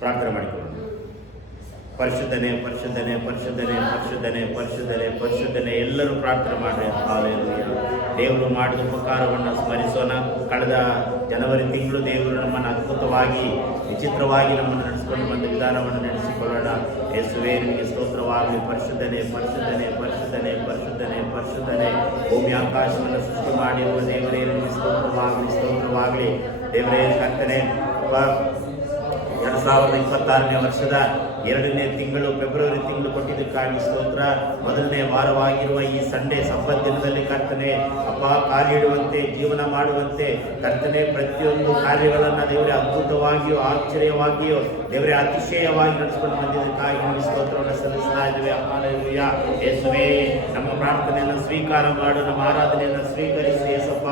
ಪ್ರಾರ್ಥನೆ ಮಾಡಿಕೊಳ್ಳೋಣ. ಪರಿಶುದ್ಧನೇ ಪರಿಶುದ್ಧನೇ ಪರಿಶುದ್ಧನೇ ಪರಿಶುದ್ಧನೇ ಪರಿಶುದ್ಧನೇ ಪರಿಶುದ್ಧನೇ ಎಲ್ಲರೂ ಪ್ರಾರ್ಥನೆ ಮಾಡಿ. ಹಾಲೆಲೂಯ. ದೇವರು ಮಾಡಿದ ಉಪಕಾರವನ್ನು ಸ್ಮರಿಸೋಣ. ಕಳೆದ ಜನವರಿ ತಿಂಗಳು ದೇವರು ನಮ್ಮನ್ನು ಅದ್ಭುತವಾಗಿ ವಿಚಿತ್ರವಾಗಿ ನಮ್ಮನ್ನು ನಡೆಸಿಕೊಂಡು ಬಂದ ವಿಧಾನವನ್ನು ನಡೆಸಿಕೊಳ್ಳೋಣ. ಯೇಸುವೇ ನಿಮಗೆ ಸ್ತೋತ್ರವಾಗಲಿ. ಪರಿಶುದ್ಧನೇ ಪರಿಶುದ್ಧನೇ ಪರಿಶುದ್ಧನೇ ಪರಿಶುದ್ಧನೇ ಪರಿಶುದ್ಧನೇ ಭೂಮಿ ಆಕಾಶವನ್ನು ಸೃಷ್ಟಿ ಮಾಡಿರುವ ದೇವರೇ ನಿಮಗೆ ಸ್ತೋತ್ರವಾಗಲಿ ಸ್ತೋತ್ರವಾಗಲಿ. ದೇವರೇ ಕರ್ತನೆ 2026ನೇ ವರ್ಷದ 2ನೇ ತಿಂಗಳು ಫೆಬ್ರವರಿ ತಿಂಗಳು ಕೊಟ್ಟಿದ್ದಕ್ಕಾಗಿ ಸ್ತೋತ್ರ. ಮೊದಲನೇ ವಾರವಾಗಿರುವ ಈ ಸಂಡೇ ಸಬ್ಬತ್ ದಿನದಲ್ಲಿ ಕರ್ತನೆ ಅಪ್ಪ ಕಾಲಿಡುವಂತೆ ಜೀವನ ಮಾಡುವಂತೆ ಕರ್ತನೆ ಪ್ರತಿಯೊಂದು ಕಾರ್ಯಗಳನ್ನು ದೇವರೇ ಅದ್ಭುತವಾಗಿಯೂ ಆಶ್ಚರ್ಯವಾಗಿಯೂ ದೇವರೇ ಅತಿಶಯವಾಗಿ ನಡೆಸಿಕೊಂಡು ಬಂದಿದ್ದಕ್ಕಾಗಿ ನಿಮಗೆ ಸ್ತೋತ್ರವನ್ನು ಸಲ್ಲಿಸ್ತಾ ಇದ್ದೇವೆ. ಹಾಲೆಲೂಯ. ಯೇಸುವೇ ನಮ್ಮ ಪ್ರಾರ್ಥನೆಯನ್ನು ಸ್ವೀಕಾರ ಮಾಡು, ನಮ್ಮ ಆರಾಧನೆಯನ್ನು ಸ್ವೀಕರಿಸಿ ಯೇಸಪ್ಪ.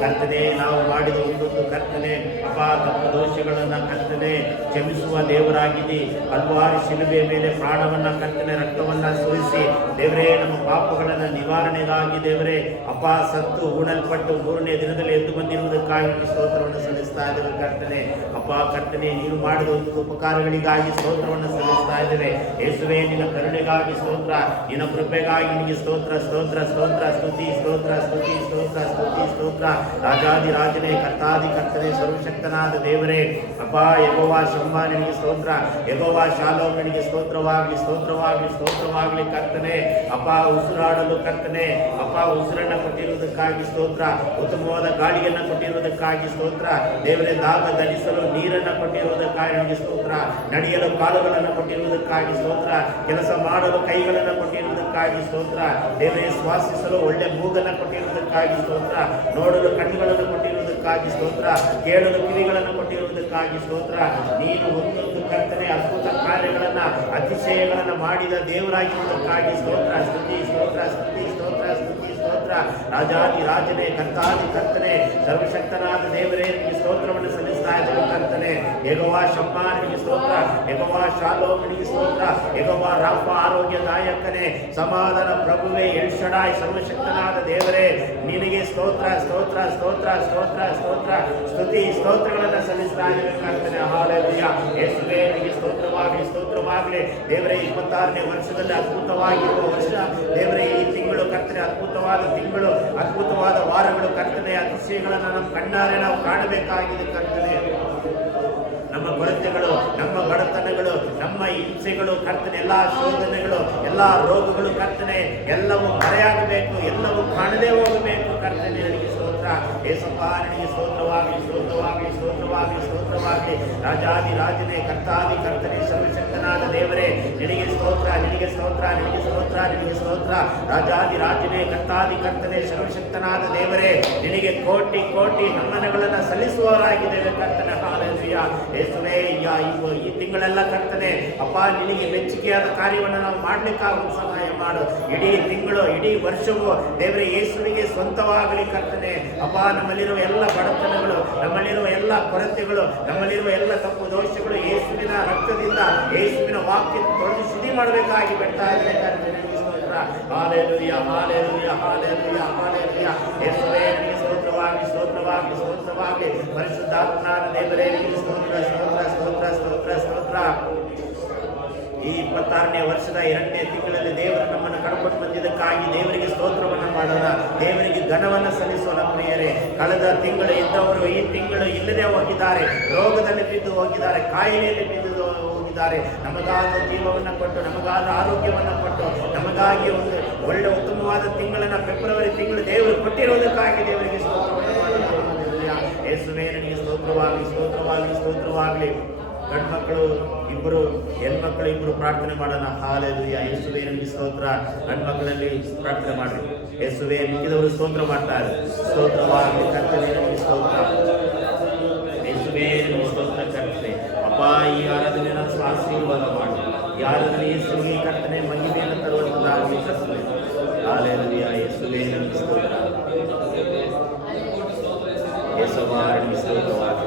ಕರ್ತನೆ ನಾವು ಮಾಡಿದ ಒಂದೊಂದು ಕರ್ತನೆ ಅಪ್ಪ ತಪ್ಪು ದೋಷಗಳನ್ನು ಕರ್ತನೆ ಕ್ಷಮಿಸುವ ದೇವರಾಗಿದೆ. ಹಲವಾರು ಶಿಲುಬೆಯ ಮೇಲೆ ಪ್ರಾಣವನ್ನ ಕರ್ತನೆ ರಕ್ತವನ್ನ ಸುರಿಸಿ ದೇವರೇ ನಮ್ಮ ಪಾಪಗಳನ್ನು ನಿವಾರಣೆಗಾಗಿ ದೇವರೇ ಅಪ್ಪ ಸತ್ತು ಉಣಲ್ಪಟ್ಟು 3ನೇ ದಿನದಲ್ಲಿ ಎದ್ದು ಬಂದಿರುವುದಕ್ಕಾಗಿ ಸ್ತೋತ್ರವನ್ನು ಸಲ್ಲಿಸ್ತಾ ಇದ್ದೇವೆ. ಕರ್ತನೆ ಅಪ್ಪ ಕರ್ತನೆ ನೀನು ಮಾಡಿದ ಒಂದು ಉಪಕಾರಗಳಿಗಾಗಿ ಸ್ತೋತ್ರವನ್ನು ಸಲ್ಲಿಸ್ತಾ ಇದ್ದೇವೆ. ಯೇಸುವೇ ನಿನ್ನ ಕರುಣೆಗಾಗಿ ಸ್ತೋತ್ರ, ನಿನ್ನ ಕೃಪೆಗಾಗಿ ನಿನಗೆ ಸ್ತೋತ್ರ ಸ್ತೋತ್ರ ಸ್ತೋತ್ರ ಸ್ತುತಿ ಸ್ತೋತ್ರ ಸ್ತುತಿ ಸ್ತೋತ್ರ ಸ್ತುತಿ ಸ್ತೋತ್ರ. ರಾಜಾದಿ ರಾಜನೇ ಕರ್ತಾದಿ ಕರ್ತನೆ ಸರ್ವಶಕ್ತನಾದ ದೇವರೇ ಅಪ್ಪ ಯೆಹೋವ ಶಮ್ಮ ನಿನಗೆ ಸ್ತೋತ್ರ, ಯೆಹೋವ ಶಾಲೋಮ್ ನಿನಗೆ ಸ್ತೋತ್ರವಾಗಲಿ ಸ್ತೋತ್ರವಾಗಲಿ ಸ್ತೋತ್ರವಾಗಲಿ. ಕರ್ತನೆ ಅಪ್ಪ ಉಸಿರಾಡಲು ಕರ್ತನೆ ಅಪ್ಪ ಉಸಿರನ್ನ ಕೊಟ್ಟಿರುವುದಕ್ಕಾಗಿ ಸ್ತೋತ್ರ, ಉತ್ತಮವಾದ ಗಾಳಿಯನ್ನು ಕೊಟ್ಟಿರುವುದಕ್ಕಾಗಿ ಸ್ತೋತ್ರ. ದೇವರೇ ದಾಹ ಧರಿಸಲು ನೀರನ್ನು ಕೊಟ್ಟಿರುವುದಕ್ಕಾಗಿ ನಿನಗೆ ಸ್ತೋತ್ರ, ನಡೆಯಲು ಕಾಲುಗಳನ್ನು ಕೊಟ್ಟಿರುವುದಕ್ಕಾಗಿ ಸ್ತೋತ್ರ, ಕೆಲಸ ಮಾಡಲು ಕೈಗಳನ್ನು ಕೊಟ್ಟಿರುವುದಕ್ಕಾಗಿ ಸ್ತೋತ್ರ. ದೇವರೇ ಶ್ವಾಸಿಸಲು ಒಳ್ಳೆ ಮೂಗನ್ನು ಕೊಟ್ಟಿರುವುದಕ್ಕಾಗಿ ಸ್ತೋತ್ರ, ನೋಡಲು ಕಣ್ಣುಗಳನ್ನು ಕೊಟ್ಟಿರುವುದಕ್ಕಾಗಿ ಸ್ತೋತ್ರ, ಕೇಳಲು ಕಿವಿಗಳನ್ನು ಕೊಟ್ಟಿರುವುದಕ್ಕಾಗಿ ಸ್ತೋತ್ರ. ನೀನು ಒಂದೊಂದು ಕರ್ತನೆ ಅದ್ಭುತ ಕಾರ್ಯಗಳನ್ನು ಅತಿಶಯಗಳನ್ನು ಮಾಡಿದ ದೇವರಾಗಿರುವುದಕ್ಕಾಗಿ ಸ್ತೋತ್ರ ಸ್ತುತಿ ಸ್ತೋತ್ರ ಸ್ತುತಿ ಸ್ತೋತ್ರ ಸ್ತುತಿ ಸ್ತೋತ್ರ. ರಾಜಾದಿ ರಾಜನೇ ಕರ್ತಾದಿ ಕರ್ತನೆ ಸರ್ವಶಕ್ತನಾದ ದೇವರೇ ನಿಮಗೆ ಸ್ತೋತ್ರವನ್ನು ಸಲ್ಲಿಸ್ತಾ ಇದ್ದೇವೆ. ಕರ್ತನೆ ಯೆಹೋವ ಶಮ್ಮ ನಿಮಗೆ ಸ್ತೋತ್ರ, ಯೆಹೋವ ಶಾಲೋಮ್ ನಿಮಗೆ ಸ್ತೋತ್ರ, ಯೆಹೋವ ರಾಫ ಆರೋಗ್ಯದಾಯಕನೇ ಸಮಾಧಾನ ಪ್ರಭುವೇ ಎಲ್ ಶಡಾಯ್ ಸರ್ವಶಕ್ತನಾದ ದೇವರೇ ನಿನಗೆ ಸ್ತೋತ್ರ ಸ್ತೋತ್ರ ಸ್ತೋತ್ರ ಸ್ತೋತ್ರ ಸ್ತೋತ್ರ ಸ್ತುತಿ ಸ್ತೋತ್ರಗಳನ್ನು ಸಲ್ಲಿಸ್ತಾ ಇದ್ದೇವೆ. ಕರ್ತನೆ ಹಾಲೆಲೂಯ. ಯೇಸುವೇ ನಿನಗೆ ಸ್ತೋತ್ರವಾಗಲಿ ಸ್ತೋತ್ರವಾಗಲಿ. ದೇವರೇ 26ನೇ ವರ್ಷದಲ್ಲಿ ಅದ್ಭುತವಾಗಿರುವ ವರ್ಷ ದೇವರೇ ಈ ತಿಂಗಳು ಕರ್ತನೆ ಅದ್ಭುತವಾದ ತಿಂಗಳು, ಅದ್ಭುತವಾದ ವಾರಗಳು ಕರ್ತನೆ ಅತಿಶಯಗಳನ್ನು ನಮ್ಮ ಕಣ್ಣಾರೆ ನಾವು ಕಾಣಬೇಕಾಗಿದೆ. ಕರ್ತನೆ ನಮ್ಮ ಕೊರತೆಗಳು, ನಮ್ಮ ಬಡತನಗಳು, ನಮ್ಮ ಹಿಂಸೆಗಳು ಕರ್ತನೆ ಎಲ್ಲ ಶೋಧನೆಗಳು, ಎಲ್ಲ ರೋಗಗಳು ಕರ್ತನೆ ಎಲ್ಲವೂ ಮರೆಯಾಗಬೇಕು, ಎಲ್ಲವೂ ಕಾಣದೇ ಹೋಗಬೇಕು. ಕರ್ತನೆ ನನಗೆ ಸ್ತೋತ್ರ ಏಸಪ್ಪ ನಿನಗೆ ಸ್ತೋತ್ರವಾಗಲಿ ಸ್ತೋತ್ರವಾಗಲಿ ಸ್ತೋತ್ರವಾಗಲಿ ಸ್ತೋತ್ರವಾಗಲಿ. ರಾಜಾದಿ ರಾಜನೇ ಕರ್ತಾದಿ ಕರ್ತನೆ ಸರ್ವಶಕ್ತನಾದ ದೇವರೇ ನಿನಗೆ ಸ್ತೋತ್ರ ನಿನಗೆ ಸ್ತೋತ್ರ ನಿನಗೆ ಸ್ತೋತ್ರ ನಿನಗೆ ಸ್ತೋತ್ರ. ರಾಜಾದಿ ರಾಜನೇ ಕರ್ತಾದಿ ಕರ್ತನೆ ಸರ್ವಶಕ್ತನಾದ ದೇವರೇ ನಿನಗೆ ಕೋಟಿ ಕೋಟಿ ನಮನಗಳನ್ನು ಸಲ್ಲಿಸುವವರಾಗಿದ್ದೇವೆ. ಕರ್ತನೆ ಹಾಲೆಲೂಯ. ಯೇಸುವೇ ಈ ತಿಂಗಳೆಲ್ಲ ಕರ್ತನೆ ಅಪ್ಪ ನಿನಗೆ ಮೆಚ್ಚುಗೆಯಾದ ಕಾರ್ಯವನ್ನು ನಾವು ಮಾಡ್ಲಿಕ್ಕಾಗುವ ಸಹಾಯ ಮಾಡು. ಇಡೀ ತಿಂಗಳು ಇಡೀ ವರ್ಷವೂ ದೇವರೇ ಯೇಸುವಿಗೆ ಸ್ವಂತವಾಗಲಿ. ಕರ್ತನೆ ಅಪ್ಪ ನಮ್ಮಲ್ಲಿರುವ ಎಲ್ಲ ಬಡತನಗಳು, ನಮ್ಮಲ್ಲಿರುವ ಎಲ್ಲ ಕೊರತೆಗಳು, ನಮ್ಮಲ್ಲಿರುವ ಎಲ್ಲ ತಪ್ಪು ದೋಷಗಳು ಯೇಸುವಿನ ರಕ್ತದಿಂದ ಯೇಸುವಿನ ವಾಕ್ಯ ತೊಳೆದು ಶುದ್ಧಿ ಮಾಡಬೇಕಾಗಿ ಬಿಡ್ತಾ ಇದ್ದೇನೆ. ಕರ್ತನೆ ಸ್ತೋತ್ರ. Hallelujah hallelujah hallelujah hallelujah. ಯೇಸುವೇ ನಿನಗೆ ಸ್ತೋತ್ರವಾಗಲಿ ಸ್ತೋತ್ರವಾಗಲಿ ಸ್ತೋತ್ರವಾಗಲಿ. ಪರಿಶುದ್ಧಾತ್ಮನಾದ ದೇವರೇ ನಿನಗೆ ಸ್ತೋತ್ರ ಸ್ತೋತ್ರ ಸ್ತೋತ್ರ ಸ್ತೋತ್ರ ಸ್ತೋತ್ರ. ಈ 26ನೇ ವರ್ಷದ 2ನೇ ತಿಂಗಳಲ್ಲಿ ದೇವರು ನಮ್ಮನ್ನು ಕರ್ಕೊಂಡು ಬಂದಿದ್ದಕ್ಕಾಗಿ ದೇವರಿಗೆ ಸ್ತೋತ್ರವನ್ನು ಮಾಡೋಣ, ದೇವರಿಗೆ ಘನವನ್ನು ಸಲ್ಲಿಸೋಣ. ಪ್ರಿಯರೇ, ಕಳೆದ ತಿಂಗಳು ಇದ್ದವರು ಈ ತಿಂಗಳು ಇಲ್ಲದೆ ಹೋಗಿದ್ದಾರೆ, ರೋಗದಲ್ಲಿ ಬಿದ್ದು ಹೋಗಿದ್ದಾರೆ, ಕಾಯಿಲೆಯಲ್ಲಿ ಬಿದ್ದು ಹೋಗಿದ್ದಾರೆ. ನಮಗಾದ ಜೀವವನ್ನು ಕೊಟ್ಟು, ನಮಗಾದ ಆರೋಗ್ಯವನ್ನು ಕೊಟ್ಟು, ನಮಗಾಗಿ ಒಂದು ಒಳ್ಳೆ ಉತ್ತಮವಾದ ತಿಂಗಳನ್ನು ಫೆಬ್ರವರಿ ತಿಂಗಳು ದೇವರು ಕೊಟ್ಟಿರುವುದಕ್ಕಾಗಿ ದೇವರಿಗೆ ಸ್ತೋತ್ರವನ್ನು ಮಾಡೋಣ. ಯೇಸುವೇ ನಿನಗೆ ಸ್ತೋತ್ರವಾಗಲಿ ಸ್ತೋತ್ರವಾಗಲಿ ಸ್ತೋತ್ರವಾಗಲಿ. ಗಂಡ್ಮಕ್ಕಳು ಇಬ್ಬರು, ಹೆಣ್ಮಕ್ಕಳು ಇಬ್ಬರು ಪ್ರಾರ್ಥನೆ ಮಾಡೋಣ. ಹಾಲೆಲೂಯ. ಯೇಸುವೇ ನಿನಗೆ ಸ್ತೋತ್ರ. ಗಂಡ್ಮಕ್ಕಳಲ್ಲಿ ಪ್ರಾರ್ಥನೆ ಮಾಡಿ. ಯೇಸುವೇ ಮಿಕ್ಕಿದವರು ಸ್ತೋತ್ರ ಮಾಡ್ತಾರೆ. ಸ್ತೋತ್ರವಾಗಲಿ. ಕರ್ತನೇ ನಿನಗೆ ಸ್ತೋತ್ರ. ಯೇಸುವೇ ನಿನಗೆ ಸ್ತೋತ್ರ. ಕರ್ತನೆ ಅಪ್ಪ ಈ ಆರಾಧನೆಯನ್ನು ಆಶೀರ್ವಾದ ಮಾಡಿ. ಈ ಆರಾಧನೆ ಯೇಸುವಿಗೆ ಕರ್ತನೆ ಮಹಿಮೆಯನ್ನು ತರುವಂತದ್ದಾಗಲಿ. ಕರ್ತನೆ ಹಾಲೆಲೂಯ. ಯೇಸುವೇ ನಿನಗೆ ಸ್ತೋತ್ರ. ಯೇಸುವ ನಿನಗೆ ಸ್ತೋತ್ರವಾಗಲಿ.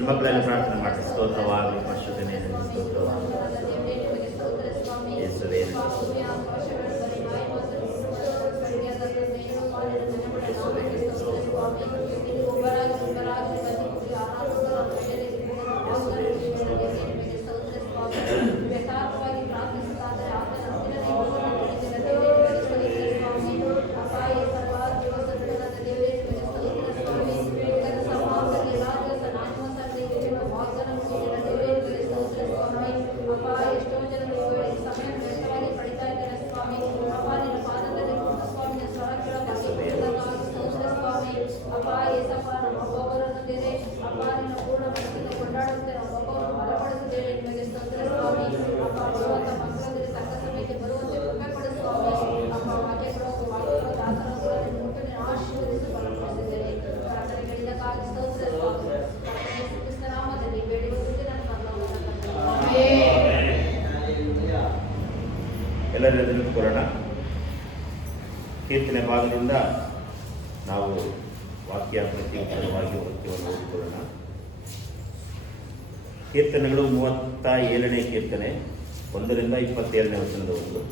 ಹೆಣ್ಮಕ್ಳೆಲ್ಲ ಪ್ರಾರ್ಥನೆ ಮಾಡಿ. ಸ್ತೋತ್ರವಾಗಲಿ ಪರಿಶುದ್ಧನೇ, ಸ್ತೋತ್ರವಾಗಲಿ ಯೇಸುವೇ. ಎಲ್ಲರೂ ನಿಂತುಕೊಳ್ಳೋಣ. ಕೀರ್ತನೆ ಭಾಗದಿಂದ ನಾವು ವಾಕ್ಯ ಪ್ರತ್ಯುತ್ತರವಾಗಿ ವಾಕ್ಯವನ್ನು ಓದಿಕೊಳ್ಳೋಣ. ಕೀರ್ತನೆಗಳು 37ನೇ ಕೀರ್ತನೆ 1ರಿಂದ 27ನೇ ವಚನದವರೆಗೂ.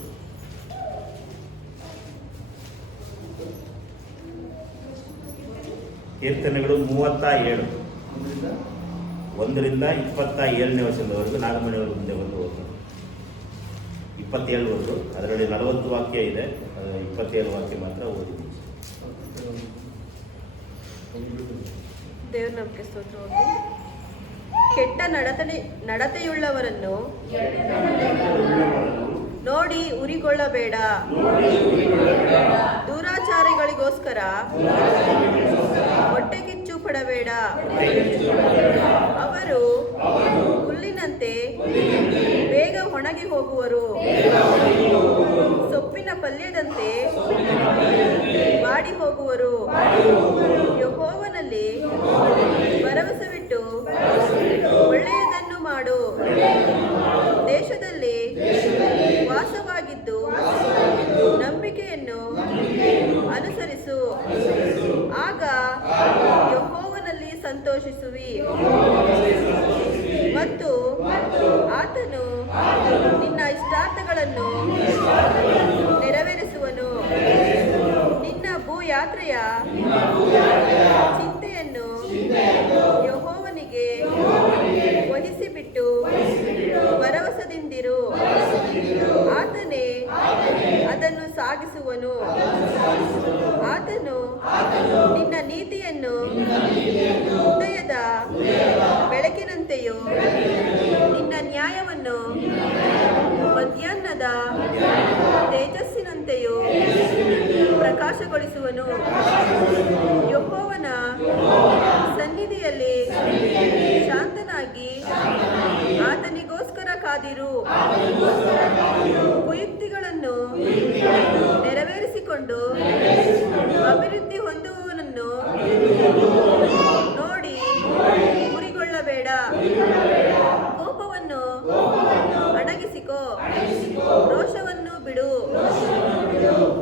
ಕೀರ್ತನೆಗಳು 37 1ರಿಂದ 27ನೇ ವಚನದವರೆಗೂ. ನಾಗಮಣಿಯವರು ಮುಂದೆ ಒಂದು 27ವರೆಗೂ. ಅದರಲ್ಲಿ 40 ವಾಕ್ಯ ಇದೆ, 27 ವಾಕ್ಯ ಮಾತ್ರ ಓದಿದ್ದೀವಿ. ದೇವ್ರ ನಮಗೆ ಸ್ತೋತ್ರವಾಗಲಿ. ಕೆಟ್ಟ ನಡತೆಯುಳ್ಳವರನ್ನು ನೋಡಿ ಉರಿಗೊಳ್ಳಬೇಡ. ದುರಾಚಾರಿಗಳಿಗೋಸ್ಕರ ಹೊಟ್ಟೆಕಿಚ್ಚು ಪಡಬೇಡ. ಅವರು ಹುಲ್ಲಿನಂತೆ ಬೇಗ ಒಣಗಿ ಹೋಗುವರು, ಸೊಪ್ಪಿನ ಪಲ್ಯದಂತೆ ಬಾಡಿ ಹೋಗುವರು. ಯೆಹೋವನಲ್ಲಿ ಭರವಸವಿಟ್ಟು ಒಳ್ಳೆಯದನ್ನು ಮಾಡು. ದೇಶದಲ್ಲಿ ವಾಸವಾಗಿದ್ದು ನಂಬಿಕೆಯನ್ನು ಅನುಸರಿಸು. ಆಗ ಯೆಹೋವನಲ್ಲಿ ಸಂತೋಷಿಸುವಿ ಮತ್ತು ಆತನು ನಿನ್ನ ಇಷ್ಟಾರ್ಥಗಳನ್ನು ನೆರವೇರಿಸುವನು. ನಿನ್ನ ಭೂಯಾತ್ರೆಯ ಚಿಂತೆಯನ್ನು ಯೆಹೋವನಿಗೆ ವಹಿಸಿಬಿಟ್ಟು ಭರವಸದಿಂದಿರು. ಆತನೇ ಅದನ್ನು ಸಾಗಿಸುವನು. ಆತನು ನಿನ್ನ ನೀತಿಯನ್ನು ಉದಯದ ಬೆಳಕಿನಂತೆಯೂ ನಿನ್ನ ನ್ಯಾಯವನ್ನು ಮಧ್ಯಾಹ್ನದ ತೇಜಸ್ಸಿನಂತೆಯೂ ಪ್ರಕಾಶಗೊಳಿಸುವನು. ಯೆಹೋವನ ಸನ್ನಿಧಿಯಲ್ಲಿ ಶಾಂತನಾಗಿ ಆತನಿಗೋಸ್ಕರ ಕಾದಿರು. ಕುಯುಕ್ತಿಗಳನ್ನು ನೆರವೇರಿಸಿಕೊಂಡು ಅಭಿವೃದ್ಧಿ ಹೊಂದುವವನನ್ನು ನೋಡಿ ಉರಿಗೊಳ್ಳಬೇಡ. ಕೋಪವನ್ನು ಅಡಗಿಸಿಕೋ, ರೋಷವನ್ನು ಬಿಡು,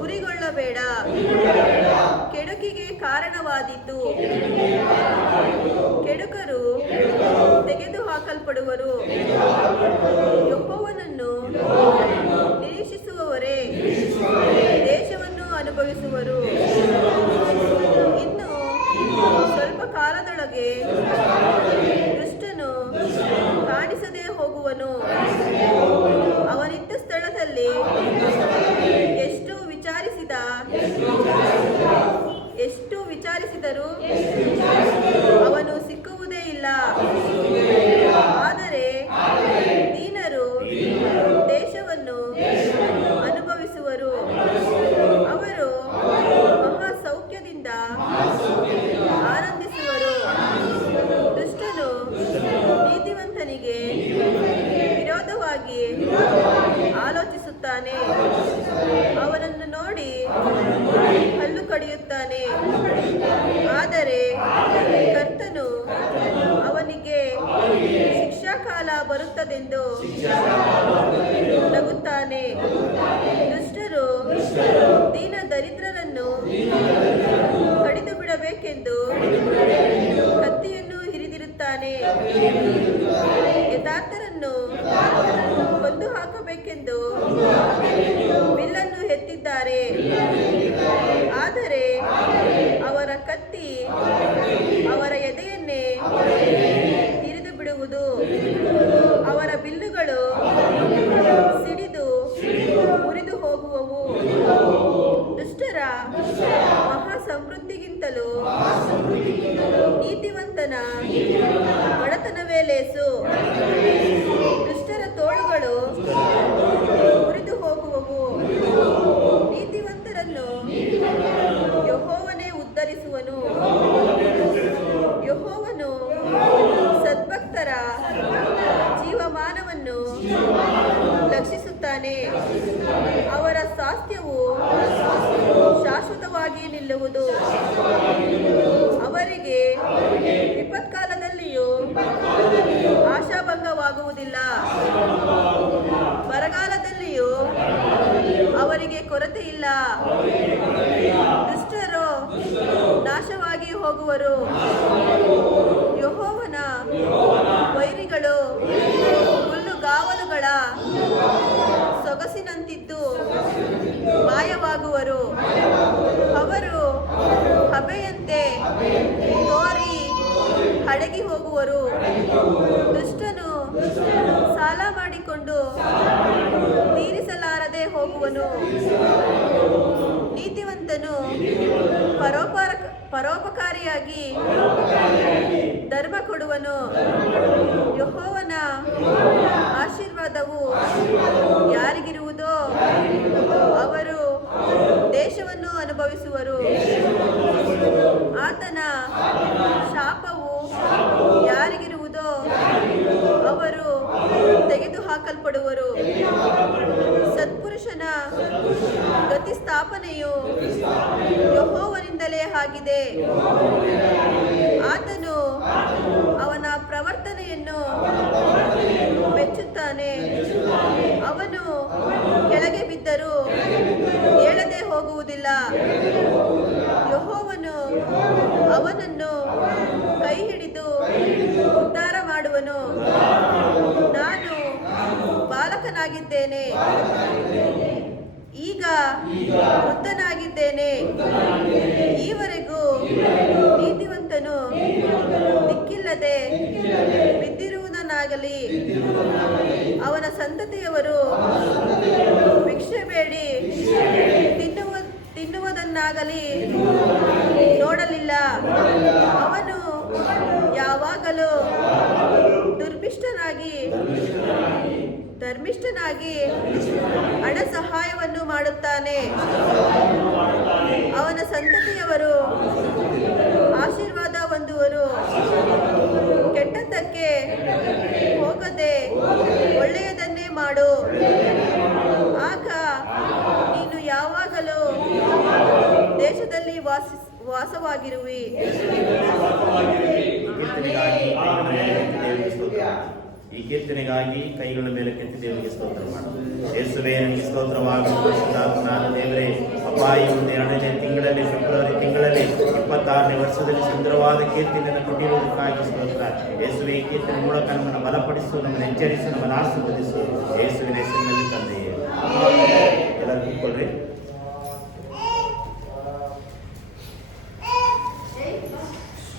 ಉರಿಗೊಳ್ಳಬೇಡ. ಕೆಡುಕಿಗೆ ಕಾರಣವಾದೀತು. ಕೆಡುಕರು ತೆಗೆದುಹಾಕಲ್ಪಡುವರು. ಯೆಹೋವನನ್ನು ನಿರೀಕ್ಷಿಸುವವರೇ ದೇಶವನ್ನು ಅನುಭವಿಸುವರು. ಇನ್ನು ಸ್ವಲ್ಪ ಕಾಲದೊಳಗೆ ದುಷ್ಟನು ಕಾಣಿಸದೆ ಹೋಗುವನು. ಅವನಿದ್ದ ಸ್ಥಳದಲ್ಲಿ ಎಷ್ಟು ವಿಚಾರಿಸಿದರೂ ಅವನು ಸಿಕ್ಕುವುದೇ ಇಲ್ಲ. ಆದರೆ ದೀನರು ದೇಶವನ್ನು ಅನುಭವಿಸುವರು. ಅವರು ಮಹಾ ಸೌಖ್ಯದಿಂದ ಆನಂದಿಸುವರು. ದುಷ್ಟನು ನೀತಿವಂತನಿಗೆ ವಿರೋಧವಾಗಿ ಆಲೋಚಿಸುತ್ತಾನೆ. ಅವನನ್ನು ನೋಡಿ ಹಲ್ಲು ಕಡಿಯುತ್ತಾನೆ. ಆದರೆ ಕರ್ತನು ಅವನಿಗೆ ಶಿಕ್ಷಾಕಾಲ ಬರುತ್ತದೆಂದು ನಗುತ್ತಾನೆ. ದುಷ್ಟರು ದೀನ ದರಿದ್ರರನ್ನು ಕಡಿದು ಬಿಡಬೇಕೆಂದು ಕತ್ತಿಯನ್ನು ಹಿರಿದಿರುತ್ತಾನೆ. ಯಥಾರ್ಥರನ್ನು ಕೊಂದು ಹಾಕಬೇಕೆಂದು ಬಿಲ್ಲನ್ನು ಎತ್ತಿದ್ದಾರೆ. ಆದರೆ ಅವರ ಕತ್ತಿ ಅವರ ಎದೆಯನ್ನೇ ತಿರಿದು ಬಿಡುವುದು. ಅವರ ಬಿಲ್ಲುಗಳು ಸಿಡಿದು ಮುರಿದು ಹೋಗುವವು. ದುಷ್ಟರ ಮಹಾ ಸಮೃದ್ಧಿಗಿಂತಲೂ ನೀತಿವಂತನ ಬಡತನವೇ ಲೇಸು. ದುಷ್ಟರ ತೋಳುಗಳು ಮುರಿದು ಹೋಗುವವು. ನೀತಿವಂತರನ್ನು ಯೆಹೋವನೇ ಉದ್ಧರಿಸುವನು. ಯೆಹೋವನು ಸದ್ಭಕ್ತರ ಜೀವಮಾನವನ್ನು ರಕ್ಷಿಸುತ್ತಾನೆ. ಅವರ ಸ್ವಾಸ್ಥ್ಯವು ಶಾಶ್ವತವಾಗಿ ನಿಲ್ಲುವುದು. ಅವರಿಗೆ ವಿಪತ್ಕಾಲದಲ್ಲಿಯೂ ಆಶಾಭಂಗವಾಗುವುದಿಲ್ಲ. ಬರಗಾಲದಲ್ಲಿಯೂ ಅವರಿಗೆ ಕೊರತೆ ಇಲ್ಲ. ದುಷ್ಟರು ನಾಶವಾಗಿ ಹೋಗುವರು. ಯೆಹೋವನ ವೈರಿಗಳು ಹುಲ್ಲುಗಾವಲುಗಳ ಸೊಗಸಿನಂತಿದ್ದು ಮಾಯವಾಗುವರು. ಅವರು ಹಬೆಯಂತೆ ತೋರಿ ಅಡಗಿ ಹೋಗುವರು. ದುಷ್ಟನು ಸಾಲ ಮಾಡಿಕೊಂಡು ತೀರಿಸಲಾರದೆ ಹೋಗುವನು. ನೀತಿವಂತನು ಪರೋಪಕಾರಿಯಾಗಿ ಧರ್ಮ ಕೊಡುವನು. ಯೆಹೋವನ ಆಶೀರ್ವಾದವು ಯಾರಿಗಿರುವುದೋ ಅವರು ದೇಶವನ್ನು ಅನುಭವಿಸುವರು. ಆತನ ಶಾಪವು ಯಾರಿಗಿರುವುದೋ ಅವರು ತೆಗೆದುಹಾಕಲ್ಪಡುವರು. ಸತ್ಪುರುಷನ ಗತಿಸ್ಥಾಪನೆಯು ಯೆಹೋವನಿಂದಲೇ ಆಗಿದೆ. ಆತನು ಅವನ ಪ್ರವರ್ತನೆಯನ್ನು ಮೆಚ್ಚುತ್ತಾನೆ. ಅವನು ಕೆಳಗೆ ಬಿದ್ದರೂ ಏಳದೆ ಹೋಗುವುದಿಲ್ಲ. ಯೆಹೋವನು ಅವನನ್ನು ಕೈ ಹಿಡಿದು ಉದ್ಧಾರ ಮಾಡುವನು. ನಾನು ಬಾಲಕನಾಗಿದ್ದೇನೆ, ಈಗ ವೃದ್ಧನಾಗಿದ್ದೇನೆ. ಈವರೆಗೂ ನೀತಿವಂತನು ದಿಕ್ಕಿಲ್ಲದೆ ಬಿದ್ದಿರುವುದನ್ನಾಗಲಿ ಅವನ ಸಂತತಿಯವರು ಭಿಕ್ಷೆ ಬೇಡಿ ತಿನ್ನುವುದನ್ನಾಗಲಿ ನೋಡಲಿಲ್ಲ. ಅವನು ಯಾವಾಗಲೂ ಧರ್ಮಿಷ್ಠನಾಗಿ ಹಣ ಸಹಾಯವನ್ನು ಮಾಡುತ್ತಾನೆ. ಅವನ ಸಂತತಿಯವರು ಆಶೀರ್ವಾದ ಹೊಂದುವರು. ಕೆಟ್ಟದ್ದಕ್ಕೆ ಹೋಗದೆ ಒಳ್ಳೆಯದನ್ನೇ ಮಾಡು. ಆಗ ನೀನು ಯಾವಾಗಲೂ ದೇಶದಲ್ಲಿ ವಾಸವಾಗಿರುವಿ. ಈ ಕೀರ್ತನೆಗಾಗಿ ಕೈಗಳ ಮೇಲೆ ಕೆತ್ತಿ ದೇವರಿಗೆ ಸ್ತೋತ್ರ ಮಾಡು. ಯೇಸುವೇ ನಿಮಗೆ ಸ್ತೋತ್ರವಾಗಿ ಪರಿಶುದ್ಧಾತ್ಮನಾದ ದೇವರೇ, ಅಪ್ಪ ಈ ಒಂದು 2ನೇ ತಿಂಗಳಲ್ಲಿ ಫೆಬ್ರವರಿ ತಿಂಗಳಲ್ಲಿ 26ನೇ ವರ್ಷದಲ್ಲಿ ಸುಂದರವಾದ ಕೀರ್ತನೆಯನ್ನು ಕೊಟ್ಟಿರುವುದಕ್ಕಾಗಿ ಸ್ತೋತ್ರ. ಯೇಸುವೆ ಈ ಕೀರ್ತನೆ ಮೂಲಕ ನಮ್ಮನ್ನು ಬಲಪಡಿಸು, ನಮ್ಮನ್ನು ಎಚ್ಚರಿಸು, ನಮ್ಮನ್ನು ಆಶೀರ್ವದಿಸು. ಯೇಸುವಿನ ಹೆಸರಿನಲ್ಲಿ ತಂದೆಯೇ, ಎಲ್ಲರೂ ಕೂತ್ಕೊಳ್ರಿ.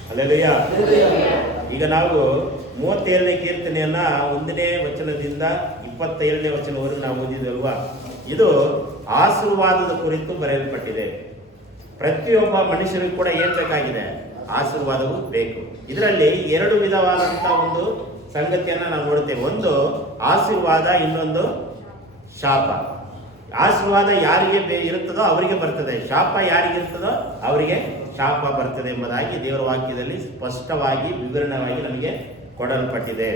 ಹಲ್ಲೆಲೂಯಾ. ಈಗ ನಾವು 37ನೇ ಕೀರ್ತನೆಯನ್ನ 1ನೇ ವಚನದಿಂದ 27ನೇ ವಚನವರೆಗೂ ನಾವು ಓದಿದ್ವಲ್ವಾ. ಇದು ಆಶೀರ್ವಾದದ ಕುರಿತು ಬರೆಯಲ್ಪಟ್ಟಿದೆ. ಪ್ರತಿಯೊಬ್ಬ ಮನುಷ್ಯರಿಗೂ ಕೂಡ ಏನ್ ಬೇಕಾಗಿದೆ? ಆಶೀರ್ವಾದವು ಬೇಕು. ಇದರಲ್ಲಿ 2 ವಿಧವಾದಂತಹ ಒಂದು ಸಂಗತಿಯನ್ನ ನಾವು ನೋಡ್ತೇವೆ. ಒಂದು ಆಶೀರ್ವಾದ, ಇನ್ನೊಂದು ಶಾಪ. ಆಶೀರ್ವಾದ ಯಾರಿಗೆ ಇರುತ್ತದೋ ಅವರಿಗೆ ಬರ್ತದೆ, ಶಾಪ ಯಾರಿಗೆ ಇರ್ತದೋ ಅವರಿಗೆ ಶಾಪ ಬರ್ತದೆ ಎಂಬುದಾಗಿ ದೇವರ ವಾಕ್ಯದಲ್ಲಿ ಸ್ಪಷ್ಟವಾಗಿ ವಿವರಣವಾಗಿ ನಮಗೆ ಕೊಡಲ್ಪಟ್ಟಿದೆ.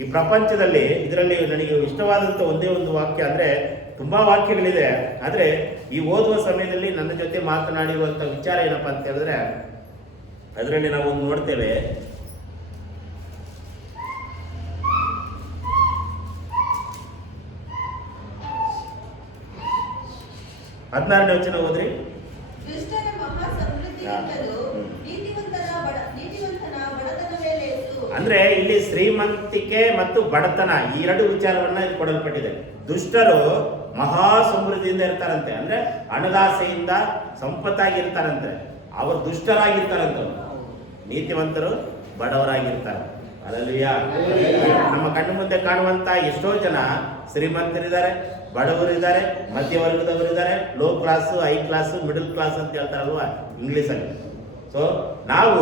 ಈ ಪ್ರಪಂಚದಲ್ಲಿ ಇದರಲ್ಲಿ ನನಗೆ ಇಷ್ಟವಾದಂಥ ಒಂದೇ ಒಂದು ವಾಕ್ಯ, ಅಂದರೆ ತುಂಬಾ ವಾಕ್ಯಗಳಿದೆ, ಆದರೆ ಈ ಓದುವ ಸಮಯದಲ್ಲಿ ನನ್ನ ಜೊತೆ ಮಾತನಾಡಿರುವಂಥ ವಿಚಾರ ಏನಪ್ಪಾ ಅಂತ ಹೇಳಿದ್ರೆ, ಅದರಲ್ಲಿ ನಾವು ಒಂದು ನೋಡ್ತೇವೆ. ಹದಿನಾರನೇ ವಚನ ಓದ್ರಿ. ಅಂದ್ರೆ ಇಲ್ಲಿ ಶ್ರೀಮಂತಿಕೆ ಮತ್ತು ಬಡತನ ಈ ಎರಡು ವಿಚಾರವನ್ನ ಇಲ್ಲಿ ಕೊಡಲ್ಪಟ್ಟಿದೆ. ದುಷ್ಟರು ಮಹಾ ಸಮೃದ್ಧಿಯಿಂದ ಇರ್ತಾರಂತೆ, ಅಂದ್ರೆ ಹಣದಾಸೆಯಿಂದ ಸಂಪತ್ತಾಗಿರ್ತಾರಂತೆ, ಅವರು ದುಷ್ಟರಾಗಿರ್ತಾರಂತೆ. ನೀತಿವಂತರು ಬಡವರಾಗಿರ್ತಾರೆ. ಅಲ್ಲಲ್ವಿಯಾ, ನಮ್ಮ ಕಣ್ಣು ಮುಂದೆ ಕಾಣುವಂತ ಎಷ್ಟೋ ಜನ ಶ್ರೀಮಂತರಿದ್ದಾರೆ, ಬಡವರಿದ್ದಾರೆ, ಮಧ್ಯವರ್ಗದವರಿದ್ದಾರೆ, low class, high class, middle class ಅಂತ ಹೇಳ್ತಾರಲ್ವಾ ಇಂಗ್ಲಿಷಲ್ಲಿ. ಸೊ ನಾವು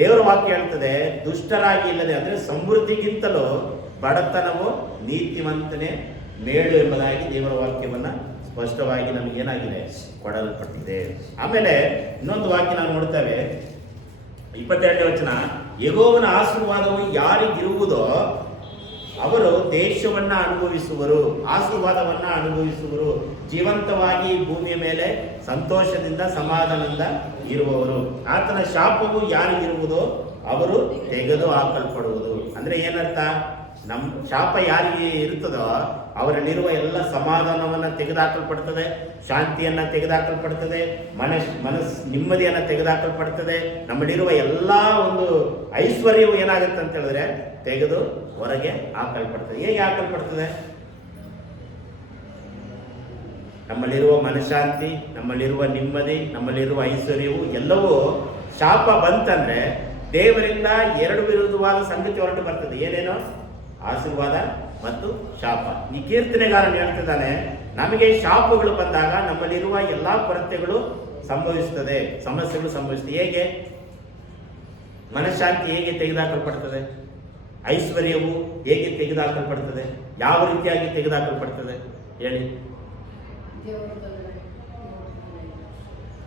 ದೇವರ ವಾಕ್ಯ ಹೇಳ್ತದೆ, ದುಷ್ಟರಾಗಿ ಇಲ್ಲದೆ ಅಂದ್ರೆ ಸಮೃದ್ಧಿಗಿಂತಲೂ ಬಡತನವು ನೀತಿವಂತನೇ ಮೇಳು ಎಂಬುದಾಗಿ ದೇವರ ವಾಕ್ಯವನ್ನ ಸ್ಪಷ್ಟವಾಗಿ ನಮಗೇನಾಗಿದೆ ಕೊಡಲ್ಪಟ್ಟಿದೆ. ಆಮೇಲೆ ಇನ್ನೊಂದು ವಾಕ್ಯ ನಾವು ನೋಡ್ತೇವೆ, 22ನೇ ವಚನ, ಯೆಹೋವನ ಆಶೀರ್ವಾದವು ಯಾರಿಗಿರುವುದೋ ಅವರು ದೇಶವನ್ನ ಅನುಭವಿಸುವರು, ಆಶೀರ್ವಾದವನ್ನ ಅನುಭವಿಸುವರು, ಜೀವಂತವಾಗಿ ಭೂಮಿಯ ಮೇಲೆ ಸಂತೋಷದಿಂದ ಸಮಾಧಾನದಿಂದ ಇರುವವರು. ಆತನ ಶಾಪವು ಯಾರಿಗಿರುವುದೋ ಅವರು ತೆಗೆದು ಹಾಕಲ್ಪಡುವುದು. ಅಂದ್ರೆ ಏನರ್ಥ? ನಮ್ಮ ಶಾಪ ಯಾರಿಗೆ ಇರುತ್ತದೋ ಅವರಲ್ಲಿರುವ ಎಲ್ಲ ಸಮಾಧಾನವನ್ನ ತೆಗೆದುಹಾಕಲ್ಪಡ್ತದೆ, ಶಾಂತಿಯನ್ನ ತೆಗೆದುಹಾಕಲ್ಪಡ್ತದೆ, ಮನಸ್ ನೆಮ್ಮದಿಯನ್ನ ತೆಗೆದುಹಾಕಲ್ಪಡ್ತದೆ. ನಮ್ಮಲ್ಲಿರುವ ಎಲ್ಲ ಒಂದು ಐಶ್ವರ್ಯವು ಏನಾಗುತ್ತೆ ಅಂತ ಹೇಳಿದ್ರೆ ತೆಗೆದು ಹೊರಗೆ ಹಾಕಲ್ಪಡ್ತದೆ. ಹೇಗೆ ಹಾಕಲ್ಪಡ್ತದೆ? ನಮ್ಮಲ್ಲಿರುವ ಮನಃಶಾಂತಿ, ನಮ್ಮಲ್ಲಿರುವ ನೆಮ್ಮದಿ, ನಮ್ಮಲ್ಲಿರುವ ಐಶ್ವರ್ಯವು ಎಲ್ಲವೂ ಶಾಪ ಬಂತಂದ್ರೆ ದೇವರಿಂದ ಎರಡು ವಿರುದ್ಧವಾದ ಸಂಗತಿ ಹೊರಟು ಬರ್ತದೆ. ಏನೇನೋ ಆಶೀರ್ವಾದ ಮತ್ತು ಶಾಪ. ಈ ಕೀರ್ತನೆಗಾರನು ಹೇಳ್ತಿದ್ದಾನೆ, ನಮಗೆ ಶಾಪಗಳು ಬಂದಾಗ ನಮ್ಮಲ್ಲಿರುವ ಎಲ್ಲಾ ಕೊರತೆಗಳು ಸಂಭವಿಸುತ್ತದೆ, ಸಮಸ್ಯೆಗಳು ಸಂಭವಿಸುತ್ತದೆ. ಹೇಗೆ? ಮನಃಶಾಂತಿ ಹೇಗೆ ತೆಗೆದುಹಾಕಲ್ಪಡ್ತದೆ? ಐಶ್ವರ್ಯವು ಹೇಗೆ ತೆಗೆದುಹಾಕಲ್ಪಡ್ತದೆ? ಯಾವ ರೀತಿಯಾಗಿ ತೆಗೆದುಹಾಕಲ್ಪಡ್ತದೆ ಹೇಳಿ?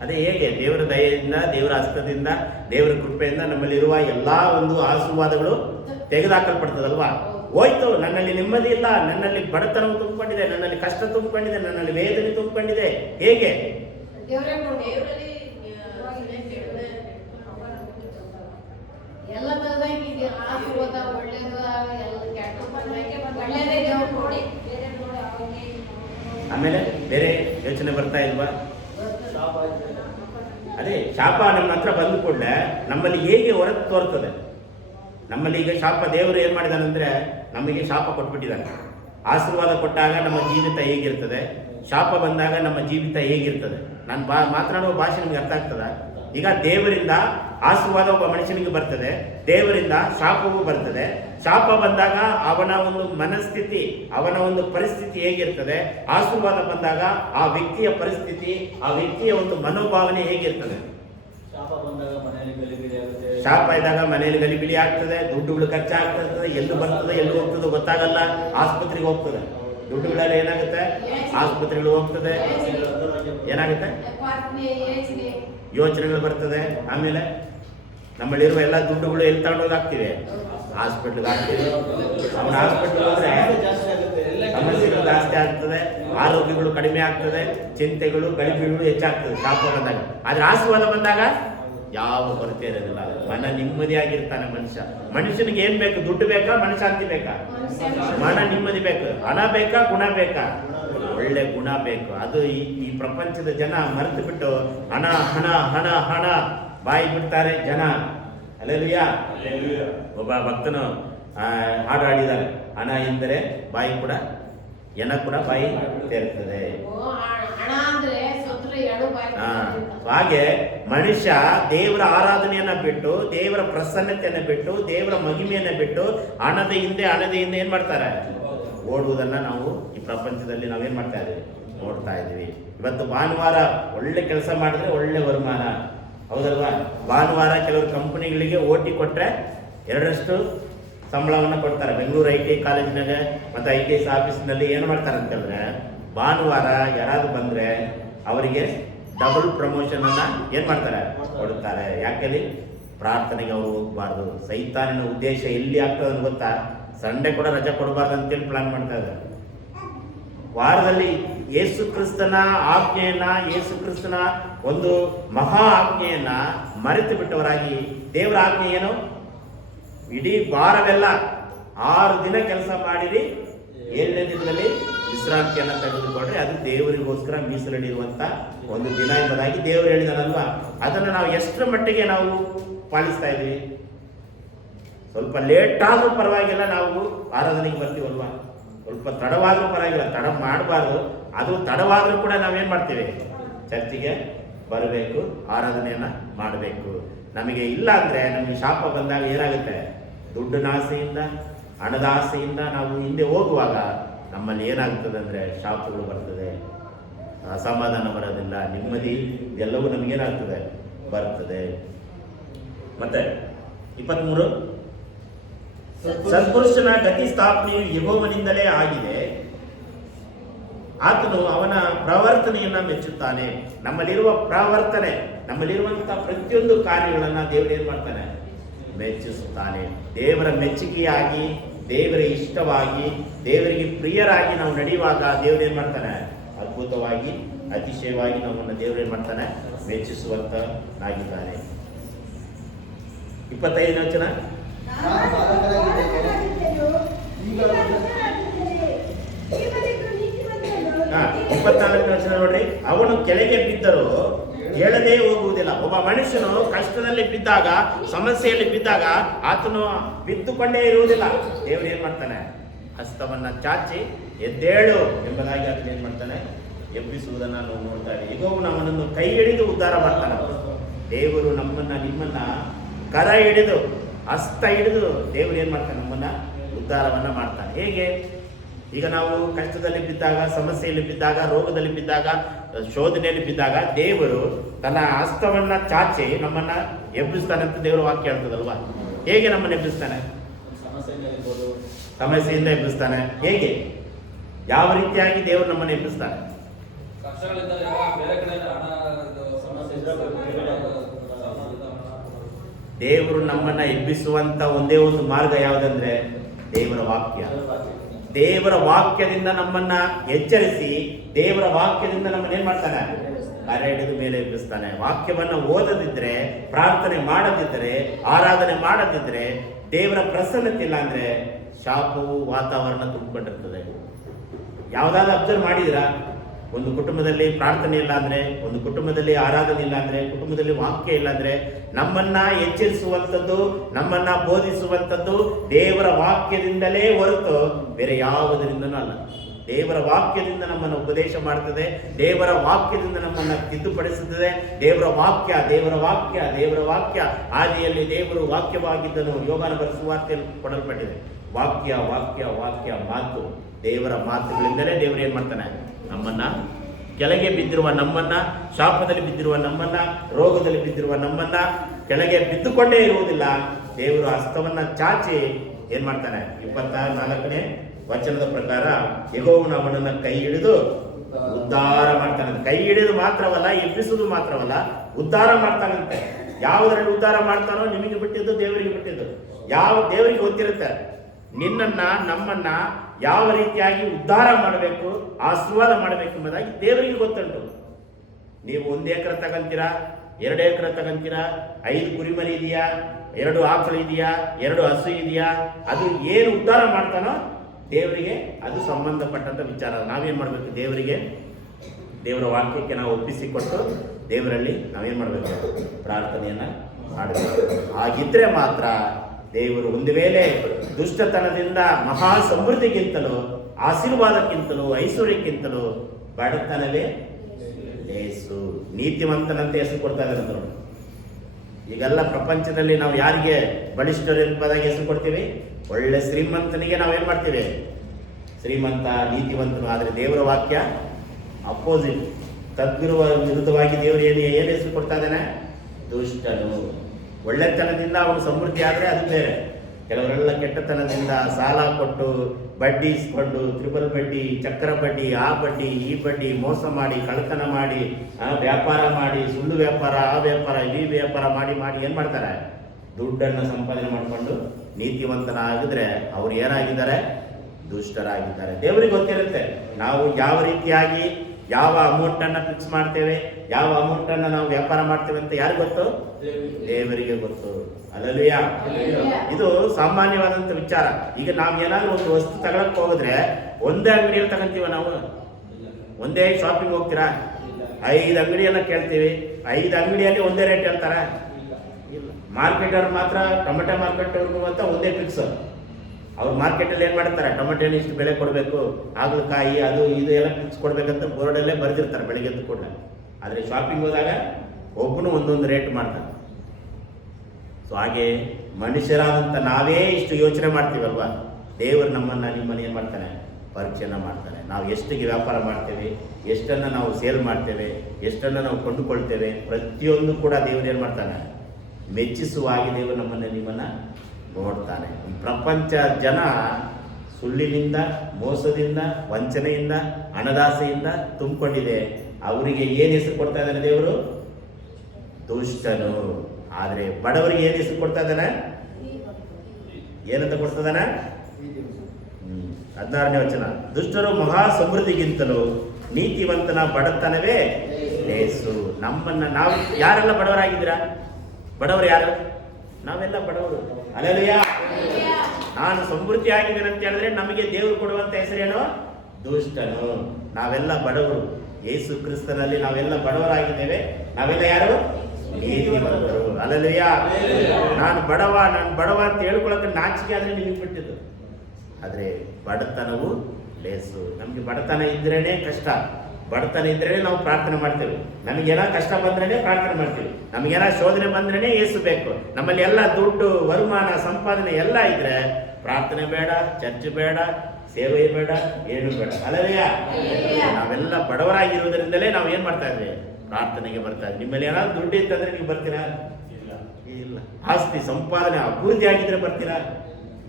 ಅದೇ ಹೇಗೆ? ದೇವರ ದಯೆಯಿಂದ, ದೇವರ ಹಸ್ತದಿಂದ, ದೇವರ ಕೃಪೆಯಿಂದ ನಮ್ಮಲ್ಲಿರುವ ಎಲ್ಲಾ ಒಂದು ಆಶೀರ್ವಾದಗಳು ತೆಗೆದುಹಾಕಲ್ಪಡ್ತದಲ್ವಾ? ಹೋಯ್ತು, ನನ್ನಲ್ಲಿ ನೆಮ್ಮದಿ ಇಲ್ಲ, ನನ್ನಲ್ಲಿ ಬಡತನವು ತುಂಬಿಕೊಂಡಿದೆ, ನನ್ನಲ್ಲಿ ಕಷ್ಟ ತುಂಬಿಕೊಂಡಿದೆ, ನನ್ನಲ್ಲಿ ವೇದನೆ ತುಂಬಿಕೊಂಡಿದೆ. ಹೇಗೆ? ಆಮೇಲೆ ಬೇರೆ ಯೋಚನೆ ಬರ್ತಾ ಇಲ್ವಾ? ಅದೇ ಶಾಪ ನಮ್ಮ ಹತ್ರ ಬಂದ ಕೂಡಲೇ ನಮ್ಮಲ್ಲಿ ಹೇಗೆ ಹೊರತು ತೋರ್ತದೆ. ನಮ್ಮಲ್ಲಿ ಈಗ ಶಾಪ ದೇವರು ಏನ್ ಮಾಡಿದಾನಂದ್ರೆ ನಮಗೆ ಶಾಪ ಕೊಟ್ಬಿಟ್ಟಿದ್ದಾನೆ. ಆಶೀರ್ವಾದ ಕೊಟ್ಟಾಗ ನಮ್ಮ ಜೀವಿತ ಹೇಗಿರ್ತದೆ, ಶಾಪ ಬಂದಾಗ ನಮ್ಮ ಜೀವಿತ ಹೇಗಿರ್ತದೆ? ನಾನು ಮಾತನಾಡುವ ಭಾಷೆ ನಿಮ್ಗೆ ಅರ್ಥ ಆಗ್ತದ? ಈಗ ದೇವರಿಂದ ಆಶೀರ್ವಾದ ಒಬ್ಬ ಮನುಷ್ಯನಿಗೆ ಬರ್ತದೆ, ದೇವರಿಂದ ಶಾಪವೂ ಬರ್ತದೆ. ಶಾಪ ಬಂದಾಗ ಅವನ ಒಂದು ಮನಸ್ಥಿತಿ, ಅವನ ಒಂದು ಪರಿಸ್ಥಿತಿ ಹೇಗಿರ್ತದೆ, ಆಶೀರ್ವಾದ ಬಂದಾಗ ಆ ವ್ಯಕ್ತಿಯ ಪರಿಸ್ಥಿತಿ, ಆ ವ್ಯಕ್ತಿಯ ಒಂದು ಮನೋಭಾವನೆ ಹೇಗಿರ್ತದೆ? ಶಾಪ ಇದ್ದಾಗ ಮನೆಯಲ್ಲಿ ಗಲಿಬಿಲಿ ಆಗ್ತದೆ, ದುಡ್ಡುಗಳು ಖರ್ಚಾಗ್ತದೆ, ಎಲ್ಲೂ ಬರ್ತದೆ ಎಲ್ಲೂ ಹೋಗ್ತದೆ ಗೊತ್ತಾಗಲ್ಲ, ಆಸ್ಪತ್ರೆಗೆ ಹೋಗ್ತದೆ. ದುಡ್ಡುಗಳೆಲ್ಲ ಏನಾಗುತ್ತೆ? ಆಸ್ಪತ್ರೆಗಳು ಹೋಗ್ತದೆ, ಏನಾಗುತ್ತೆ? ಯೋಚನೆಗಳು ಬರ್ತದೆ. ಆಮೇಲೆ ನಮ್ಮಲ್ಲಿರುವ ಎಲ್ಲ ದುಡ್ಡುಗಳು ಎಲ್ಲಿ ತಗೊಂಡೋಗಿ ಹಾಕ್ತಿವೆ? ಹಾಸ್ಪಿಟ್ಲ್ಗೆ ಹಾಕ್ತಿವಿ. ಅವನ ಹಾಸ್ಪಿಟ್ಲ್ ಹೋದ್ರೆ ಸಮಸ್ಯೆಗಳು ಜಾಸ್ತಿ ಆಗ್ತದೆ, ಆರೋಗ್ಯಗಳು ಕಡಿಮೆ ಆಗ್ತದೆ, ಚಿಂತೆಗಳು ಗಡಿಬಿಡಿಗಳು ಹೆಚ್ಚಾಗ್ತದೆ ಶಾಪ ಬಂದಾಗ. ಆದ್ರೆ ಆಶೀರ್ವಾದ ಬಂದಾಗ ಯಾವ ಕೊರತೆ ಇರೋದಿಲ್ಲ, ಮನ ನೆಮ್ಮದಿಯಾಗಿರ್ತಾನೆ ಮನುಷ್ಯ. ಮನುಷ್ಯನಿಗೆ ಏನ್ ಬೇಕು? ದುಡ್ಡು ಬೇಕಾ? ಮನಃಶಾಂತಿ ಬೇಕಾ? ಮನ ನೆಮ್ಮದಿ ಬೇಕು. ಹಣ ಬೇಕಾ? ಗುಣ ಬೇಕಾ? ಒಳ್ಳೆ ಗುಣ ಬೇಕು. ಅದು ಈ ಪ್ರಪಂಚದ ಜನ ಮರೆತು ಬಿಟ್ಟು ಹಣ ಹಣ ಹಣ ಹಣ ಬಾಯಿ ಬಿಡ್ತಾರೆ ಜನ. ಅಲ್ಲೆಲ್ಲೂಯಾ. ಒಬ್ಬ ಭಕ್ತನು ಹಾಡು ಹಾಡಿದ್ದಾರೆ, ಹಣ ಎಂದರೆ ಬಾಯಿ ಕೂಡ, ಎನ ಕೂಡ ಬಾಯಿ ಸೇರ್ತದೆ. ಹಾಗೆ ಮನುಷ್ಯ ದೇವರ ಆರಾಧನೆಯನ್ನ ಬಿಟ್ಟು, ದೇವರ ಪ್ರಸನ್ನತೆಯನ್ನ ಬಿಟ್ಟು, ದೇವರ ಮಹಿಮೆಯನ್ನ ಬಿಟ್ಟು ಹಣದ ಹಿಂದೆ ಏನ್ ಮಾಡ್ತಾರೆ? ಓಡುವುದನ್ನ ನಾವು ಈ ಪ್ರಪಂಚದಲ್ಲಿ ನಾವೇನ್ ಮಾಡ್ತಾ ಇದ್ದೀವಿ? ನೋಡ್ತಾ ಇದ್ದೀವಿ. ಇವತ್ತು ಭಾನುವಾರ ಒಳ್ಳೆ ಕೆಲಸ ಮಾಡಿದ್ರೆ ಒಳ್ಳೆ ವರಮಾನ, ಹೌದಲ್ವಾ? ಭಾನುವಾರ ಕೆಲವರು ಕಂಪನಿಗಳಿಗೆ ಓಟಿ ಕೊಟ್ರೆ 2ರಷ್ಟು ಸಂಬಳವನ್ನ ಕೊಡ್ತಾರೆ. ಬೆಂಗಳೂರು ITI ಕಾಲೇಜಿನಾಗ ಮತ್ತು ITS ಆಫೀಸ್ನಲ್ಲಿ ಏನು ಮಾಡ್ತಾರೆ ಅಂತಂದ್ರೆ, ಭಾನುವಾರ ಯಾರಾದ್ರೂ ಬಂದ್ರೆ ಅವರಿಗೆ ಡಬಲ್ ಪ್ರಮೋಷನ್ ಅನ್ನ ಏನ್ ಮಾಡ್ತಾರೆ? ಕೊಡ್ತಾರೆ. ಯಾಕೆಲ್ಲಿ? ಪ್ರಾರ್ಥನೆಗೆ ಅವರು ಹೋಗ್ಬಾರ್ದು. ಸೈತಾನಿನ ಉದ್ದೇಶ ಎಲ್ಲಿ ಆಗ್ತದೆ ಗೊತ್ತಾ? ಸಂಡೆ ಕೂಡ ರಜೆ ಕೊಡಬಾರ್ದು ಅಂತೇಳಿ ಪ್ಲಾನ್ ಮಾಡ್ತಾ ಇದ್ದಾರೆ. ವಾರದಲ್ಲಿ ಯೇಸು ಕ್ರಿಸ್ತನ ಆಜ್ಞೆಯನ್ನ, ಯೇಸು ಕ್ರಿಸ್ತನ ಒಂದು ಮಹಾ ಆಜ್ಞೆಯನ್ನ ಮರೆತು ಬಿಟ್ಟವರಾಗಿ, ದೇವರ ಆಜ್ಞೆ ಏನು? ಇಡೀ ವಾರವೆಲ್ಲ 6 ದಿನ ಕೆಲಸ ಮಾಡಿರಿ, 7ನೇ ದಿನದಲ್ಲಿ ವಿಶ್ರಾಂತಿಯನ್ನ ತೆಗೆದುಕೊಂಡ್ರೆ ಅದು ದೇವರಿಗೋಸ್ಕರ ಮೀಸಲಿಡುವಂತ ಒಂದು ದಿನ ಎಂಬುದಾಗಿ ದೇವರು ಹೇಳಿದಾನಲ್ವಾ? ಅದನ್ನು ನಾವು ಎಷ್ಟರ ಮಟ್ಟಿಗೆ ನಾವು ಪಾಲಿಸ್ತಾ ಇದ್ದೀವಿ? ಸ್ವಲ್ಪ ಲೇಟ್ ಆದ್ರೂ ಪರವಾಗಿಲ್ಲ, ನಾವು ಆರಾಧನೆಗೆ ಬರ್ತೀವಲ್ವಾ. ಸ್ವಲ್ಪ ತಡವಾದ್ರೂ ಪರವಾಗಿಲ್ಲ, ತಡ ಮಾಡಬಾರ್ದು. ಅದು ತಡವಾದ್ರೂ ಕೂಡ ನಾವೇನ್ ಮಾಡ್ತೀವಿ, ಚರ್ಚಿಗೆ ಬರಬೇಕು, ಆರಾಧನೆಯನ್ನ ಮಾಡಬೇಕು. ನಮಗೆ ಇಲ್ಲ ಅಂದ್ರೆ ನಮಗೆ ಶಾಪ ಬಂದಾಗ ಏನಾಗುತ್ತೆ, ದುಡ್ಡಿನ ಆಸೆಯಿಂದ, ಹಣದ ಆಸೆಯಿಂದ ನಾವು ಹಿಂದೆ ಹೋಗುವಾಗ ನಮ್ಮಲ್ಲಿ ಏನಾಗ್ತದೆ ಅಂದ್ರೆ ಶಾಪಗಳು ಬರ್ತದೆ, ಅಸಮಾಧಾನ ಬರೋದಿಲ್ಲ, ನೆಮ್ಮದಿ ಎಲ್ಲವೂ ನಮಗೇನಾಗ್ತದೆ, ಬರ್ತದೆ. ಮತ್ತೆ 23, ಸತ್ಪುರುಷನ ಗತಿ ಸ್ಥಾಪನೆಯು ಯೆಹೋವನಿಂದಲೇ ಆಗಿದೆ, ಆತನು ಅವನ ಪ್ರವರ್ತನೆಯನ್ನ ಮೆಚ್ಚುತ್ತಾನೆ. ನಮ್ಮಲ್ಲಿರುವ ಪ್ರವರ್ತನೆ, ನಮ್ಮಲ್ಲಿರುವಂತಹ ಪ್ರತಿಯೊಂದು ಕಾರ್ಯಗಳನ್ನ ದೇವರು ಏನ್ ಮಾಡ್ತಾನೆ, ಮೆಚ್ಚಿಸುತ್ತಾನೆ. ದೇವರ ಮೆಚ್ಚುಗೆಯಾಗಿ, ದೇವರ ಇಷ್ಟವಾಗಿ, ದೇವರಿಗೆ ಪ್ರಿಯರಾಗಿ ನಾವು ನಡೆಯುವಾಗ ದೇವರು ಏನ್ ಮಾಡ್ತಾನೆ, ಅದ್ಭುತವಾಗಿ, ಅತಿಶಯವಾಗಿ ನಮ್ಮನ್ನು ದೇವರು ಏನ್ ಮಾಡ್ತಾನೆ, ಮೆಚ್ಚಿಸುವಂತನಾಗಿದ್ದಾನೆ. 25ನೇ ವಚನ, 24ನೇ ವಚನ ನೋಡ್ರಿ. ಅವನು ಕೆಳಗೆ ಬಿದ್ದರೂ ಹೇಳದೇ ಹೋಗುವುದಿಲ್ಲ. ಒಬ್ಬ ಮನುಷ್ಯನು ಕಷ್ಟದಲ್ಲಿ ಬಿದ್ದಾಗ, ಸಮಸ್ಯೆಯಲ್ಲಿ ಬಿದ್ದಾಗ ಆತನು ಬಿದ್ದುಕೊಂಡೇ ಇರುವುದಿಲ್ಲ. ದೇವರು ಏನ್ ಮಾಡ್ತಾನೆ, ಹಸ್ತವನ್ನ ಚಾಚಿ ಎದ್ದೇಳು ಎಂಬುದಾಗಿ ಆತನ ಏನ್ ಮಾಡ್ತಾನೆ, ಎಬ್ಬಿಸುವುದನ್ನ ನಾವು ನೋಡ್ತಾ ಇದ್ದೀವಿ. ಈಗ ಅವನನ್ನು ಕೈ ಹಿಡಿದು ಉದ್ಧಾರ ಮಾಡ್ತಾನೆ. ದೇವರು ನಮ್ಮನ್ನ, ನಿಮ್ಮನ್ನ ಕರ ಹಿಡಿದು, ಹಸ್ತ ಹಿಡಿದು ದೇವರು ಏನ್ ಮಾಡ್ತಾನೆ, ನಮ್ಮನ್ನ ಉದ್ಧಾರವನ್ನ ಮಾಡ್ತಾನೆ. ಹೇಗೆ? ಈಗ ನಾವು ಕಷ್ಟದಲ್ಲಿ ಬಿದ್ದಾಗ, ಸಮಸ್ಯೆಯಲ್ಲಿ ಬಿದ್ದಾಗ, ರೋಗದಲ್ಲಿ ಬಿದ್ದಾಗ, ಶೋಧನೆಯಲ್ಲಿ ಬಿದ್ದಾಗ ದೇವರು ತನ್ನ ಹಸ್ತವನ್ನ ಚಾಚಿ ನಮ್ಮನ್ನ ಎಬ್ಬಿಸ್ತಾನೆ ಅಂತ ದೇವರು ವಾಕ್ಯ ಹೇಳ್ತದಲ್ವಾ. ಹೇಗೆ ನಮ್ಮನ್ನ ಎಬ್ಬಿಸ್ತಾನೆ? ಸಮಸ್ಯೆಯಿಂದ ಎಬ್ಬಿಸ್ತಾನೆ. ಹೇಗೆ, ಯಾವ ರೀತಿಯಾಗಿ ದೇವರು ನಮ್ಮನ್ನ ಎಬ್ಬಿಸ್ತಾನೆ? ದೇವರು ನಮ್ಮನ್ನ ಎಬ್ಬಿಸುವಂತ ಒಂದೇ ಒಂದು ಮಾರ್ಗ ಯಾವುದಂದ್ರೆ ದೇವರ ವಾಕ್ಯ. ದೇವರ ವಾಕ್ಯದಿಂದ ನಮ್ಮನ್ನ ಎಚ್ಚರಿಸಿ, ದೇವರ ವಾಕ್ಯದಿಂದ ನಮ್ಮನ್ನ ಏನ್ ಮಾಡ್ತಾನೆ, ಕರೆ ಹಿಡಿದ ಮೇಲೆ ಎಬ್ಬಿಸ್ತಾನೆ. ವಾಕ್ಯವನ್ನ ಓದದಿದ್ರೆ, ಪ್ರಾರ್ಥನೆ ಮಾಡದಿದ್ರೆ, ಆರಾಧನೆ ಮಾಡದಿದ್ರೆ, ದೇವರ ಪ್ರಸನ್ನತೆ ಇಲ್ಲ ಅಂದ್ರೆ ಶಾಪವು ವಾತಾವರಣ ತುಂಬಿಕೊಂಡಿರ್ತದೆ. ಯಾವ್ದಾದ್ರು ಅಬ್ಸರ್ವ್ ಮಾಡಿದಿರಾ? ಒಂದು ಕುಟುಂಬದಲ್ಲಿ ಪ್ರಾರ್ಥನೆ ಇಲ್ಲ ಅಂದ್ರೆ, ಒಂದು ಕುಟುಂಬದಲ್ಲಿ ಆರಾಧನೆ ಇಲ್ಲ ಅಂದ್ರೆ, ಕುಟುಂಬದಲ್ಲಿ ವಾಕ್ಯ ಇಲ್ಲ ಅಂದ್ರೆ, ನಮ್ಮನ್ನ ಎಚ್ಚರಿಸುವಂಥದ್ದು, ನಮ್ಮನ್ನ ಬೋಧಿಸುವಂಥದ್ದು ದೇವರ ವಾಕ್ಯದಿಂದಲೇ ಹೊರತು ಬೇರೆ ಯಾವುದರಿಂದನೂ ಅಲ್ಲ. ದೇವರ ವಾಕ್ಯದಿಂದ ನಮ್ಮನ್ನು ಉಪದೇಶ ಮಾಡ್ತದೆ, ದೇವರ ವಾಕ್ಯದಿಂದ ನಮ್ಮನ್ನ ತಿದ್ದುಪಡಿಸುತ್ತದೆ. ದೇವರ ವಾಕ್ಯ, ದೇವರ ವಾಕ್ಯ, ದೇವರ ವಾಕ್ಯ. ಆದಿಯಲ್ಲಿ ದೇವರು ವಾಕ್ಯವಾಗಿದ್ದನು, ಯೋಹಾನ ಬರೆದ ಸುವಾರ್ತೆಯಲ್ಲಿ ಕೊಡಲ್ಪಟ್ಟಿದೆ. ವಾಕ್ಯ, ವಾಕ್ಯ, ವಾಕ್ಯ, ಮಾತು. ದೇವರ ಮಾತುಗಳಿಂದಲೇ ದೇವರು ಏನ್ ಮಾಡ್ತಾನೆ, ನಮ್ಮನ್ನ, ಕೆಳಗೆ ಬಿದ್ದಿರುವ ನಮ್ಮನ್ನ, ಶಾಪದಲ್ಲಿ ಬಿದ್ದಿರುವ ನಮ್ಮನ್ನ, ರೋಗದಲ್ಲಿ ಬಿದ್ದಿರುವ ನಮ್ಮನ್ನ ಕೆಳಗೆ ಬಿದ್ದುಕೊಂಡೇ ಇರುವುದಿಲ್ಲ. ದೇವರು ಹಸ್ತವನ್ನ ಚಾಚಿ ಏನ್ ಮಾಡ್ತಾನೆ, 24ನೇ ವಚನದ ಪ್ರಕಾರ ಯೆಹೋವನು ಅವನನ್ನ ಕೈ ಹಿಡಿದು ಉದ್ಧಾರ ಮಾಡ್ತಾನೆ. ಕೈ ಹಿಡಿದು ಮಾತ್ರವಲ್ಲ, ಎಬ್ಬಿಸುವುದು ಮಾತ್ರವಲ್ಲ, ಉದ್ಧಾರ ಮಾಡ್ತಾನಂತೆ. ಯಾವುದರಲ್ಲಿ ಉದ್ಧಾರ ಮಾಡ್ತಾನೋ ನಿಮಗೆ ಬಿಟ್ಟಿದ್ದು, ದೇವರಿಗೆ ಬಿಟ್ಟಿದ್ದು. ಯಾವ ದೇವರಿಗೆ ಗೊತ್ತಿರುತ್ತೆ ನಿನ್ನನ್ನ, ನಮ್ಮನ್ನ ಯಾವ ರೀತಿಯಾಗಿ ಉದ್ಧಾರ ಮಾಡಬೇಕು, ಆಶೀರ್ವಾದ ಮಾಡಬೇಕು ಎಂಬುದಾಗಿ ದೇವರಿಗೆ ಗೊತ್ತುಂಟು. ನೀವು 1 ಎಕರೆ ತಗೊಂತೀರಾ, 2 ಎಕರೆ ತಗೊಂತೀರಾ, 5 ಕುರಿಮರಿ ಇದೆಯಾ, 2 ಆಕಳು ಇದೆಯಾ, 2 ಹಸು ಇದೆಯಾ, ಅದು ಏನು ಉದ್ಧಾರ ಮಾಡ್ತಾನೋ ದೇವರಿಗೆ ಅದು ಸಂಬಂಧಪಟ್ಟಂತ ವಿಚಾರ. ನಾವೇನ್ ಮಾಡ್ಬೇಕು, ದೇವರಿಗೆ, ದೇವರ ವಾಕ್ಯಕ್ಕೆ ನಾವು ಒಪ್ಪಿಸಿಕೊಟ್ಟು ದೇವರಲ್ಲಿ ನಾವೇನ್ ಮಾಡ್ಬೇಕು, ಪ್ರಾರ್ಥನೆಯನ್ನ ಮಾಡಬೇಕು. ಹಾಗಿದ್ರೆ ಮಾತ್ರ ದೇವರು ಒಂದು ವೇಳೆ ದುಷ್ಟತನದಿಂದ ಮಹಾ ಸಮೃದ್ಧಿಗಿಂತಲೂ, ಆಶೀರ್ವಾದಕ್ಕಿಂತಲೂ, ಐಶ್ವರ್ಯಕ್ಕಿಂತಲೂ ಬಡತನವೇ ಲೇಸು. ನೀತಿವಂತನಂತೆ ಹೆಸರು ಕೊಡ್ತಾ ಇದ್ದಾರೆ ನೋಡಿ. ಈಗೆಲ್ಲ ಪ್ರಪಂಚದಲ್ಲಿ ನಾವು ಯಾರಿಗೆ ಬಲಿಷ್ಠರು ಎಂಬುದಾಗಿ ಹೆಸರು ಕೊಡ್ತೀವಿ? ಒಳ್ಳೆ ಶ್ರೀಮಂತನಿಗೆ ನಾವೇನ್ ಮಾಡ್ತೀವಿ, ಶ್ರೀಮಂತ, ನೀತಿವಂತನು. ಆದರೆ ದೇವರ ವಾಕ್ಯ ಅಪೋಸಿಟ್, ವಿರುದ್ಧವಾಗಿ ದೇವರು ಏನು ಹೆಸರು ಕೊಡ್ತಾ ಇದ್ದಾನೆ? ದುಷ್ಟನು. ಒಳ್ಳೆತನದಿಂದ ಅವನು ಸಮೃದ್ಧಿ ಆದರೆ ಅದು ಬೇರೆ. ಕೆಲವರೆಲ್ಲ ಕೆಟ್ಟತನದಿಂದ ಸಾಲ ಕೊಟ್ಟು, ಬಡ್ಡಿ ಇಸ್ಕೊಂಡು, ತ್ರಿಬಲ್ ಬಡ್ಡಿ, ಚಕ್ರ ಬಡ್ಡಿ, ಆ ಬಡ್ಡಿ, ಈ ಬಡ್ಡಿ, ಮೋಸ ಮಾಡಿ, ಕಳ್ಳತನ ಮಾಡಿ, ವ್ಯಾಪಾರ ಮಾಡಿ, ಸುಳ್ಳು ವ್ಯಾಪಾರ, ಆ ವ್ಯಾಪಾರ, ಈ ವ್ಯಾಪಾರ ಮಾಡಿ ಏನ್ ಮಾಡ್ತಾರೆ, ದುಡ್ಡನ್ನು ಸಂಪಾದನೆ ಮಾಡಿಕೊಂಡು ನೀತಿವಂತನಾಗಿದ್ರೆ ಅವ್ರು ಏನಾಗಿದ್ದಾರೆ? ದುಷ್ಟರಾಗಿದ್ದಾರೆ. ದೇವರಿಗೆ ಗೊತ್ತಿರುತ್ತೆ ನಾವು ಯಾವ ರೀತಿಯಾಗಿ ಯಾವ ಅಮೌಂಟನ್ನು ಫಿಕ್ಸ್ ಮಾಡ್ತೇವೆ, ಯಾವ ಅಮೌಂಟನ್ನು ನಾವು ವ್ಯಾಪಾರ ಮಾಡ್ತೇವೆ ಅಂತ ಯಾರು ಗೊತ್ತು? ದೇವರಿಗೆ ಗೊತ್ತು. ಅಲ್ಲಲ್ವಿಯಾ? ಇದು ಸಾಮಾನ್ಯವಾದಂಥ ವಿಚಾರ. ಈಗ ನಾವು ಏನಾದ್ರು ಒಂದು ವಸ್ತು ತಗೊಳಕ್ ಹೋಗಿದ್ರೆ ಒಂದೇ ಅಂಗಡಿಯಲ್ಲಿ ತಗೊಂತೀವ? ನಾವು ಒಂದೇ ಶಾಪಿಂಗ್ ಹೋಗ್ತೀರಾ? 5 ಅಂಗಡಿಯನ್ನ ಕೇಳ್ತೀವಿ, 5 ಅಂಗಡಿಯಲ್ಲಿ ಒಂದೇ ರೇಟ್ ಹೇಳ್ತಾರ? ಇಲ್ಲ. ಮಾರ್ಕೆಟವ್ರು ಮಾತ್ರ ಟೊಮೆಟೊ ಮಾರ್ಕೆಟ್ವರೆಗೂ ಅಂತ ಒಂದೇ ಫಿಕ್ಸ್. ಅವ್ರು ಮಾರ್ಕೆಟಲ್ಲಿ ಏನು ಮಾಡ್ತಾರೆ, ಟೊಮೆಟೊನ ಇಷ್ಟು ಬೆಲೆ ಕೊಡಬೇಕು, ಹಾಗಲಕಾಯಿ ಅದು ಇದು ಎಲ್ಲ ಫಿಕ್ಸ್ ಕೊಡಬೇಕಂತ ಬೋರ್ಡಲ್ಲೇ ಬರೆದಿರ್ತಾರೆ ಬೆಳಿಗ್ಗೆ ಎದ್ದು ಕೂಡ. ಆದರೆ ಶಾಪಿಂಗ್ ಹೋದಾಗ ಒಬ್ಬನು ಒಂದೊಂದು ರೇಟ್ ಮಾಡ್ತಾನೆ. ಸೊ ಹಾಗೆ ಮನುಷ್ಯರಾದಂಥ ನಾವೇ ಇಷ್ಟು ಯೋಚನೆ ಮಾಡ್ತೀವಲ್ವ, ದೇವರು ನಮ್ಮನ್ನು ನಿಮ್ಮನ್ನು ಏನು ಮಾಡ್ತಾನೆ, ಪರೀಕ್ಷೆಯನ್ನು ಮಾಡ್ತಾನೆ. ನಾವು ಎಷ್ಟಿಗೆ ವ್ಯಾಪಾರ ಮಾಡ್ತೇವೆ, ಎಷ್ಟನ್ನು ನಾವು ಸೇಲ್ ಮಾಡ್ತೇವೆ, ಎಷ್ಟನ್ನು ನಾವು ಕೊಂಡುಕೊಳ್ತೇವೆ, ಪ್ರತಿಯೊಂದು ಕೂಡ ದೇವರು ಏನು ಮಾಡ್ತಾನೆ, ಮೆಚ್ಚಿಸುವ ಹಾಗೆ ದೇವರು ನಮ್ಮನ್ನು ನಿಮ್ಮನ್ನು ನೋಡ್ತಾನೆ. ಈ ಪ್ರಪಂಚ ಜನ ಸುಳ್ಳಿನಿಂದ, ಮೋಸದಿಂದ, ವಂಚನೆಯಿಂದ, ಹಣದಾಸೆಯಿಂದ ತುಂಬಿಕೊಂಡಿದೆ. ಅವರಿಗೆ ಏನು ಹೆಸರು ಕೊಡ್ತಾ ಇದ್ದಾನೆ ದೇವರು? ದುಷ್ಟನು. ಆದರೆ ಬಡವರಿಗೆ ಏನು ಹೆಸರು ಕೊಡ್ತಾ ಇದ್ದಾನೆ? ಏನಂತ ಕೊಡ್ತಾ ಇದ್ದಾನೆ? 16ನೇ ವಚನ, ದುಷ್ಟರು ಮಹಾ ಸಮೃದ್ಧಿಗಿಂತಲೂ ನೀತಿವಂತನ ಬಡತನವೇ ಲೇಸು. ನಾವು ಯಾರೆಲ್ಲ ಬಡವರಾಗಿದ್ದೀರಾ? ಬಡವರು ಯಾರು? ನಾವೆಲ್ಲ ಬಡವರು. ಹಲ್ಲೆಲೂಯಾ. ನಾನು ಸಮೃದ್ಧಿ ಆಗಿದ್ದೇನೆ ಅಂತ ಹೇಳಿದ್ರೆ ನಮಗೆ ದೇವರು ಕೊಡುವಂತ ಹೆಸರೇನು? ದುಷ್ಟನು. ನಾವೆಲ್ಲ ಬಡವರು. ಯೇಸು ಕ್ರಿಸ್ತನಲ್ಲಿ ನಾವೆಲ್ಲ ಬಡವರಾಗಿದ್ದೇವೆ. ನಾವೆಲ್ಲ ಯಾರು? ನೀತಿವಂತರು. ಹಲ್ಲೆಲೂಯಾ. ನಾನು ಬಡವ ಅಂತ ಹೇಳ್ಕೊಳಕ್ಕೆ ನಾಚಿಕೆ ಆದ್ರೆ ನಿಮಗೆ ಬಿಟ್ಟಿದ್ದು. ಆದರೆ ಬಡತನವು ಲೇಸು. ನಮಗೆ ಬಡತನ ಇದ್ರೇನೆ ಕಷ್ಟ. ಬಡತನ ಇದ್ರೇನೆ ನಾವು ಪ್ರಾರ್ಥನೆ ಮಾಡ್ತೇವೆ. ನಮಗೇನೋ ಕಷ್ಟ ಬಂದ್ರೇನೆ ಪ್ರಾರ್ಥನೆ ಮಾಡ್ತೀವಿ. ನಮಗೇನೋ ಶೋಧನೆ ಬಂದ್ರೇನೆ ಯೇಸು ಬೇಕು. ನಮ್ಮಲ್ಲಿ ಎಲ್ಲ ದುಡ್ಡು, ವರುಮಾನ, ಸಂಪಾದನೆ ಎಲ್ಲ ಇದ್ರೆ ಪ್ರಾರ್ಥನೆ ಬೇಡ, ಚರ್ಚ್ ಬೇಡ, ಸೇವೆ ಬೇಡ, ಏನು ಬೇಡ. ಹಲ್ಲೆಲೂಯಾ. ನಾವೆಲ್ಲ ಬಡವರಾಗಿರುವುದರಿಂದಲೇ ನಾವು ಏನು ಮಾಡ್ತಾ ಇದ್ವಿ? ಪ್ರಾರ್ಥನೆಗೆ ಬರ್ತಾ ಇದ್ವಿ. ನಿಮ್ಮಲ್ಲಿ ಏನಾದ್ರು ದುಡ್ಡು ಇತ್ತಂದ್ರೆ ನೀವು ಬರ್ತೀರಾ? ಇಲ್ಲ. ಆಸ್ತಿ ಸಂಪಾದನೆ ಅಭಿವೃದ್ಧಿ ಆಗಿದ್ರೆ ಬರ್ತೀರಾ?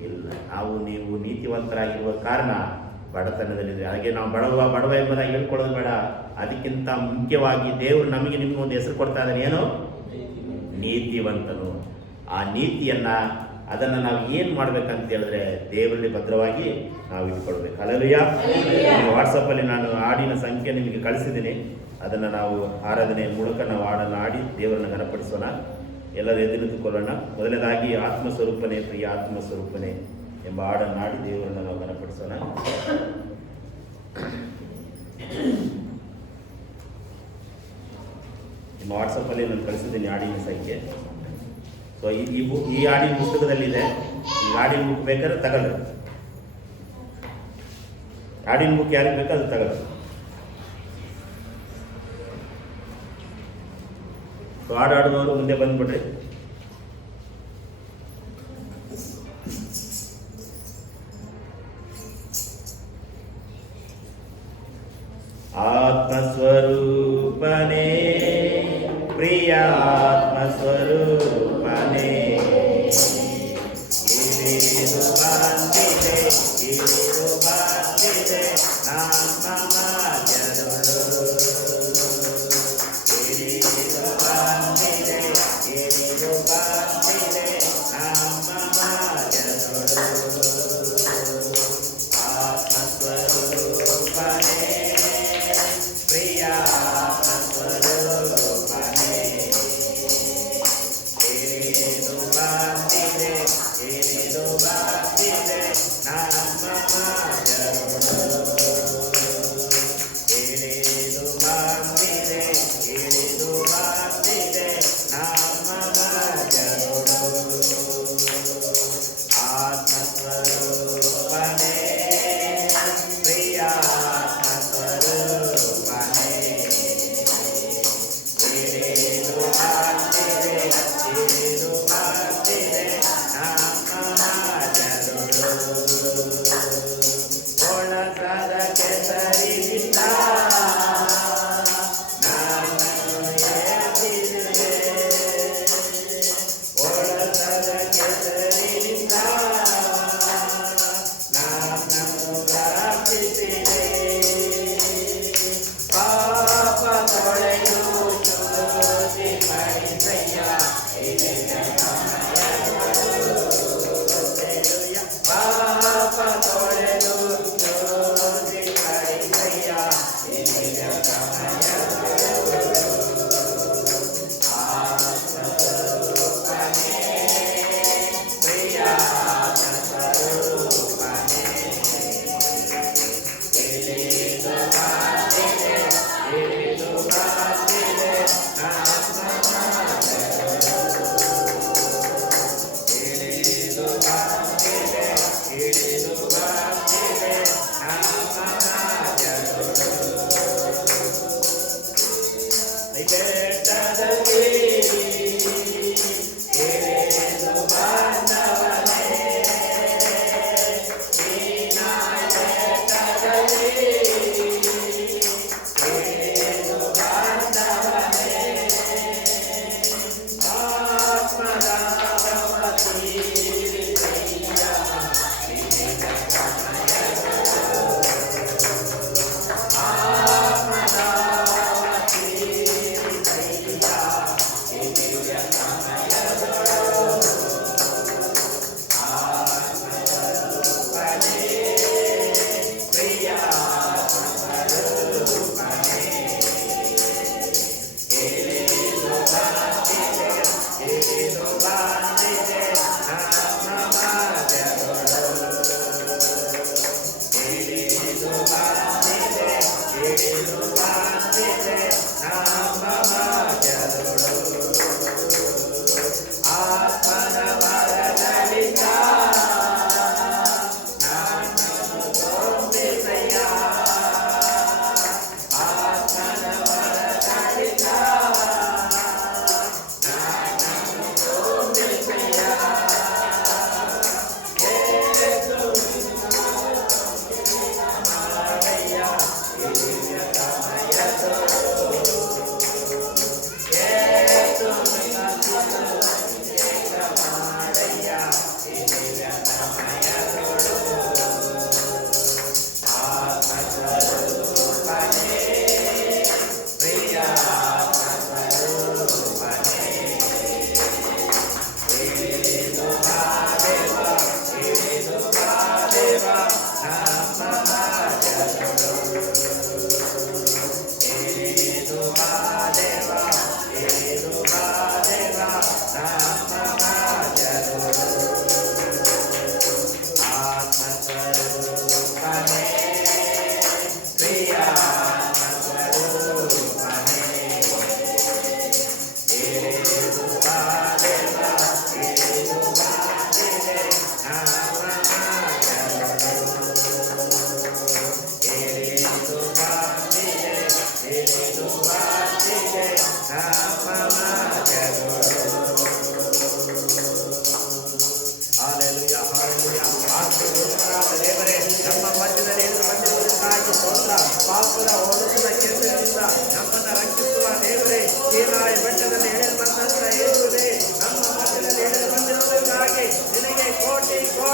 ಇಲ್ಲ. ನೀವು ನೀತಿವಂತರಾಗಿರುವ ಕಾರಣ ಬಡತನದಲ್ಲಿದೆ. ಹಾಗೆ ನಾವು ಬಡವ ಎಂಬುದಾಗಿ ಹೇಳ್ಕೊಳ್ಳೋದು ಬೇಡ. ಅದಕ್ಕಿಂತ ಮುಖ್ಯವಾಗಿ ದೇವರು ನಮಗೆ ನಿಮ್ಗೊಂದು ಹೆಸರು ಕೊಡ್ತಾ ಇದ್ದಾನೆ. ಏನು? ನೀತಿವಂತನು. ಆ ನೀತಿಯನ್ನು ಅದನ್ನು ನಾವು ಏನು ಮಾಡ್ಬೇಕಂತ ಹೇಳಿದ್ರೆ ದೇವರಲ್ಲಿ ಭದ್ರವಾಗಿ ನಾವು ಇಟ್ಕೊಳ್ಬೇಕು. ಹಲ್ಲೆಲೂಯಾ. ವಾಟ್ಸಪ್ಪಲ್ಲಿ ನಾನು ಹಾಡಿನ ಸಂಖ್ಯೆ ನಿಮಗೆ ಕಳಿಸಿದ್ದೀನಿ. ಅದನ್ನು ನಾವು ಆರಾಧನೆಯ ಮೂಲಕ ನಾವು ಹಾಡನ್ನು ಹಾಡಿ ದೇವರನ್ನು ಘನಪಡಿಸೋಣ. ಎಲ್ಲರೂ ಎದ್ದು ನಿಂತುಕೊಳ್ಳೋಣ. ಮೊದಲನೇದಾಗಿ ಆತ್ಮಸ್ವರೂಪನೇ, ಪ್ರಿಯ ಆತ್ಮಸ್ವರೂಪನೇ ಎಂಬ ಹಾಡನ್ನು ಹಾಡಿ ದೇವರನ್ನು ನಾವು ಘನಪಡಿಸೋಣ. ನಿಮ್ಮ ವಾಟ್ಸಪ್ಪಲ್ಲಿ ನಾನು ಕಳಿಸಿದ್ದೀನಿ ಹಾಡಿನ ಸಂಖ್ಯೆ. ಸೊ ಈ ಹಾಡಿನ ಪುಸ್ತಕದಲ್ಲಿದೆ. ಈ ಹಾಡಿನ ಬುಕ್ ಬೇಕಾದ್ರೆ ತಗೊಳ್ಳಿ. ಹಾಡಿನ ಬುಕ್ ಯಾರಿಗೆ ಬೇಕೋ ಅದು ತಗೊಳ್ಳಿ. ಸೊ ಹಾಡಾಡುವವರು ಮುಂದೆ ಬಂದ್ಬಿಡ್ರಿ. ಆತ್ಮಸ್ವರೂಪನೇ, ಪ್ರಿಯ ಆತ್ಮಸ್ವರೂಪನೇ, ಇಳಿದು ಬಂದಿದೆ ನಮ್ಮ ಮಧ್ಯದೊಳು. ಇಳಿದು ಬಂದಿದೆ ನಮ್ಮ ಮಧ್ಯದೊಳು. ಆತ್ಮಸ್ವರೂಪನೇ, ಪ್ರಿಯ ಆತ್ಮಸ್ವರೂಪನೇ, ಇಳಿದು ಬಂದಿದೆ ನಮ್ಮ ಮಧ್ಯದೊಳು. ಇಳಿದು ಬಂದಿದೆ ನಮ್ಮ ಮಧ್ಯದೊಳು. ಆತ್ಮಸ್ವರೂಪನೇ, ಪ್ರಿಯ ಆತ್ಮಸ್ವರೂಪನೇ, ಇಳಿದು ಬಂದಿದೆ ನಮ್ಮ ಮಧ್ಯದೊಳು.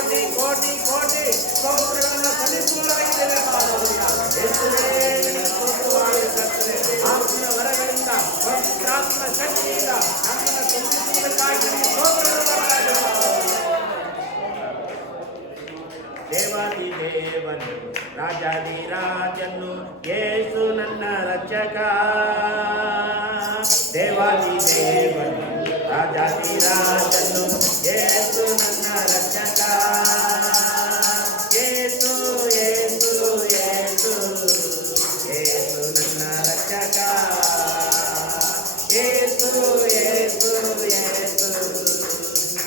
ಕೋಟಿ ಕೋಟಿ ಕೋಟಿ ಸ್ತೋತ್ರಗಳನ್ನು ಸಲ್ಲಿಸುವುದಾಗಿದ್ದೇವೆ. ಯೇಸುವೇ, ನಿನಗೆ ಸ್ತೋತ್ರವಾಗಲಿ ಕರ್ತನೇ. ಆತ್ಮೀಯ ವರಗಳಿಂದ ಪವಿತ್ರಾತ್ಮ ಶಕ್ತಿಯಿಂದ ನಮ್ಮನ್ನು ತುಂಬಿಸುವುದಕ್ಕಾಗಿ ನಿನಗೆ ಸ್ತೋತ್ರಗಳು ಮಾಡ್ತಾ ದೇವಾದಿ ದೇವನು ರಾಜಾದಿ ರಾಜನು ಯೇಸು ನನ್ನ ರಕ್ಷಕ. ದೇವಾದಿ ದೇವನು ರಾಜಾದಿ ರಾಜನು ಯೇಸು ನನ್ನ ರಕ್ಷಕ. ಯೇಸು ಯೇಸು ಯೇಸು ಯೇಸು ನನ್ನ ರಕ್ಷಕ. ಯೇಸು ಯೇಸು ಯೇಸು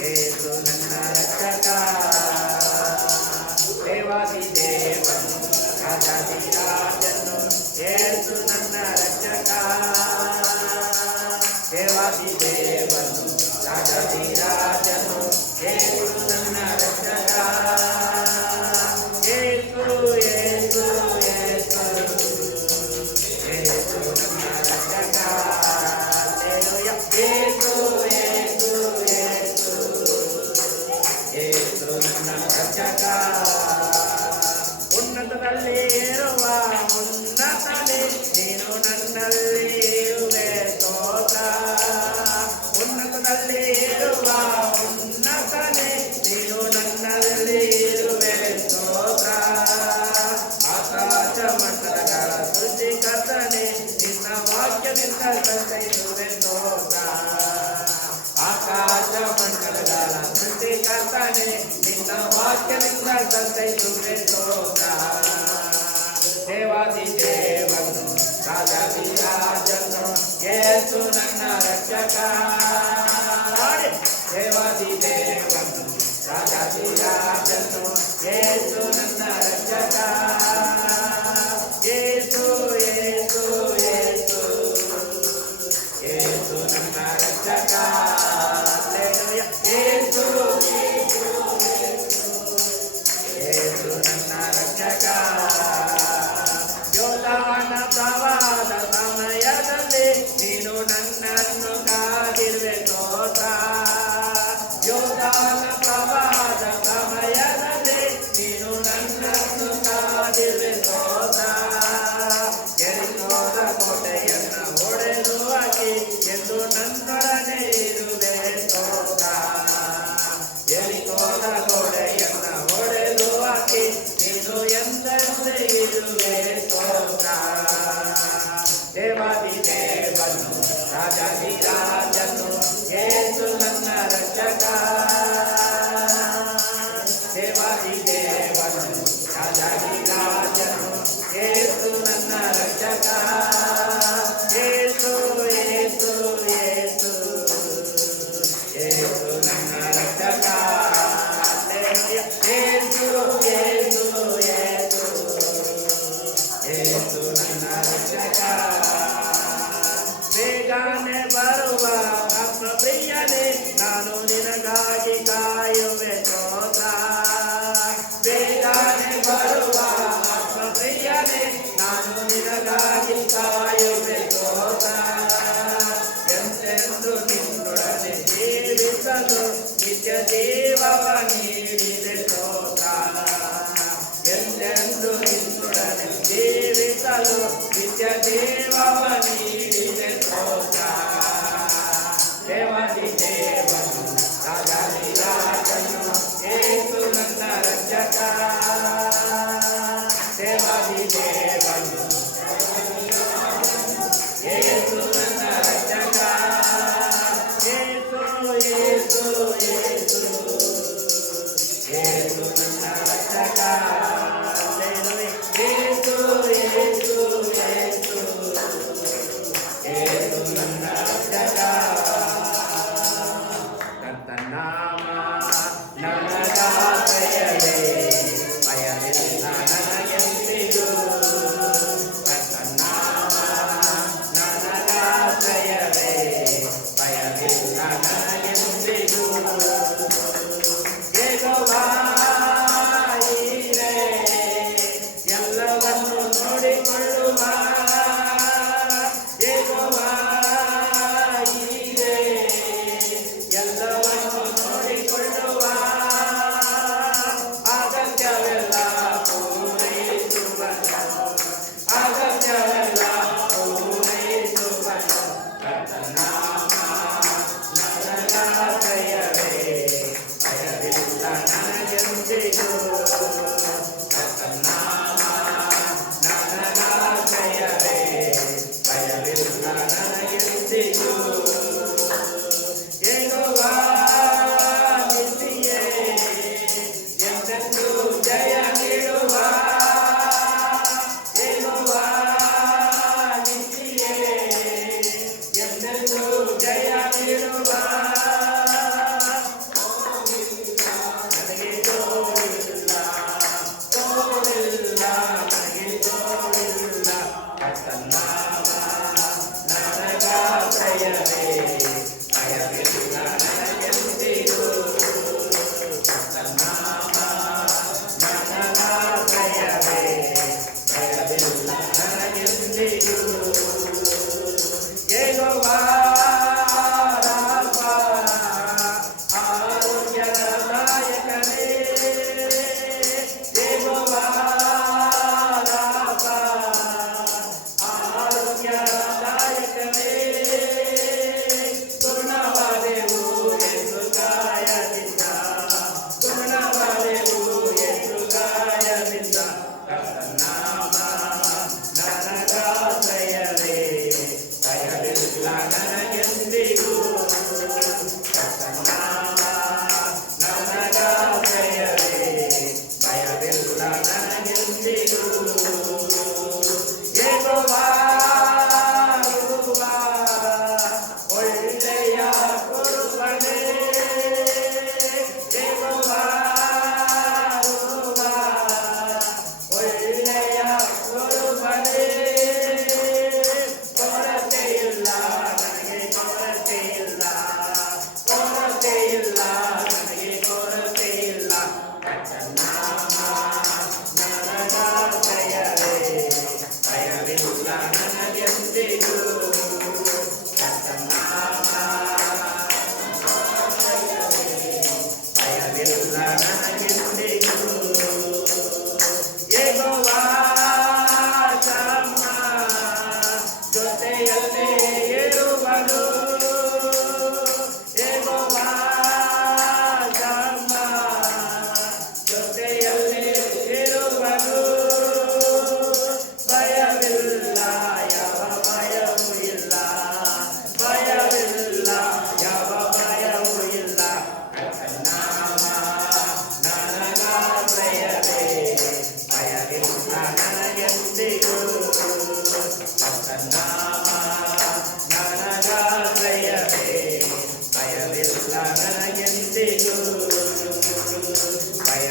ಯೇಸು ನನ್ನ ರಕ್ಷಕ. ದೇವಾದಿ ದೇವನು ರಾಜಾದಿ ರಾಜನು ಯೇಸು ನನ್ನ ರಕ್ಷಕ. ದೇವಾದಿ ದೇವನು ರಾಜಾದಿ ರಾಜನು ಯೇಸು ನನ್ನ ರಕ್ಷಕ. ಯೇಸು ಯೇಸು ಯೇಸು ಯೇಸು ನನ್ನ ರಕ್ಷಕ. ಹಲ್ಲೆಲೂಯಾ. ಯೇಸು ಯೇಸು ಯೇಸು ಯೇಸು ನನ್ನ ರಕ್ಷಕ. ಉನ್ನತದಲ್ಲಿ ಇರುವ ಉನ್ನತನೇ ನೀನು ನನ್ನಲ್ಲಿ ಇರುವೆ ಸ್ತೋತ್ರ. ಉನ್ನತದಲ್ಲಿ ಇರುವ ಉನ್ನತನೇ ನೀನು ನನ್ನಲ್ಲಿ ಇರುವೆ ಸ್ತೋತ್ರ. ಆಕಾಶ ಮಂಡಲಗಳ ಸೃಷ್ಟಿಕರ್ತನೇ ನಿನ್ನ ವಾಕ್ಯದಿಂದ ಸಂತೈಸುವೆ ಸ್ತೋತ್ರ. ಆಕಾಶ ಮಂಡಲಗಳ ಸೃಷ್ಟಿಕರ್ತನೇ ನಿನ್ನ ವಾಕ್ಯದಿಂದ ಸಂತೈಸುವೆ ಸ್ತೋತ್ರ. ದೇವಾದಿ ದೇವನು ರಾಜಾದಿ ರಾಜನು ಯೇಸು ನನ್ನ ರಕ್ಷಕ. ದೇವಾದಿ ದೇವನು ರಾಜಾದಿ ರಾಜನು ಯೇಸು ನನ್ನ ರಕ್ಷಕ. ಯೇಸು ಯೇಸು ಯೇಸು ಯೇಸು ನನ್ನ ರಕ್ಷಕ. ಹಲ್ಲೆಲೂಯಾ. ಯೇಸು ಯೇಸು ನನ್ನ ರಕ್ಷಕ. ಯೋಧಾನ ಪ್ರವಾದ ಸಮಯದಲ್ಲಿ ನೀನು ನನ್ನನ್ನು ಕಾದಿರುವೆ ಸ್ತೋತ್ರ. ಯೋಧಾನ ಪ್ರವಾದ ಸಮಯದಲ್ಲಿ ನೀನು ನನ್ನನ್ನು ಕಾದಿರುವೆ ಸ್ತೋತ್ರ. ಎರಿಕೋದ ಕೋಟೆಯನ್ನು ಒಡೆದು ಹಾಕಿ ಎಂದು ನನ್ನೊಡನೆ ಇರುವೆ ಸ್ತೋತ್ರ. ಎರಿಕೋದ ಗೋಡೆಯನ್ನು ಒಡೆದು ಹಾಕಿ ನೀನು ಎಂದೆಂದೇ ಇರುವೆ ಸ್ತೋತ್ರ. ದೇವಾದಿ ದೇವನು ರಾಜಾದಿ ರಾಜನು ಯೇಸು ನನ್ನ ರಕ್ಷಕ. ದೇವಾದಿ ದೇವನು ರಾಜಾದಿ ರಾಜನು ಯೇಸು ನನ್ನ ರಕ್ಷಕ. ಯೇಸು ಯೇಸು ಯೇಸು ಯೇಸು ನನ್ನ ರಕ್ಷಕ. ಹಲ್ಲೆಲೂಯಾ. ಯೇಸು ಯೇಸು ಯೇಸು ಯೇಸು ನನ್ನ ರಕ್ಷಕ. ಬೇಗನೆ ಬರುವ ಆತ್ಮಪ್ರಿಯನೇ ನಾನು ನಿನಗಾಗಿ ಕಾಯುವೆ ಸ್ತೋತ್ರ. ಬೇಗನೆ ಬರುವ ಆತ್ಮಪ್ರಿಯನೇ ನಾನು ನಿನಗಾಗಿ ಕಾಯುವೆ ಸ್ತೋತ್ರ. ಎಂತೆಂದು ನಿನ್ನೊಡನೆ ಜೀವಿಸಲು ನಿತ್ಯ ಜೀವವ ನೀಡಿದೆ ಸ್ತೋತ್ರ. ಎಂತೆಂದು ನಿನ್ನೊಡನೆ ಜೀವಿಸಲು ನಿತ್ಯ ಜೀವವ ನೀಡಿದೆ ಸ್ತೋತ್ರ. ದೇವಾದಿ ದೇವನು ರಾಜಾದಿ ರಾಜನು ಯೇಸು ನನ್ನ ರಕ್ಷಕ. ದೇವಾದಿ ದೇವನು ಯೇಸು ನನ್ನ ರಕ್ಷಕ. ಯೇಸು ಯೇಸು ಯೇಸು ಯೇಸು ನನ್ನ ರಕ್ಷಕ. ಹಲ್ಲೆಲೂಯಾ. ಯೇಸು ಯೇಸು ಯೇಸು ಯೇಸು ನನ್ನ ರಕ್ಷಕ. ಕರ್ತನಾಮ ನನಗಾಶ್ರಯವೇ, ಭಯವಿಲ್ಲ ನನಗೆಂದಿಗೂ. ಕರ್ತನಾಮ ನನಗಾಶ್ರಯವೇ, ಭಯವಿಲ್ಲ ನನಗೆಂದಿಗೂ. ಯೆಹೋವಾ ನೀನೇ ಎಲ್ಲವನ್ನು ನೋಡಿಕೊಳ್ಳುವ. ಯೆಹೋವಾ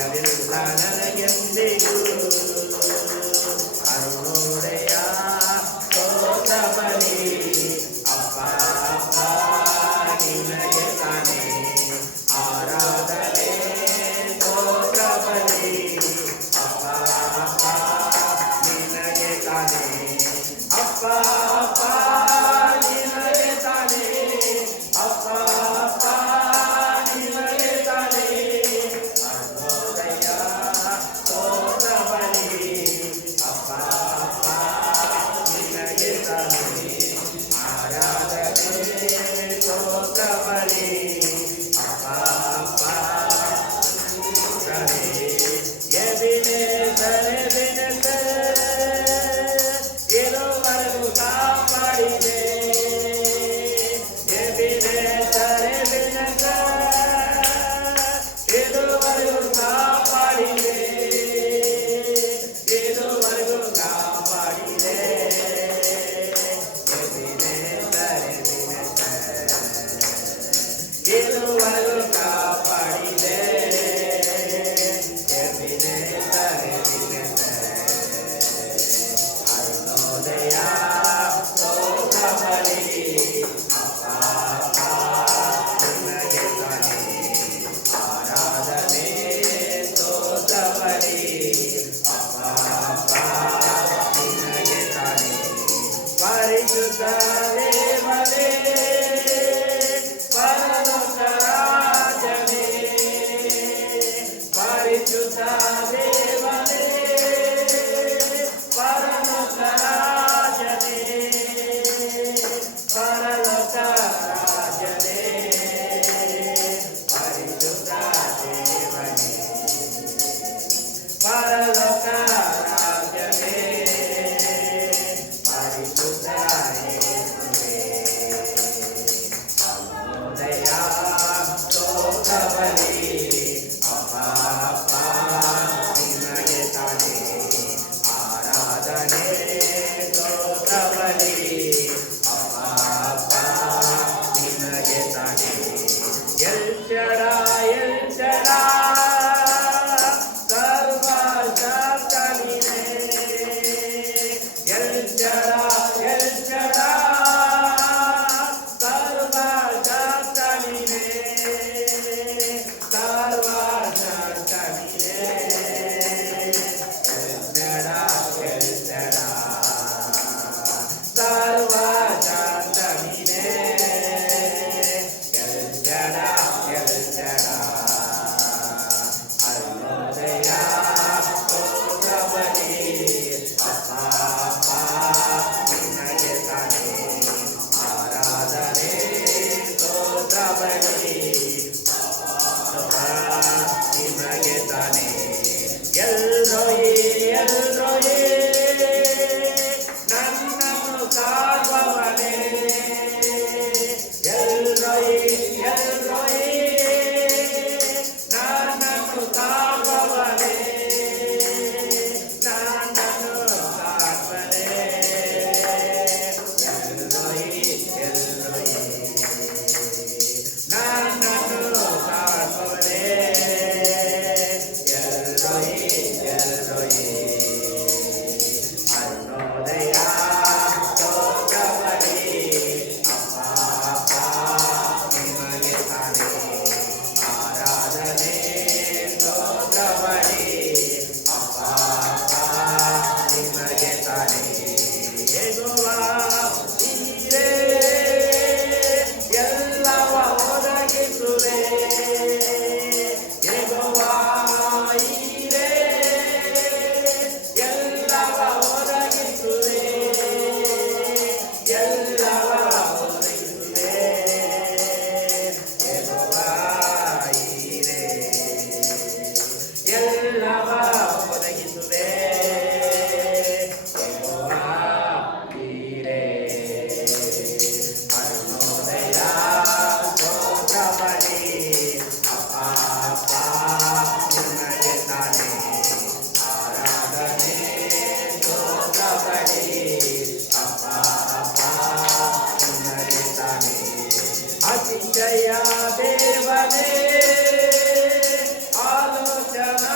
ಭಯವಿಲ್ಲ ನನಗೆಂದಿಗೂ ಅರುಣೋದಯ ಸ್ತೋತ್ರ ಬಲಿ ಅಪ್ಪ ಅಪ್ಪ ನಿನಗೆ ತಾನೇ ಆರಾಧನೆ ಸ್ತೋತ್ರ ಬಲಿ ಅಪ್ಪ ಅಪ್ಪ ನಿನಗೆ ತಾನೇ ಅಪ್ಪ ಅಪ್ಪ ನಿನಗೆ ತಾನೇ ಅಪ್ಪ ಅಪ್ಪ ನಿನಗೆ ತಾನೇ ಅರುಣೋದಯ ಸ್ತೋತ್ರ ಬಲಿ ಅಪ್ಪ ಅಪ್ಪ ನಿನಗೆ ತಾನೇ ಆರಾಧನೆ ಸ್ತೋತ್ರ ಬಲಿ ಅಪ್ಪ ಅಪ್ಪ ತಾನೇ ಎಬಿನೆಜರ್ ಇದುವರೆಗೂ ಕಾಪಾಡಿದೆ ಎಬಿನೆಜರ್ ಇದುವರೆಗೂ ಕಾಪಾಡಿದೆ ಇದುವರೆಗೂ ಕಾಪಾಡಿದೆ ಇದುವರೆಗೂ ಕಾಪಾಡಿದೆ ಅರುಣೋದಯ ಸ್ತೋತ್ರ ಬಲಿ ಅಪ್ಪ ಅಪ್ಪ ನಿನಗೆ ತಾನೇ ಆರಾಧನೆ ಸ್ತೋತ್ರ ಬಲಿ ಅಪ್ಪ ಅಪ್ಪ ನಿನಗೆ ತಾನೇ ಪರಿಶುದ್ಧ ದೇವನೇ ಪರಲೋಕ ರಾಜನೇ ಪರಿಶುದ್ಧ ದೇವನೇ ಪರಲೋಕ ರಾಜನೇ ಪರಲೋಕ ರಾಜನೇ ಪರಿಶುದ್ಧ ದೇವನೇ ಪರಲೋಕ ರಾಜನೇ ಪರಿಶುದ್ಧ ಯೇಸುವೇ ಅರುಣೋದಯ ಸ್ತೋತ್ರ ಬಲಿ ಅಪ್ಪ ಅಪ್ಪ ನಿನಗೆ ತಾನೇ ಆರಾಧನೆ ಸ್ತೋತ್ರ ಬಲಿ ಅಪ್ಪ ಅಪ್ಪ ನಿನಗೆ ತಾನೇ ಎಲ್ಚಡ ಎಲ್ಚಡ ಸರ್ವಶಕ್ತನಿನೇ ಎಲ್ಚಡ ಎಲ್ಚಡ ಸರ್ವಶಕ್ತನಿನೇ ಸರ್ವಶಕ್ತನಿನೇ ಎಲ್ಚಡ ಎಲ್ಚಡ ಸರ್ವಶಕ್ತನಿನೇ ಎಲ್ಚಡ ಎಲ್ಚಡ ಅರುಣೋದಯ ಸ್ತೋತ್ರ ಬಲಿ ಅಪ್ಪ ಅಪ್ಪ ನಿನಗೆ ತಾನೇ ಆರಾಧನೆ ಸ್ತೋತ್ರ ಬಲಿ ಅಪ್ಪ ನಿನಗೆ ತಾನೇ ಎಲ್ರೋಯಿ ಎಲ್ರೋಯಿ ನನ್ನನ್ನು ಕಾಡುವವನೇ ಎಲ್ರೋಯಿ ಎಲ್ರೋಯಿ ನನ್ನನ್ನು ಕಾಡುವವನೇ ನನ್ನನ್ನು ಕಾಡುವನೇ ಎಲ್ರೋಯಿ ಎಲ್ರೋಯಿ ನನ್ನನ್ನು ಕಾಡುವವನೇ ಎಲ್ರೋಯಿ ಎಲ್ರೋಯಿ ಅರುಣೋದಯ ಸ್ತೋತ್ರ ಬಲಿ ಅಪ್ಪ ಅಪ್ಪ ನಿನಗೆ ತಾನೇ ಆರಾಧನೆ ಸ್ತೋತ್ರ ಬಲಿ ಅಪ್ಪ ಅಪ್ಪ ನಿನಗೆ ತಾನೇ ಯೆಹೋವಾ ನೀರೇ ಎಲ್ಲವ ಒದಗಿಸುವೆ ಯೆಹೋವಾ ನೀರೇ ಎಲ್ಲವ ಒದಗಿಸುವೆ ಎಲ್ಲವ ಒದಗಿಸುವೆ ಯೆಹೋವಾ ನೀರೇ ಎಲ್ಲವ ಒದಗಿಸುವೆ ಯೆಹೋವಾ ನೀರೇ ಅರುಣೋದಯ ಸ್ತೋತ್ರ ಬಲಿ ಅಪ್ಪ ಅಪ್ಪ ನಿನಗೆ ತಾನೇ ಆರಾಧನೆ ಸ್ತೋತ್ರ ಬಲಿ ಅಪ್ಪ ಅಪ್ಪ ನಿನಗೆ ತಾನೇ ಅತಿಶಯ ದೇವನೇ ಆಲೋಚನಾ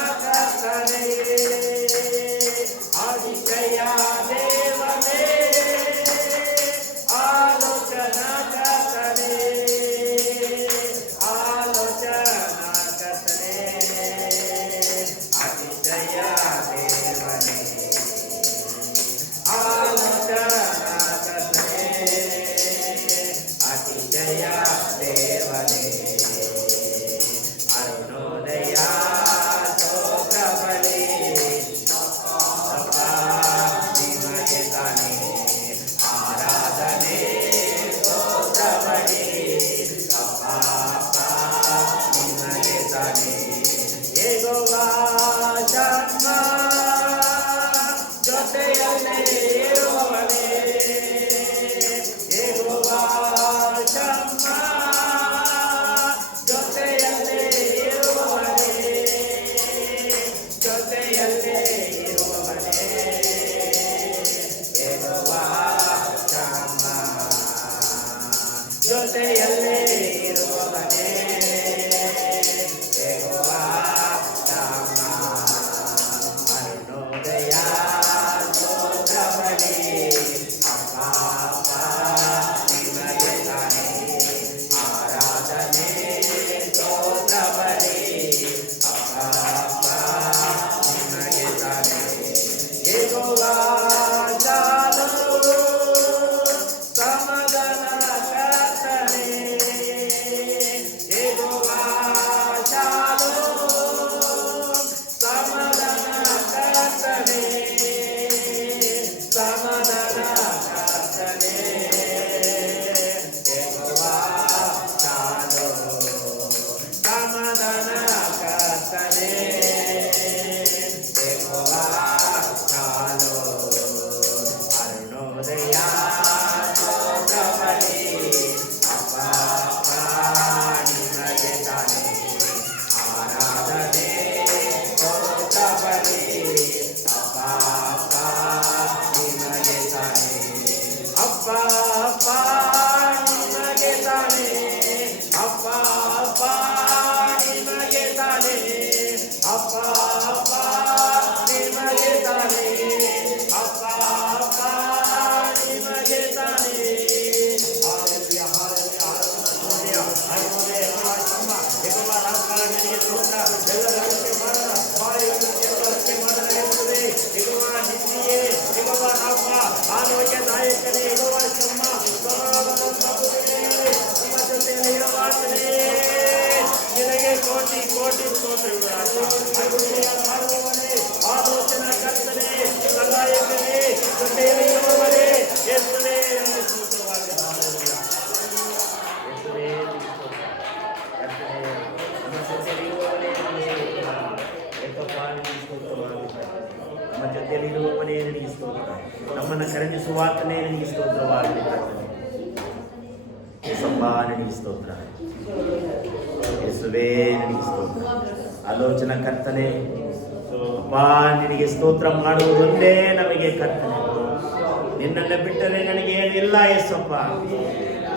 ಸ್ತೋತ್ರವಾಗಲಿ. ನಮ್ಮ ಜೊತೆಯಲ್ಲಿ ಇರುವವನೇ ನಿನಗೆ ಸ್ತೋತ್ರ. ನಮ್ಮನ್ನು ಕರುಣಿಸುವ ಆತನೇ ನಿನಗೆ ಸ್ತೋತ್ರವಾಗಲಿ ಕರ್ತನೆ. ಯೇಸಪ್ಪ ನಿನಗೆ ಸ್ತೋತ್ರ. ಯೇಸುವೇ ನಿನಗೆ ಸ್ತೋತ್ರ. ಆಲೋಚನಾ ಕರ್ತನೆ ಅಪ್ಪ ನಿನಗೆ ಸ್ತೋತ್ರ ಮಾಡುವುದೊಂದೇ ನಮಗೆ ಕರ್ತನೆ. ನಿನ್ನನ್ನು ಬಿಟ್ಟರೆ ನನಗೆ ಏನಿಲ್ಲ ಯೇಸಪ್ಪ.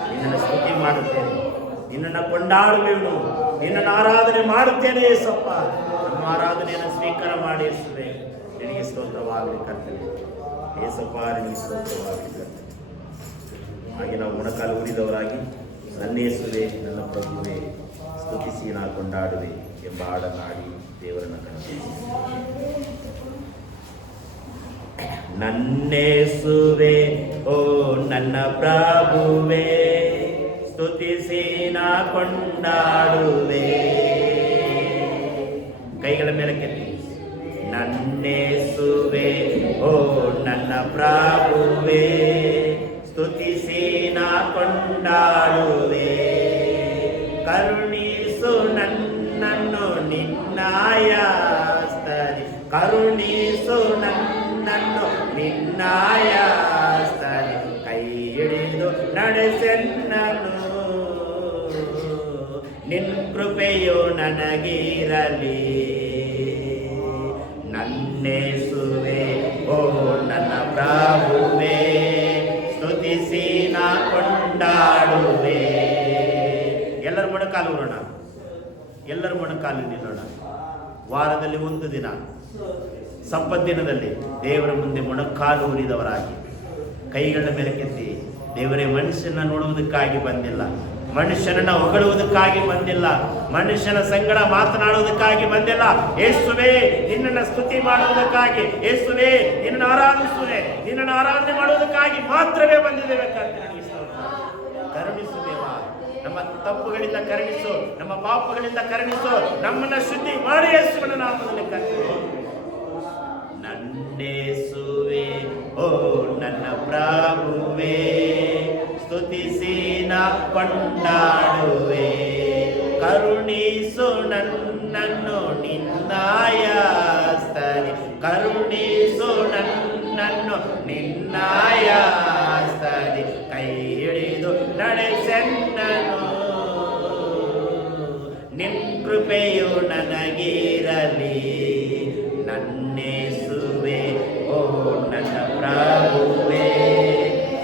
ನಿನ್ನನ್ನು ಸ್ತುತಿ ಮಾಡುತ್ತೇನೆ, ನಿನ್ನನ್ನು ಕೊಂಡಾಡುವೆನು, ನಿನ್ನನ್ನು ಆರಾಧನೆ ಮಾಡುತ್ತೇನೆ ಯೇಸಪ್ಪ. ನಮ್ಮ ಆರಾಧನೆಯನ್ನು ಸ್ವೀಕಾರ ಮಾಡಿ ಯೇಸುವೆ ನಿನಗೆ ಸ್ತೋತ್ರವಾಗಲಿ ಕರ್ತನೆ. ಯೇಸಪ್ಪ ನಿನಗೆ ಸ್ತೋತ್ರವಾಗಲಿ ಕರ್ತನೆ. ಹಾಗೆ ನಾವು ಮೊಣಕಾಲು ಊರಿದವರಾಗಿ ನನ್ನ ಯೇಸುವೆ ನನ್ನ ಪ್ರಭುವೇ ಸ್ತುತಿಸಿ ನಾ ಕೊಂಡಾಡುವೆ ಎಂಬ ಹಾಡನ್ನಾಡಿ ದೇವರನ್ನು ಕಂಡು. ನನ್ನೇಸುವೆ ಓ ನನ್ನ ಪ್ರಭುವೇ ಸ್ತುತಿಸಿ ನಾ ಕೊಂಡಾಡುವೆ. ಕೈಗಳ ಮೇಲೆ ಕೆತ್ತಿ. ನನ್ನೇಸುವೆ ಓ ನನ್ನ ಪ್ರಭುವೇ ಸ್ತುತಿಸಿ ನಾ ಕೊಂಡಾಡುವೆ. ಕರುಣಿಸು ನನ್ನನ್ನು ನಿನ್ನಾಯ ಸ್ತರಿ, ಕರುಣಿಸು ನನ್ನನ್ನು ನಿನ್ನಾಯ ಸ್ತರಿ. ಕೈ ಹಿಡಿದು ನಡೆಸೆನ್ನನು, ನಿನ್ ಕೃಪೆಯು ನನಗಿರಲಿ. ನನ್ನೇಸುವೆ ಓ ನನ್ನ ಪ್ರಭುವೇ ಸ್ತುತಿಸಿ ನಾ ಕೊಂಡಾಡುವೆ. ಎಲ್ಲರ ಮೊಣಕಾಲು ನೋಡೋಣ, ಎಲ್ಲರ ಮೊಣಕಾಲು ನಿಲ್ಲೋಣ. ವಾರದಲ್ಲಿ ಒಂದು ದಿನ ಸಂಪತ್ತಿನದಲ್ಲಿ ದೇವರ ಮುಂದೆ ಮೊಣಕಾಲು ಊರಿದವರಾಗಿ ಕೈಗಳ ಮೇಲೆ ಕೆತ್ತಿ, ದೇವರೇ ಮನುಷ್ಯನ ನೋಡುವುದಕ್ಕಾಗಿ ಬಂದಿಲ್ಲ, ಮನುಷ್ಯನನ್ನ ಹೊಗಳುವುದಕ್ಕಾಗಿ ಬಂದಿಲ್ಲ, ಮನುಷ್ಯನ ಸಂಗಡ ಮಾತನಾಡುವುದಕ್ಕಾಗಿ ಬಂದಿಲ್ಲ. ಯೇಸುವೇ ನಿನ್ನನ್ನು ಸ್ತುತಿ ಮಾಡುವುದಕ್ಕಾಗಿ, ಯೇಸುವೇ ನಿನ್ನನ್ನು ಆರಾಧಿಸುವೆ, ನಿನ್ನನ್ನು ಆರಾಧನೆ ಮಾಡುವುದಕ್ಕಾಗಿ ಮಾತ್ರವೇ ಬಂದಿದ್ದೇವೆ. ಕರುಣಿಸುವೇವಾ, ನಮ್ಮ ತಪ್ಪುಗಳಿಂದ ಕರುಣಿಸು, ನಮ್ಮ ಪಾಪಗಳಿಂದ ಕರುಣಿಸು, ನಮ್ಮನ್ನ ಶುದ್ಧಿ ಮಾಡಿ ಯೇಸುವಿನ ನಾಮದಲ್ಲಿ ಕರ್ತನೆ. ನನ್ನೇಸುವೆ ಓ ನನ್ನ ಪ್ರಭುವೇ ಸ್ತುತಿಸಿ ನಾ ಕೊಂಡಾಡುವೆ. ಕರುಣಿಸು ನನ್ನನ್ನು ನಿನ್ನಾಯ ಸ್ತರಿ, ಕರುಣಿಸು ನನ್ನನ್ನು ನಿನ್ನಾಯ ಸ್ತರಿ. ಕೈ ಹಿಡಿದು ನಡೆಸೆನ್ನನು, ನಿನ್ ಕೃಪೆಯು ನನಗಿರಲಿ. ನನ್ನೇಸುವೆ ಓ ನನ್ನ ಪ್ರಭುವೇ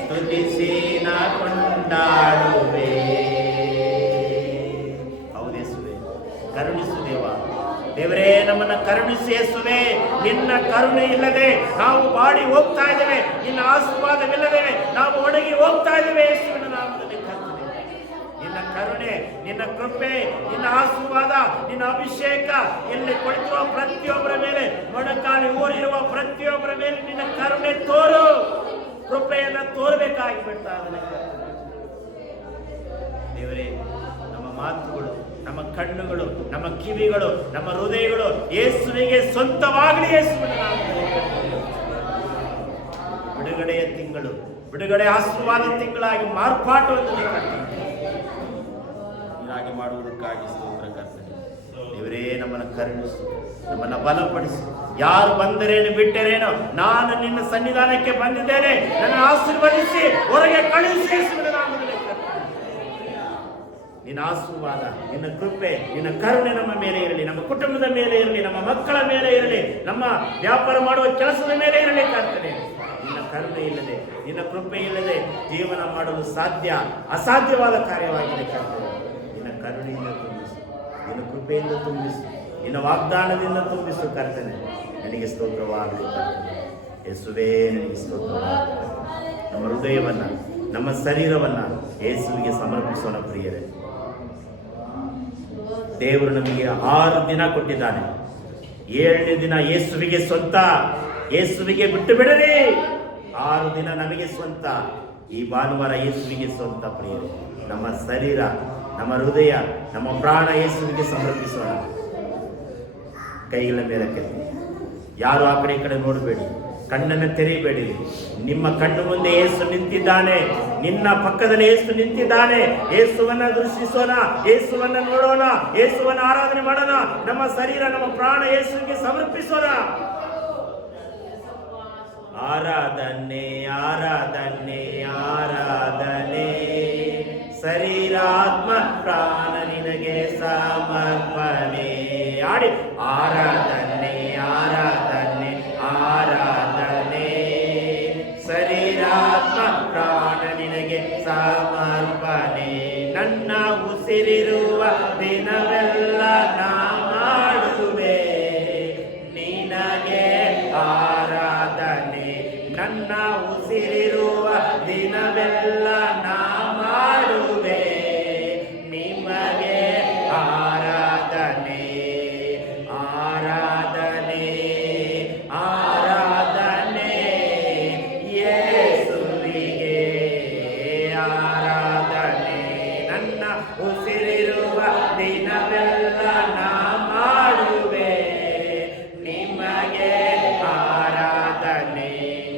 ಸ್ತುತಿಸಿ ನಾ ಕೊಂಡಾಡುವೆ. ಹೌದೇಸುವೆ, ಕರುಣಿಸು ದೇವ. ದೇವರೇ ನಮ್ಮನ್ನು ಕರುಣಿಸಿ ಯೇಸುವೆ. ನಿನ್ನ ಕರುಣೆ ಇಲ್ಲದೆ ನಾವು ಬಾಡಿ ಹೋಗ್ತಾ ಇದ್ದೇವೆ, ನಿನ್ನ ಆಶೀರ್ವಾದವಿಲ್ಲದೆ ನಾವು ಒಣಗಿ ಹೋಗ್ತಾ ಇದ್ದೇವೆ. ಯೇಸುವಿನ ನಾಮದಲ್ಲಿ ಕರ್ತನೆ, ನಿನ್ನ ಕರುಣೆ, ನಿನ್ನ ಕೃಪೆ, ನಿನ್ನ ಆಶೀರ್ವಾದ, ನಿನ್ನ ಅಭಿಷೇಕ ಇಲ್ಲಿ ಕುಳಿತಿರುವ ಪ್ರತಿಯೊಬ್ಬರ ಮೇಲೆ, ಮೊಣಕಾಲು ಊರಿರುವ ಪ್ರತಿಯೊಬ್ಬರ ಮೇಲೆ ನಿನ್ನ ಕರುಣೆ ತೋರು, ಕೃಪೆಯನ್ನು ತೋರಬೇಕಾಗಿ ಬಿಡ್ತಾ ಇದ್ದಾನೆ. ದೇವರೇ ನಮ್ಮ ಮಾತುಗಳು, ನಮ್ಮ ಕಣ್ಣುಗಳು, ನಮ್ಮ ಕಿವಿಗಳು, ನಮ್ಮ ಹೃದಯಗಳು ಯೇಸುವಿಗೆ ಸ್ವಂತವಾಗಲಿ. ಯೇಸುವಿನ ನಾಮದಲ್ಲಿ ಬಿಡುಗಡೆಯ ತಿಂಗಳು, ಬಿಡುಗಡೆ ಆಶೀರ್ವಾದ ತಿಂಗಳಾಗಿ ಮಾರ್ಪಾಟುವನ್ನು ಹೀಗಾಗಿ ಮಾಡುವುದಕ್ಕಾಗಿ ಸ್ತೋತ್ರ ಕರ್ತನೆ. ದೇವರೇ ನಮ್ಮನ್ನು ಕರುಣಿಸು, ನಮ್ಮನ್ನು ಬಲಪಡಿಸು. ಯಾರು ಬಂದರೇನು ಬಿಟ್ಟರೇನೋ, ನಾನು ನಿನ್ನ ಸನ್ನಿಧಾನಕ್ಕೆ ಬಂದಿದ್ದೇನೆ, ನನ್ನ ಆಶೀರ್ವದಿಸಿ ಹೊರಗೆ ಕಳುಹಿಸಿ. ನಿನ್ನ ಆಶೀರ್ವಾದ, ನಿನ್ನ ಕೃಪೆ, ನಿನ್ನ ಕರುಣೆ ನಮ್ಮ ಮೇಲೆ ಇರಲಿ, ನಮ್ಮ ಕುಟುಂಬದ ಮೇಲೆ ಇರಲಿ, ನಮ್ಮ ಮಕ್ಕಳ ಮೇಲೆ ಇರಲಿ, ನಮ್ಮ ವ್ಯಾಪಾರ ಮಾಡುವ ಕೆಲಸದ ಮೇಲೆ ಇರಲಿ ಕರ್ತನೆ. ನಿನ್ನ ಕರುಣೆ ಇಲ್ಲದೆ, ನಿನ್ನ ಕೃಪೆ ಇಲ್ಲದೆ ಜೀವನ ಮಾಡಲು ಸಾಧ್ಯ, ಅಸಾಧ್ಯವಾದ ಕಾರ್ಯವಾಗಿದೆ ಕರ್ತನೆ. ನಿನ್ನ ಕರುಣೆಯಿಂದ ತುಂಬಿಸು, ನಿನ್ನ ಕೃಪೆಯಿಂದ ತುಂಬಿಸು, ನಿನ್ನ ವಾಗ್ದಾನದಿಂದ ತುಂಬಿಸು ಕರ್ತನೆ. ನನಗೆ ಸ್ತೋತ್ರವಾಗಲಿ ಕರ್ತನೆ. ಯೇಸುವೇ ನನಗೆ ಸ್ತೋತ್ರವಾಗಲಿ. ನಮ್ಮ ಹೃದಯವನ್ನು, ನಮ್ಮ ಶರೀರವನ್ನು ಯೇಸುವಿಗೆ ಸಮರ್ಪಿಸೋಣ ಪ್ರಿಯರೇ. ದೇವರು ನಮಗೆ 6 ದಿನ ಕೊಟ್ಟಿದ್ದಾನೆ. 7ನೇ ದಿನ ಯೇಸುವಿಗೆ ಸ್ವಂತ, ಯೇಸುವಿಗೆ ಬಿಟ್ಟು ಬಿಡಲಿ. 6 ದಿನ ನಮಗೆ ಸ್ವಂತ. ಈ ಭಾನುವಾರ ಯೇಸುವಿಗೆ ಸ್ವಂತ ಪ್ರಿಯರೇ. ನಮ್ಮ ಶರೀರ, ನಮ್ಮ ಹೃದಯ, ನಮ್ಮ ಪ್ರಾಣ ಯೇಸುವಿಗೆ ಸಮರ್ಪಿಸೋಣ. ಕೈಗಳ ಮೇಲೆ ಕೆತ್ತಿ. ಯಾರು ಆ ಕಡೆ ಈ ಕಡೆ ನೋಡಬೇಡಿ, ಕಣ್ಣನ್ನು ತೆರೆಯಬೇಡಿ. ನಿಮ್ಮ ಕಣ್ಣು ಮುಂದೆ ಯೇಸು ನಿಂತಿದ್ದಾನೆ, ನಿನ್ನ ಪಕ್ಕದಲ್ಲಿ ಯೇಸು ನಿಂತಿದ್ದಾನೆ. ಯೇಸುವನ್ನ ದೃಷ್ಟಿಸೋಣ, ಯೇಸುವನ್ನ ನೋಡೋಣ, ಯೇಸುವನ್ನ ಆರಾಧನೆ ಮಾಡೋಣ. ನಮ್ಮ ಶರೀರ, ನಮ್ಮ ಪ್ರಾಣ ಯೇಸುವಿಗೆ ಸಮರ್ಪಿಸೋಣ. ಆರಾಧನೆ ಆರಾಧನೆ ಆರಾಧನೆ ಶರೀರಾತ್ಮ ಪ್ರಾಣ ನಿನಗೆ ಸಮರ್ಪಣೆ. ಆಡಿ ಆರಾಧನೆ ಆರಾಧನೆ ಆರಾಧನೆ ಶರೀರಾತ್ಮ ಪ್ರಾಣ ನಿನಗೆ ಸಮರ್ಪಣೆ. ನನ್ನ ಉಸಿರಿರುವ ದಿನವೆಲ್ಲ ನಾ ಮಾಡುವೆ ನಿನಗೆ ಆರಾಧನೆ. ನನ್ನ ಉಸಿರಿರುವ ದಿನವೆಲ್ಲ ನಾ ಮಾಡುವೆ ನಿಮಗೆ ಆರಾಧನೆ ಆರಾಧನೆ ಆರಾಧನೆ ಯೇಸುವಿಗೆ ಆರಾಧನೆ. ನನ್ನ ಉಸಿರಿರುವ ದಿನವೆಲ್ಲ ನಾ ಮಾಡುವೆ ನಿಮಗೆ ಆರಾಧನೆ.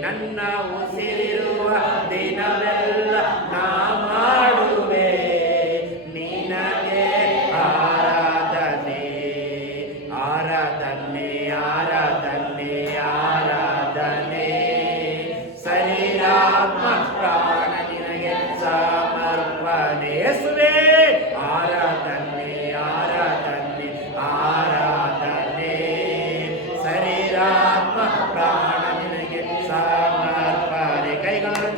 ನನ್ನ ಉಸಿರಿರುವ ದಿನವೆಲ್ಲ ನಾ ಮಾಡುವೆ ನಿನಗೆ ಆರಾಧನೆ ಆರಾಧನೆ ಆರಾಧನೆ ಆರಾಧನೆ ಶರೀರಾತ್ಮ ಪ್ರಾಣ ನಿನಗೆ ಸಮರ್ಪಣೆ. ಯೇಸುವೇ ಆರಾಧನೆ ಆರಾಧನೆ ಆರಾಧನೆ ಶರೀರಾತ್ಮ ಪ್ರಾಣ ನಿನಗೆ ಸಮರ್ಪಣೆ. ಕೈಗಳನ್ನು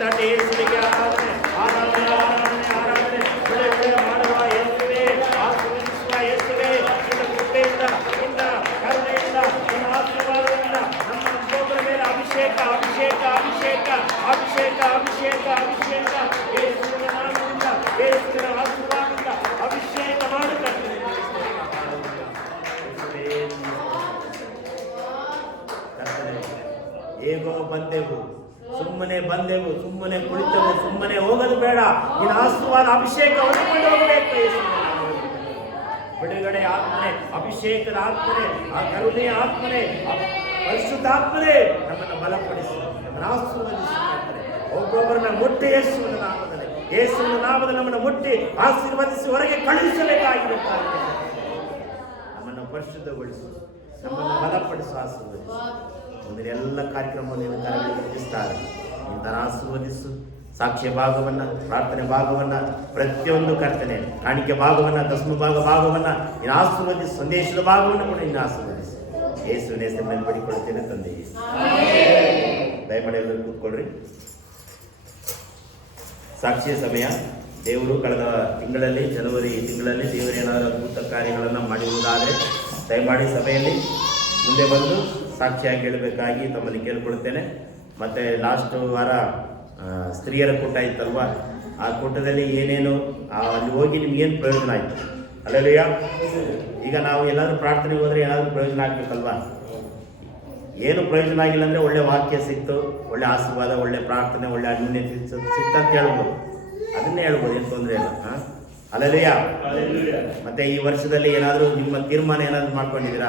ತಟ್ಟಿ ಯೇಸುವಿಗೆ ಆರಾಧನೆ ಆರಾಧನೆ ಆರಾಧನೆ ಆರಾಧನೆ. ಒಳ್ಳೆಯ ಮಾಡುವ ಯೇಸುವೇ, ಆಶೀರ್ವದಿಸುವ ಯೇಸುವೇ, ನಿನ್ನ ಕೃಪೆಯಿಂದ ನಿನ್ನ ಕರುಣೆಯಿಂದ ನಿನ್ನ ಆಶೀರ್ವಾದದಿಂದ ನಮ್ಮ ಒಬ್ಬೊಬ್ಬರ ಮೇಲೆ ಅಭಿಷೇಕ ಅಭಿಷೇಕ ಅಭಿಷೇಕ ಅಭಿಷೇಕ ಅಭಿಷೇಕ ಅಭಿಷೇಕ ಯೇಸುವಿನ ನಾಮದಿಂದ ಯೇಸುವಿನ ಆಶೀರ್ವಾದದಿಂದ ಅಭಿಷೇಕ ಮಾಡುತ್ತಾರೆ. ಹೇಗೋ ಬಂದೆವು, ಸುಮ್ಮನೆ ಬಂದೆವು, ಸುಮ್ಮನೆ ಕುಳಿತೆವು, ಸುಮ್ಮನೆ ಹೋಗೋದು ಬೇಡ. ನಿನ್ನ ಆಶೀರ್ವಾದ ಅಭಿಷೇಕ ಹೊಂದಿಕೊಂಡು ಹೋಗಬೇಕು. ಬಿಡುಗಡೆ ಆತ್ಮನೆ, ಅಭಿಷೇಕದ ಆತ್ಮನೆ, ಆ ಕರುಣೆಯ ಆತ್ಮನೆ, ಪರಿಶುದ್ಧ ಆತ್ಮನೆ ನಮ್ಮನ್ನು ಬಲಪಡಿಸಿ ನಮ್ಮನ್ನು ಆಶೀರ್ವದಿಸಿ. ಒಬ್ಬೊಬ್ಬರನ್ನ ಮುಟ್ಟಿ ಯೇಸುವಿನ ನಾಮದಲ್ಲಿ, ಯೇಸುವಿನ ನಾಮದಲ್ಲಿ ನಮ್ಮನ್ನು ಮುಟ್ಟಿ ಆಶೀರ್ವದಿಸಿ ಹೊರಗೆ ಕಳುಹಿಸಬೇಕಾಗಿರುತ್ತಾರೆ. ನಮ್ಮನ್ನು ಪರಿಶುದ್ಧಗೊಳಿಸು, ನಮ್ಮನ್ನು ಬಲಪಡಿಸು, ಆಶೀರ್ವದಿಸು. ಮುಂದಿನ ಎಲ್ಲ ಕಾರ್ಯಕ್ರಮವನ್ನು ಕರಗಿಸ್ತಾರೆ. ಇಂತಹ ಆಶೀರ್ವದಿಸು. ಸಾಕ್ಷ್ಯ ಭಾಗವನ್ನು, ಪ್ರಾರ್ಥನೆ ಭಾಗವನ್ನು, ಪ್ರತಿಯೊಂದು ಕರ್ತನೆ, ಕಾಣಿಕೆ ಭಾಗವನ್ನು, ದಶಮ ಭಾಗವನ್ನು ಇನ್ನು ಆಶೀರ್ವದಿಸು. ಸಂದೇಶದ ಭಾಗವನ್ನು ಕೂಡ ಇನ್ನು ಆಶೀರ್ವದಿಸು. ಯೇಸುವಿನ ಹೆಸರಿನಲ್ಲಿ ಪಡಿಕೊಳ್ಳುತ್ತೇನೆ ತಂದೆಯೇ. ದಯಮಾಡಿ ಎಲ್ಲರೂ ಕೂತ್ಕೊಳ್ರಿ. ಸಾಕ್ಷಿಯ ಸಮಯ. ದೇವರು ಕಳೆದ ತಿಂಗಳಲ್ಲಿ, ಜನವರಿ ತಿಂಗಳಲ್ಲಿ ದೇವರು ಏನಾದರೂ ಅದ್ಭುತ ಕಾರ್ಯಗಳನ್ನು ಮಾಡಿರುವುದಾದರೆ ದಯಮಾಡಿ ಸಭೆಯಲ್ಲಿ ಮುಂದೆ ಬಂದು ಸಾಕ್ಷಿಯಾಗಿ ಹೇಳಬೇಕಾಗಿ ತಮ್ಮಲ್ಲಿ ಕೇಳಿಕೊಳ್ಳುತ್ತೇನೆ. ಮತ್ತು ಲಾಸ್ಟ್ ವಾರ ಸ್ತ್ರೀಯರ ಕೂಟ ಇತ್ತಲ್ವ, ಆ ಕೂಟದಲ್ಲಿ ಏನೇನು ಅಲ್ಲಿ ಹೋಗಿ ನಿಮ್ಗೇನು ಪ್ರಯೋಜನ ಆಯಿತು? ಅಲ್ಲಯ್ಯ, ಈಗ ನಾವು ಎಲ್ಲಾದರೂ ಪ್ರಾರ್ಥನೆಗೆ ಹೋದರೆ ಏನಾದರೂ ಪ್ರಯೋಜನ ಆಗಬೇಕಲ್ವಾ? ಏನು ಪ್ರಯೋಜನ ಆಗಿಲ್ಲ ಅಂದರೆ ಒಳ್ಳೆ ವಾಕ್ಯ ಸಿಕ್ತು, ಒಳ್ಳೆ ಆಶೀರ್ವಾದ, ಒಳ್ಳೆ ಪ್ರಾರ್ಥನೆ, ಒಳ್ಳೆ ಅನ್ಯೋನ್ಯತೆ ಸಿಕ್ತಂತ ಹೇಳ್ಬೋದು. ಅದನ್ನೇ ಹೇಳ್ಬೋದು, ಏನು ತೊಂದರೆ ಇಲ್ಲ. ಅಲ್ಲಯ್ಯ. ಮತ್ತು ಈ ವರ್ಷದಲ್ಲಿ ಏನಾದರೂ ನಿಮ್ಮ ತೀರ್ಮಾನ ಏನಾದರೂ ಮಾಡ್ಕೊಂಡಿದ್ದೀರಾ?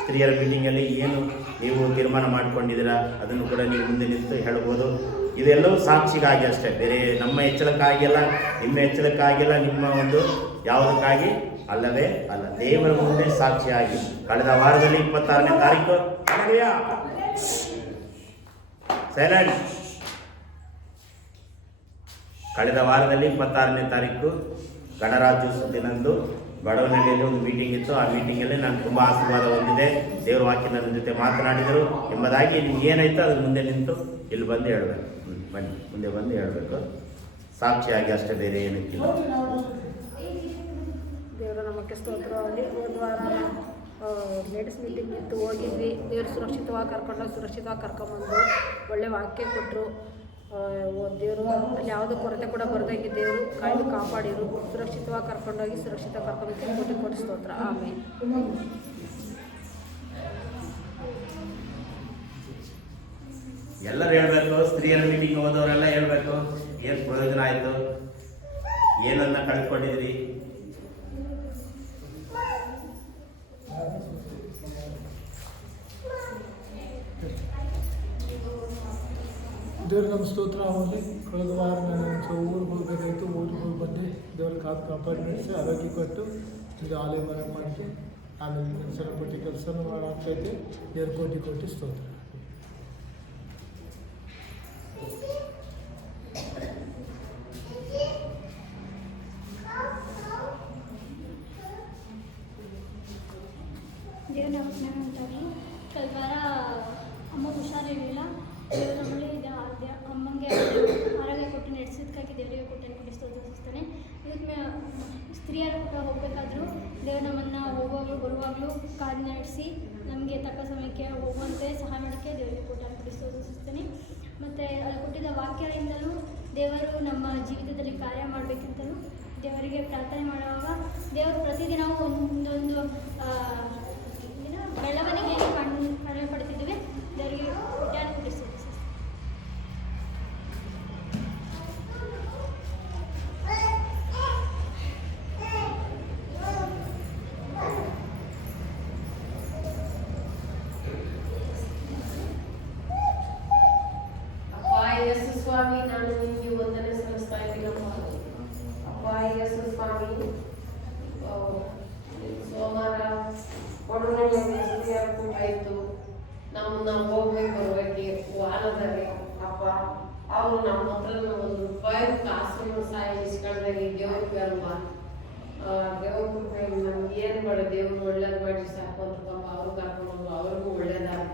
ಸ್ತ್ರೀಯರ ಮೀಟಿಂಗಲ್ಲಿ ಏನು ನೀವು ತೀರ್ಮಾನ ಮಾಡ್ಕೊಂಡಿದ್ದೀರಾ ಅದನ್ನು ಕೂಡ ನೀವು ಮುಂದೆ ನಿಂತು ಹೇಳ್ಬೋದು. ಇದೆಲ್ಲವೂ ಸಾಕ್ಷಿಗಾಗಿ ಅಷ್ಟೇ, ಬೇರೆ ನಮ್ಮ ಎಚ್ಚರಕ್ಕಾಗಿಲ್ಲ, ನಿಮ್ಮ ಎಚ್ಚರಕ್ಕಾಗಿಲ್ಲ, ನಿಮ್ಮ ಒಂದು ಯಾವುದಕ್ಕಾಗಿ ಅಲ್ಲವೇ ಅಲ್ಲ, ದೇವರ ಮುಂದೆ ಸಾಕ್ಷಿಯಾಗಿ. ಕಳೆದ ವಾರದಲ್ಲಿ 26ನೇ ತಾರೀಕು ಸೈಲೆಂಟ್. ಕಳೆದ ವಾರದಲ್ಲಿ 26ನೇ ತಾರೀಕು ಗಣರಾಜ್ಯೋತ್ಸವ ದಿನದಂದು ಬಡವನಹಳ್ಳಿಯಲ್ಲಿ ಒಂದು ಮೀಟಿಂಗ್ ಇತ್ತು. ಆ ಮೀಟಿಂಗಲ್ಲಿ ನಾನು ತುಂಬ ಆಶೀರ್ವಾದ ಹೊಂದಿದೆ. ದೇವರ ವಾಕ್ಯ ನನ್ನ ಜೊತೆ ಮಾತನಾಡಿದರು ಎಂಬುದಾಗಿ ನಿಮ್ಗೆ ಏನಾಯ್ತು ಅದನ್ನು ಮುಂದೆ ನಿಂತು ಇಲ್ಲಿ ಬಂದು ಹೇಳಬೇಕು. ಬನ್ನಿ, ಮುಂದೆ ಬಂದು ಹೇಳಬೇಕು, ಸಾಕ್ಷಿಯಾಗಿ ಅಷ್ಟೇ, ಬೇರೆ ಏನಕ್ಕಿಲ್ಲ. ದೇವರ ನಮ್ಮಕ್ಕೆ ಸ್ತೋತ್ರವಾಗಿ. ಒಂದು ವಾರ ಲೇಡೀಸ್ ಮೀಟಿಂಗ್ ಇತ್ತು, ಹೋಗಿದ್ವಿ. ದೇವರು ಸುರಕ್ಷಿತವಾಗಿ ಕರ್ಕೊಂಡೋಗಿ ಸುರಕ್ಷಿತವಾಗಿ ಕರ್ಕೊಂಬಂದು ಒಳ್ಳೆ ವಾಕ್ಯ ಕೊಟ್ಟರು. ದೇವರು ಅಲ್ಲಿ ಯಾವುದೋ ಕೊರತೆ ಕೂಡ ಬರ್ದಂಗೆ ದೇವರು ಕಾಯ್ದು ಕಾಪಾಡಿರು. ಸುರಕ್ಷಿತವಾಗಿ ಕರ್ಕೊಂಡೋಗಿ ಸುರಕ್ಷಿತ ಕರ್ಕೊಂಡೋಗಿ ಕೊಟ್ಟು ಸ್ತೋತ್ರ. ಆಮೇಲೆ ಎಲ್ಲರೂ ಹೇಳಬೇಕು, ಸ್ತ್ರೀಯರ ಮೀಟಿಂಗ್ ಹೋದವರೆಲ್ಲ ಹೇಳಬೇಕು ಏನು ಪ್ರಯೋಜನ ಆಯಿತು, ಏನನ್ನ ಕಳ್ಕೊಂಡಿದ್ರಿ. ದೇವ್ರ ನಮ್ಮ ಸ್ತೋತ್ರ ಆಗಿ. ಕಳೆದ ವಾರ ನಾನು ಊರಿಗೆ ಹೋಗಬೇಕಾಯ್ತು, ಊರಿಗೆ ಹೋಗಿ ಬಂದು ದೇವ್ರ ಕಾಪಾಡಿ ನಡೆಸಿ ಆರೋಗ್ಯ ಕೊಟ್ಟು ಈಗ ಆಲಯ ಮನೆ ಮಾಡಿ ಆಮೇಲೆ ಸಣ್ಣ ಪುಟ್ಟ ಕೆಲಸನೂ ಮಾಡಾಗ್ತೈತೆ. ದೇವ್ರ ಕೋಟಿ ಸ್ತೋತ್ರ. ಇದಕ್ಕೆ ಸ್ತ್ರೀಯರು ಕೂಡ ಹೋಗಬೇಕಾದ್ರೂ ದೇವರು ನಮ್ಮನ್ನು ಹೋಗುವಾಗಲೂ ಬರುವಾಗಲೂ ಕಾದು ನಡೆಸಿ ನಮಗೆ ತಕ್ಕ ಸಮಯಕ್ಕೆ ಹೋಗುವಂತೆ ಸಹಾಯ ಮಾಡೋಕ್ಕೆ ದೇವರಿಗೆ ಕೋಟ್ಯಾನು ಸ್ತೋತ್ರಿಸುತ್ತೇನೆ. ಮತ್ತು ಅಲ್ಲಿ ಕೊಟ್ಟಿದ್ದ ವಾಕ್ಯದಿಂದಲೂ ದೇವರು ನಮ್ಮ ಜೀವಿತದಲ್ಲಿ ಕಾರ್ಯ ಮಾಡಬೇಕಂತಲೂ ದೇವರಿಗೆ ಪ್ರಾರ್ಥನೆ ಮಾಡುವಾಗ ದೇವರು ಪ್ರತಿದಿನವೂ ಒಂದೊಂದು ಬೆಳವಣಿಗೆಯನ್ನು ಕಾಣಲು ಪಡ್ತಿದ್ದೇವೆ. ದೇವರಿಗೆ ಕೋಟ್ಯಾನು ಸ್ತೋತ್ರಿಸುತ್ತೇನೆ. ಯೇಸು ಸ್ವಾಮಿ, ನಾನು ನಿಮಗೆ ವಂದನೆ ಸಲ್ಲಿಸ್ತಾ ಇದ್ದೀನಪ್ಪ. ಅಪ್ಪ ಯೇಸು ಸ್ವಾಮಿ, ಸೋಮವಾರ ಕೂಡ ಇತ್ತು ನಮ್ಮನ್ನ ಹೋಗ್ಬೇಕು ಬರಬೇಕು ವಾರದಲ್ಲಿ ಅಪ್ಪ. ಅವರು ನಮ್ಮ ಹತ್ರ ₹1 ಕಾಸು ಸಹಾಯ ಇಸ್ಕೊಂಡಾಗ ದೇವ್ರಿಗೆ ಅಲ್ವಾ, ದೇವ್ರ ನಮ್ಗೆ ಏನು ಬೇಡ, ದೇವ್ರು ಒಳ್ಳೇದು ಮಾಡಿ ಸಾಕು ಅಂತಪ್ಪ. ಅವ್ರು ಕರ್ಕೊಂಡು ಅವ್ರಿಗೂ ಒಳ್ಳೇದಾಗ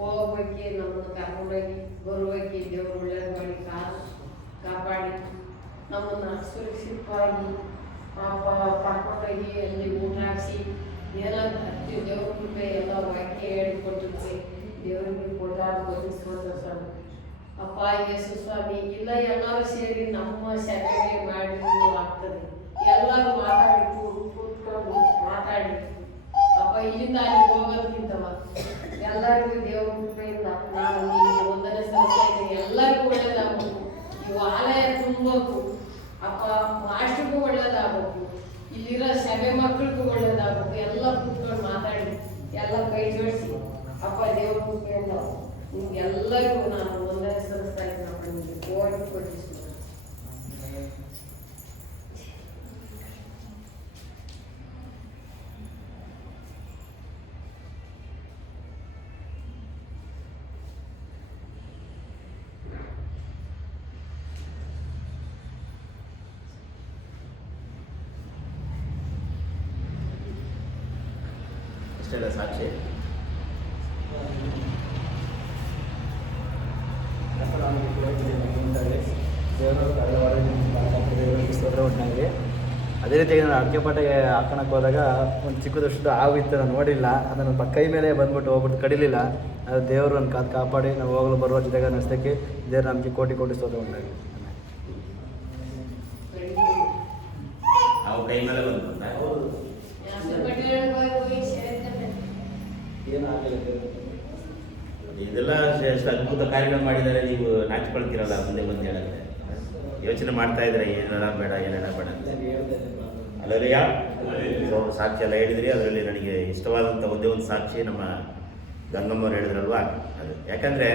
ಹೋಗ್ಬೇಕಿ, ನಮ್ಮನ್ನು ಕರ್ಕೊಂಡೋಗಿ ಬರುವಕ್ಕೆ ದೇವರು ಒಳ್ಳೇದು ಮಾಡಿ ಕಾಪಾಡಿ ನಮ್ಮನ್ನು ಸುರಕ್ಷಿತವಾಗಿ ಕರ್ಕೊಂಡೋಗಿ ಅಲ್ಲಿ ಊಟ ಹಾಕಿಸಿ ಎಲ್ಲ ದೇವ್ರ ಕೃಪೆ ಎಲ್ಲ ವಾಕ್ಯ ಹೇಳಿಕೊಟ್ಟಿದ್ವಿ. ದೇವರಿಗೆ ಕೊಟ್ಟಿಸ್ಕೊಂಡು ಸರ್ ಅಪ್ಪ ಯೇಸು ಸ್ವಾಮಿ. ಇಲ್ಲ ಎಲ್ಲರೂ ಸೇರಿ ನಮ್ಮ ಸೆಲೆಬ್ರೇಟ್ ಮಾಡಿದ್ರು ಆಗ್ತದೆ. ಎಲ್ಲರೂ ಮಾತಾಡಿ ಕೂತ್ಕೊಂಡು ಮಾತಾಡಿ ಅಪ್ಪ ಇಲ್ಲಿಂದ ಅಲ್ಲಿ ಹೋಗೋದಕ್ಕಿಂತವ ಎಲ್ಲರಿಗೂ ದೇವ್ರ ಕೃಪೆಯಿಂದ ನಾನು ನಿಮಗೆ ವಂದನೆ ಸಲ್ಲಿಸ್ತಾ ಇದ್ದೀನಿ. ಎಲ್ಲರಿಗೂ ಒಳ್ಳೇದಾಗಬೇಕು, ಈ ಆಲಯ ತುಂಬಬೇಕು ಅಪ್ಪ. ಮಾಸ್ಟ್ರಿಗೂ ಒಳ್ಳೇದಾಗಬೇಕು, ಇಲ್ಲಿರೋ ಸಭೆ ಮಕ್ಕಳಿಗೂ ಒಳ್ಳೇದಾಗಬೇಕು. ಎಲ್ಲ ಕೂತ್ಕೊಂಡು ಮಾತಾಡಿ ಎಲ್ಲ ಕೈ ಜೋಡಿಸಿ ಅಪ್ಪ ದೇವ್ರ ಕೃಪೆಯಿಂದ ನಿಮ್ಗೆಲ್ಲರಿಗೂ ನಾನು ವಂದನೆ ಸಲ್ಲಿಸ್ತಾ ಇದ್ದೀನಪ್ಪ. ನಿಮಗೆ ಕೊಟ್ಟಿಸ್ತೀನಿ. ಇಷ್ಟೆಲ್ಲ ಸಾಕ್ಷಿ ಒಟ್ಟಾಗಿ ಅದೇ ರೀತಿಯಾಗಿ ನಾನು ಅಡುಗೆ ಪಾಟಿಗೆ ಹಾಕೋಣಕ್ಕೆ ಹೋದಾಗ ಒಂದು ಚಿಕ್ಕದಷ್ಟು ಹಾವು ಇತ್ತು, ನಾನು ನೋಡಿಲ್ಲ. ಅದನ್ನು ಕೈ ಮೇಲೆ ಬಂದ್ಬಿಟ್ಟು ಹೋಗ್ಬಿಟ್ಟು ಕಡಿಲಿಲ್ಲ. ಅದು ದೇವರು ನನ್ನ ಕಾಪಾಡಿ ನಾವು ಹೋಗಲು ಬರುವ ಜೊತೆಗೆ ನಡೆಸೋಕ್ಕೆ ದೇವರು ನಮಗೆ ಕೋಟಿ ಸ್ತೋತ್ರ ಉಂಟಾಗಿ. ಅವು ಕೈ ಮೇಲೆ ಬಂದ್ಬಿಟ್ಟ. ಇದೆಲ್ಲ ಎಷ್ಟು ಅದ್ಭುತ ಕಾರ್ಯಗಳು ಮಾಡಿದರೆ ನೀವು ನಾಚಿಕೊಳ್ತೀರಲ್ಲ ಮುಂದೆ ಬಂದು ಹೇಳಕ್ಕೆ. ಯೋಚನೆ ಮಾಡ್ತಾ ಇದ್ರೆ ಏನೇನ ಬೇಡ ಅಂತ. ಅಲ್ಲರಿಯ ಸಾಕ್ಷಿ ಎಲ್ಲ ಹೇಳಿದ್ರಿ. ಅದರಲ್ಲಿ ನನಗೆ ಇಷ್ಟವಾದಂಥ ಒಂದೇ ಒಂದು ಸಾಕ್ಷಿ ನಮ್ಮ ಗಂಗಮ್ಮವ್ರು ಹೇಳಿದ್ರಲ್ವಾ, ಅದು ಯಾಕಂದರೆ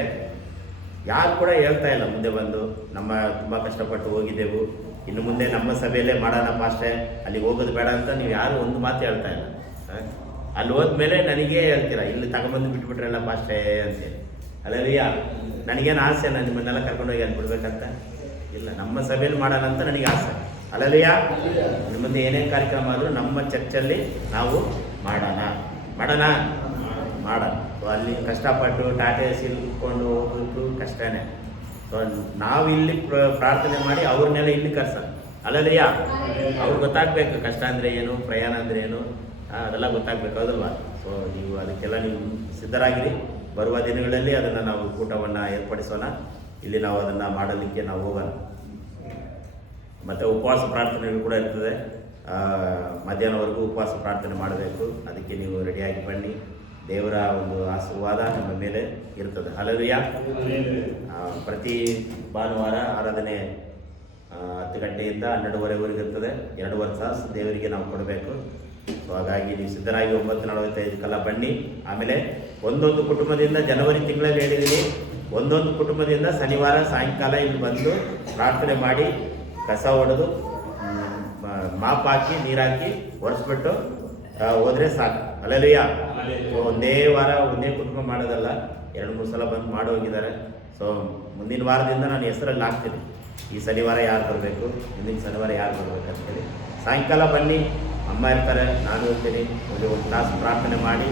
ಯಾರು ಕೂಡ ಹೇಳ್ತಾ ಇಲ್ಲ ಮುಂದೆ ಬಂದು ನಮ್ಮ ತುಂಬ ಕಷ್ಟಪಟ್ಟು ಹೋಗಿದ್ದೆವು, ಇನ್ನು ಮುಂದೆ ನಮ್ಮ ಸಭೆಯಲ್ಲೇ ಮಾಡೋಣ ಪಾಸ್ಟೇ, ಅಲ್ಲಿಗೆ ಹೋಗೋದು ಬೇಡ ಅಂತ ನೀವು ಯಾರು ಒಂದು ಮಾತು ಹೇಳ್ತಾ ಇಲ್ಲ. ಅಲ್ಲಿ ಹೋದ್ಮೇಲೆ ನನಗೇ ಹೇಳ್ತೀರ ಇಲ್ಲಿ ತಗೊಂಬಂದು ಬಿಟ್ಬಿಟ್ರಲ್ಲ ಪಾಸ್ಟೇ ಅಂತೇಳಿ. ಅಲ್ಲರಿಯ ನನಗೇನು ಆಸೆ, ನಾನು ನಿಮ್ಮನ್ನೆಲ್ಲ ಕರ್ಕೊಂಡೋಗಿ ಅಲ್ಲಿ ಬಿಡ್ಬೇಕಂತ ಇಲ್ಲ, ನಮ್ಮ ಸಭೆಯಲ್ಲಿ ಮಾಡೋಣ ಅಂತ ನನಗೆ ಆಸೆ. ಅಲ್ಲರಿಯ ನಿಮ್ಮದು ಏನೇನು ಕಾರ್ಯಕ್ರಮ ಆದರೂ ನಮ್ಮ ಚರ್ಚಲ್ಲಿ ನಾವು ಮಾಡೋಣ. ಸೊ ಅಲ್ಲಿ ಕಷ್ಟಪಟ್ಟು ಟಾಟಾ ಸಿಲ್ಕೊಂಡು ಹೋಗೋದು ಕಷ್ಟನೇ. ಸೊ ನಾವು ಇಲ್ಲಿ ಪ್ರಾರ್ಥನೆ ಮಾಡಿ ಅವ್ರನ್ನೆಲ್ಲ ಇಲ್ಲಿ ಕರ್ಸೋಣ. ಅಲ್ಲರಿಯ ಅವ್ರಿಗೆ ಗೊತ್ತಾಗಬೇಕು ಕಷ್ಟ ಅಂದರೆ ಏನು, ಪ್ರಯಾಣ ಅಂದರೆ ಏನು, ಅದೆಲ್ಲ ಗೊತ್ತಾಗಬೇಕು, ಹೌದಲ್ವಾ? ಸೊ ನೀವು ಅದಕ್ಕೆಲ್ಲ ನೀವು ಸಿದ್ಧರಾಗಿರಿ. ಬರುವ ದಿನಗಳಲ್ಲಿ ಅದನ್ನು ನಾವು ಕೂಟವನ್ನು ಏರ್ಪಡಿಸೋಣ. ಇಲ್ಲಿ ನಾವು ಅದನ್ನು ಮಾಡಲಿಕ್ಕೆ ನಾವು ಹೋಗೋಣ. ಮತ್ತು ಉಪವಾಸ ಪ್ರಾರ್ಥನೆಗಳು ಕೂಡ ಇರ್ತದೆ. ಮಧ್ಯಾಹ್ನವರೆಗೂ ಉಪವಾಸ ಪ್ರಾರ್ಥನೆ ಮಾಡಬೇಕು. ಅದಕ್ಕೆ ನೀವು ರೆಡಿಯಾಗಿ ಬನ್ನಿ. ದೇವರ ಒಂದು ಆಶೀರ್ವಾದ ನಮ್ಮ ಮೇಲೆ ಇರ್ತದೆ. ಹಲ್ಲೆಲೂಯಾ. ಪ್ರತಿ ಭಾನುವಾರ ಆರಾಧನೆ 10 ಗಂಟೆಯಿಂದ 12:30ವರೆಗೆ ಇರ್ತದೆ. 2.5 ತಾಸು ದೇವರಿಗೆ ನಾವು ಕೊಡಬೇಕು. ಸೊ ಹಾಗಾಗಿ ನೀವು ಸಿದ್ಧರಾಗಿ 9:45 ಬನ್ನಿ. ಆಮೇಲೆ ಒಂದೊಂದು ಕುಟುಂಬದಿಂದ ಜನವರಿ ತಿಂಗಳಲ್ಲಿ ಹೇಳಿದ್ದೀನಿ, ಒಂದೊಂದು ಕುಟುಂಬದಿಂದ ಶನಿವಾರ ಸಾಯಂಕಾಲ ಇಲ್ಲಿ ಬಂದು ಪ್ರಾರ್ಥನೆ ಮಾಡಿ ಕಸ ಹೊಡೆದು ಮಾಪ್ ಹಾಕಿ ನೀರು ಹಾಕಿ ಒರೆಸ್ಬಿಟ್ಟು ಹೋದರೆ ಸಾಕು. ಹಲ್ಲೆಲೂಯಾ. ಒಂದೇ ವಾರ ಒಂದೇ ಕುಟುಂಬ ಮಾಡೋದಲ್ಲ, 2-3 ಸಲ ಬಂದು ಮಾಡೋಗಿದ್ದಾರೆ. ಸೊ ಮುಂದಿನ ವಾರದಿಂದ ನಾನು ಹೆಸರಲ್ಲಿ ಹಾಕ್ತೀನಿ, ಈ ಶನಿವಾರ ಯಾರು ಬರಬೇಕು, ಮುಂದಿನ ಶನಿವಾರ ಯಾರು ಬರಬೇಕು ಅಂತೇಳಿ. ಸಾಯಂಕಾಲ ಬನ್ನಿ, ಅಮ್ಮ ಇರ್ತಾರೆ, ನಾನು ಇರ್ತೀನಿ. ಒಂದು ತಾಸು ಪ್ರಾರ್ಥನೆ ಮಾಡಿ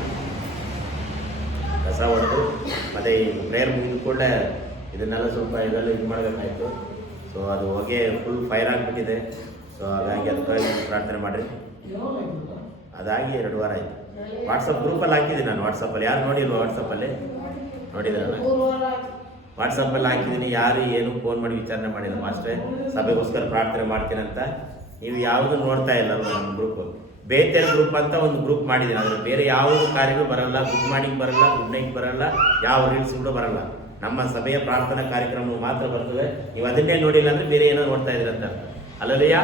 ಕಸ ಹೊಡೆದು ಮತ್ತು ಈ ಪ್ರೇಯರ್ ಮುಗಿದ ಕೂಡಲೇ ಇದನ್ನೆಲ್ಲ ಸ್ವಲ್ಪ ಇದೆಲ್ಲ ಇದು ಮಾಡಬೇಕಾಯ್ತು. ಸೊ ಅದು ಹೊಗೆ ಫುಲ್ ಫೈರ್ ಆಗಿಬಿಟ್ಟಿದೆ. ಸೊ ಹಾಗಾಗಿ ಅದಕ್ಕಾಗಿ ಪ್ರಾರ್ಥನೆ ಮಾಡಿರಿ. ಅದಾಗಿ 2 ವಾರ ಆಯಿತು. ವಾಟ್ಸಪ್ ಗ್ರೂಪಲ್ಲಿ ಹಾಕಿದ್ದೀನಿ ನಾನು. ವಾಟ್ಸಪ್ಪಲ್ಲಿ ಯಾರು ನೋಡಿಲ್ವ? ವಾಟ್ಸಪ್ಪಲ್ಲಿ ನೋಡಿದ್ರಲ್ಲ, ವಾಟ್ಸಪ್ಪಲ್ಲಿ ಹಾಕಿದ್ದೀನಿ. ಯಾರು ಏನು ಫೋನ್ ಮಾಡಿ ವಿಚಾರಣೆ ಮಾಡಿಲ್ಲ. ಮಾಸ್ಟ್ರೆ ಸಭೆಗೋಸ್ಕರ ಪ್ರಾರ್ಥನೆ ಮಾಡ್ತೀನಿ ಅಂತ. ನೀವು ಯಾವುದು ನೋಡ್ತಾ ಇಲ್ಲ ನಮ್ಮ ಗ್ರೂಪು. ಬೇತೇಲ್ ಗ್ರೂಪ್ ಅಂತ ಒಂದು ಗ್ರೂಪ್ ಮಾಡಿದ್ದೀನಿ. ಆದರೆ ಬೇರೆ ಯಾವುದು ಕಾರ್ಯಗಳು ಬರಲ್ಲ. ಗುಡ್ ಮಾರ್ನಿಂಗ್ ಬರಲ್ಲ, ಗುಡ್ ನೈಟ್ ಬರಲ್ಲ, ಯಾವ ರೀಲ್ಸ್ಗಳು ಬರಲ್ಲ. ನಮ್ಮ ಸಭೆಯ ಪ್ರಾರ್ಥನಾ ಕಾರ್ಯಕ್ರಮ ಮಾತ್ರ ಬರ್ತದೆ. ನೀವು ಅದನ್ನೇ ನೋಡಿಲ್ಲ ಅಂದರೆ ಬೇರೆ ಏನೋ ನೋಡ್ತಾ ಇದ್ದೀರ ಅಂತ ಅಲ್ಲದೆಯಾ?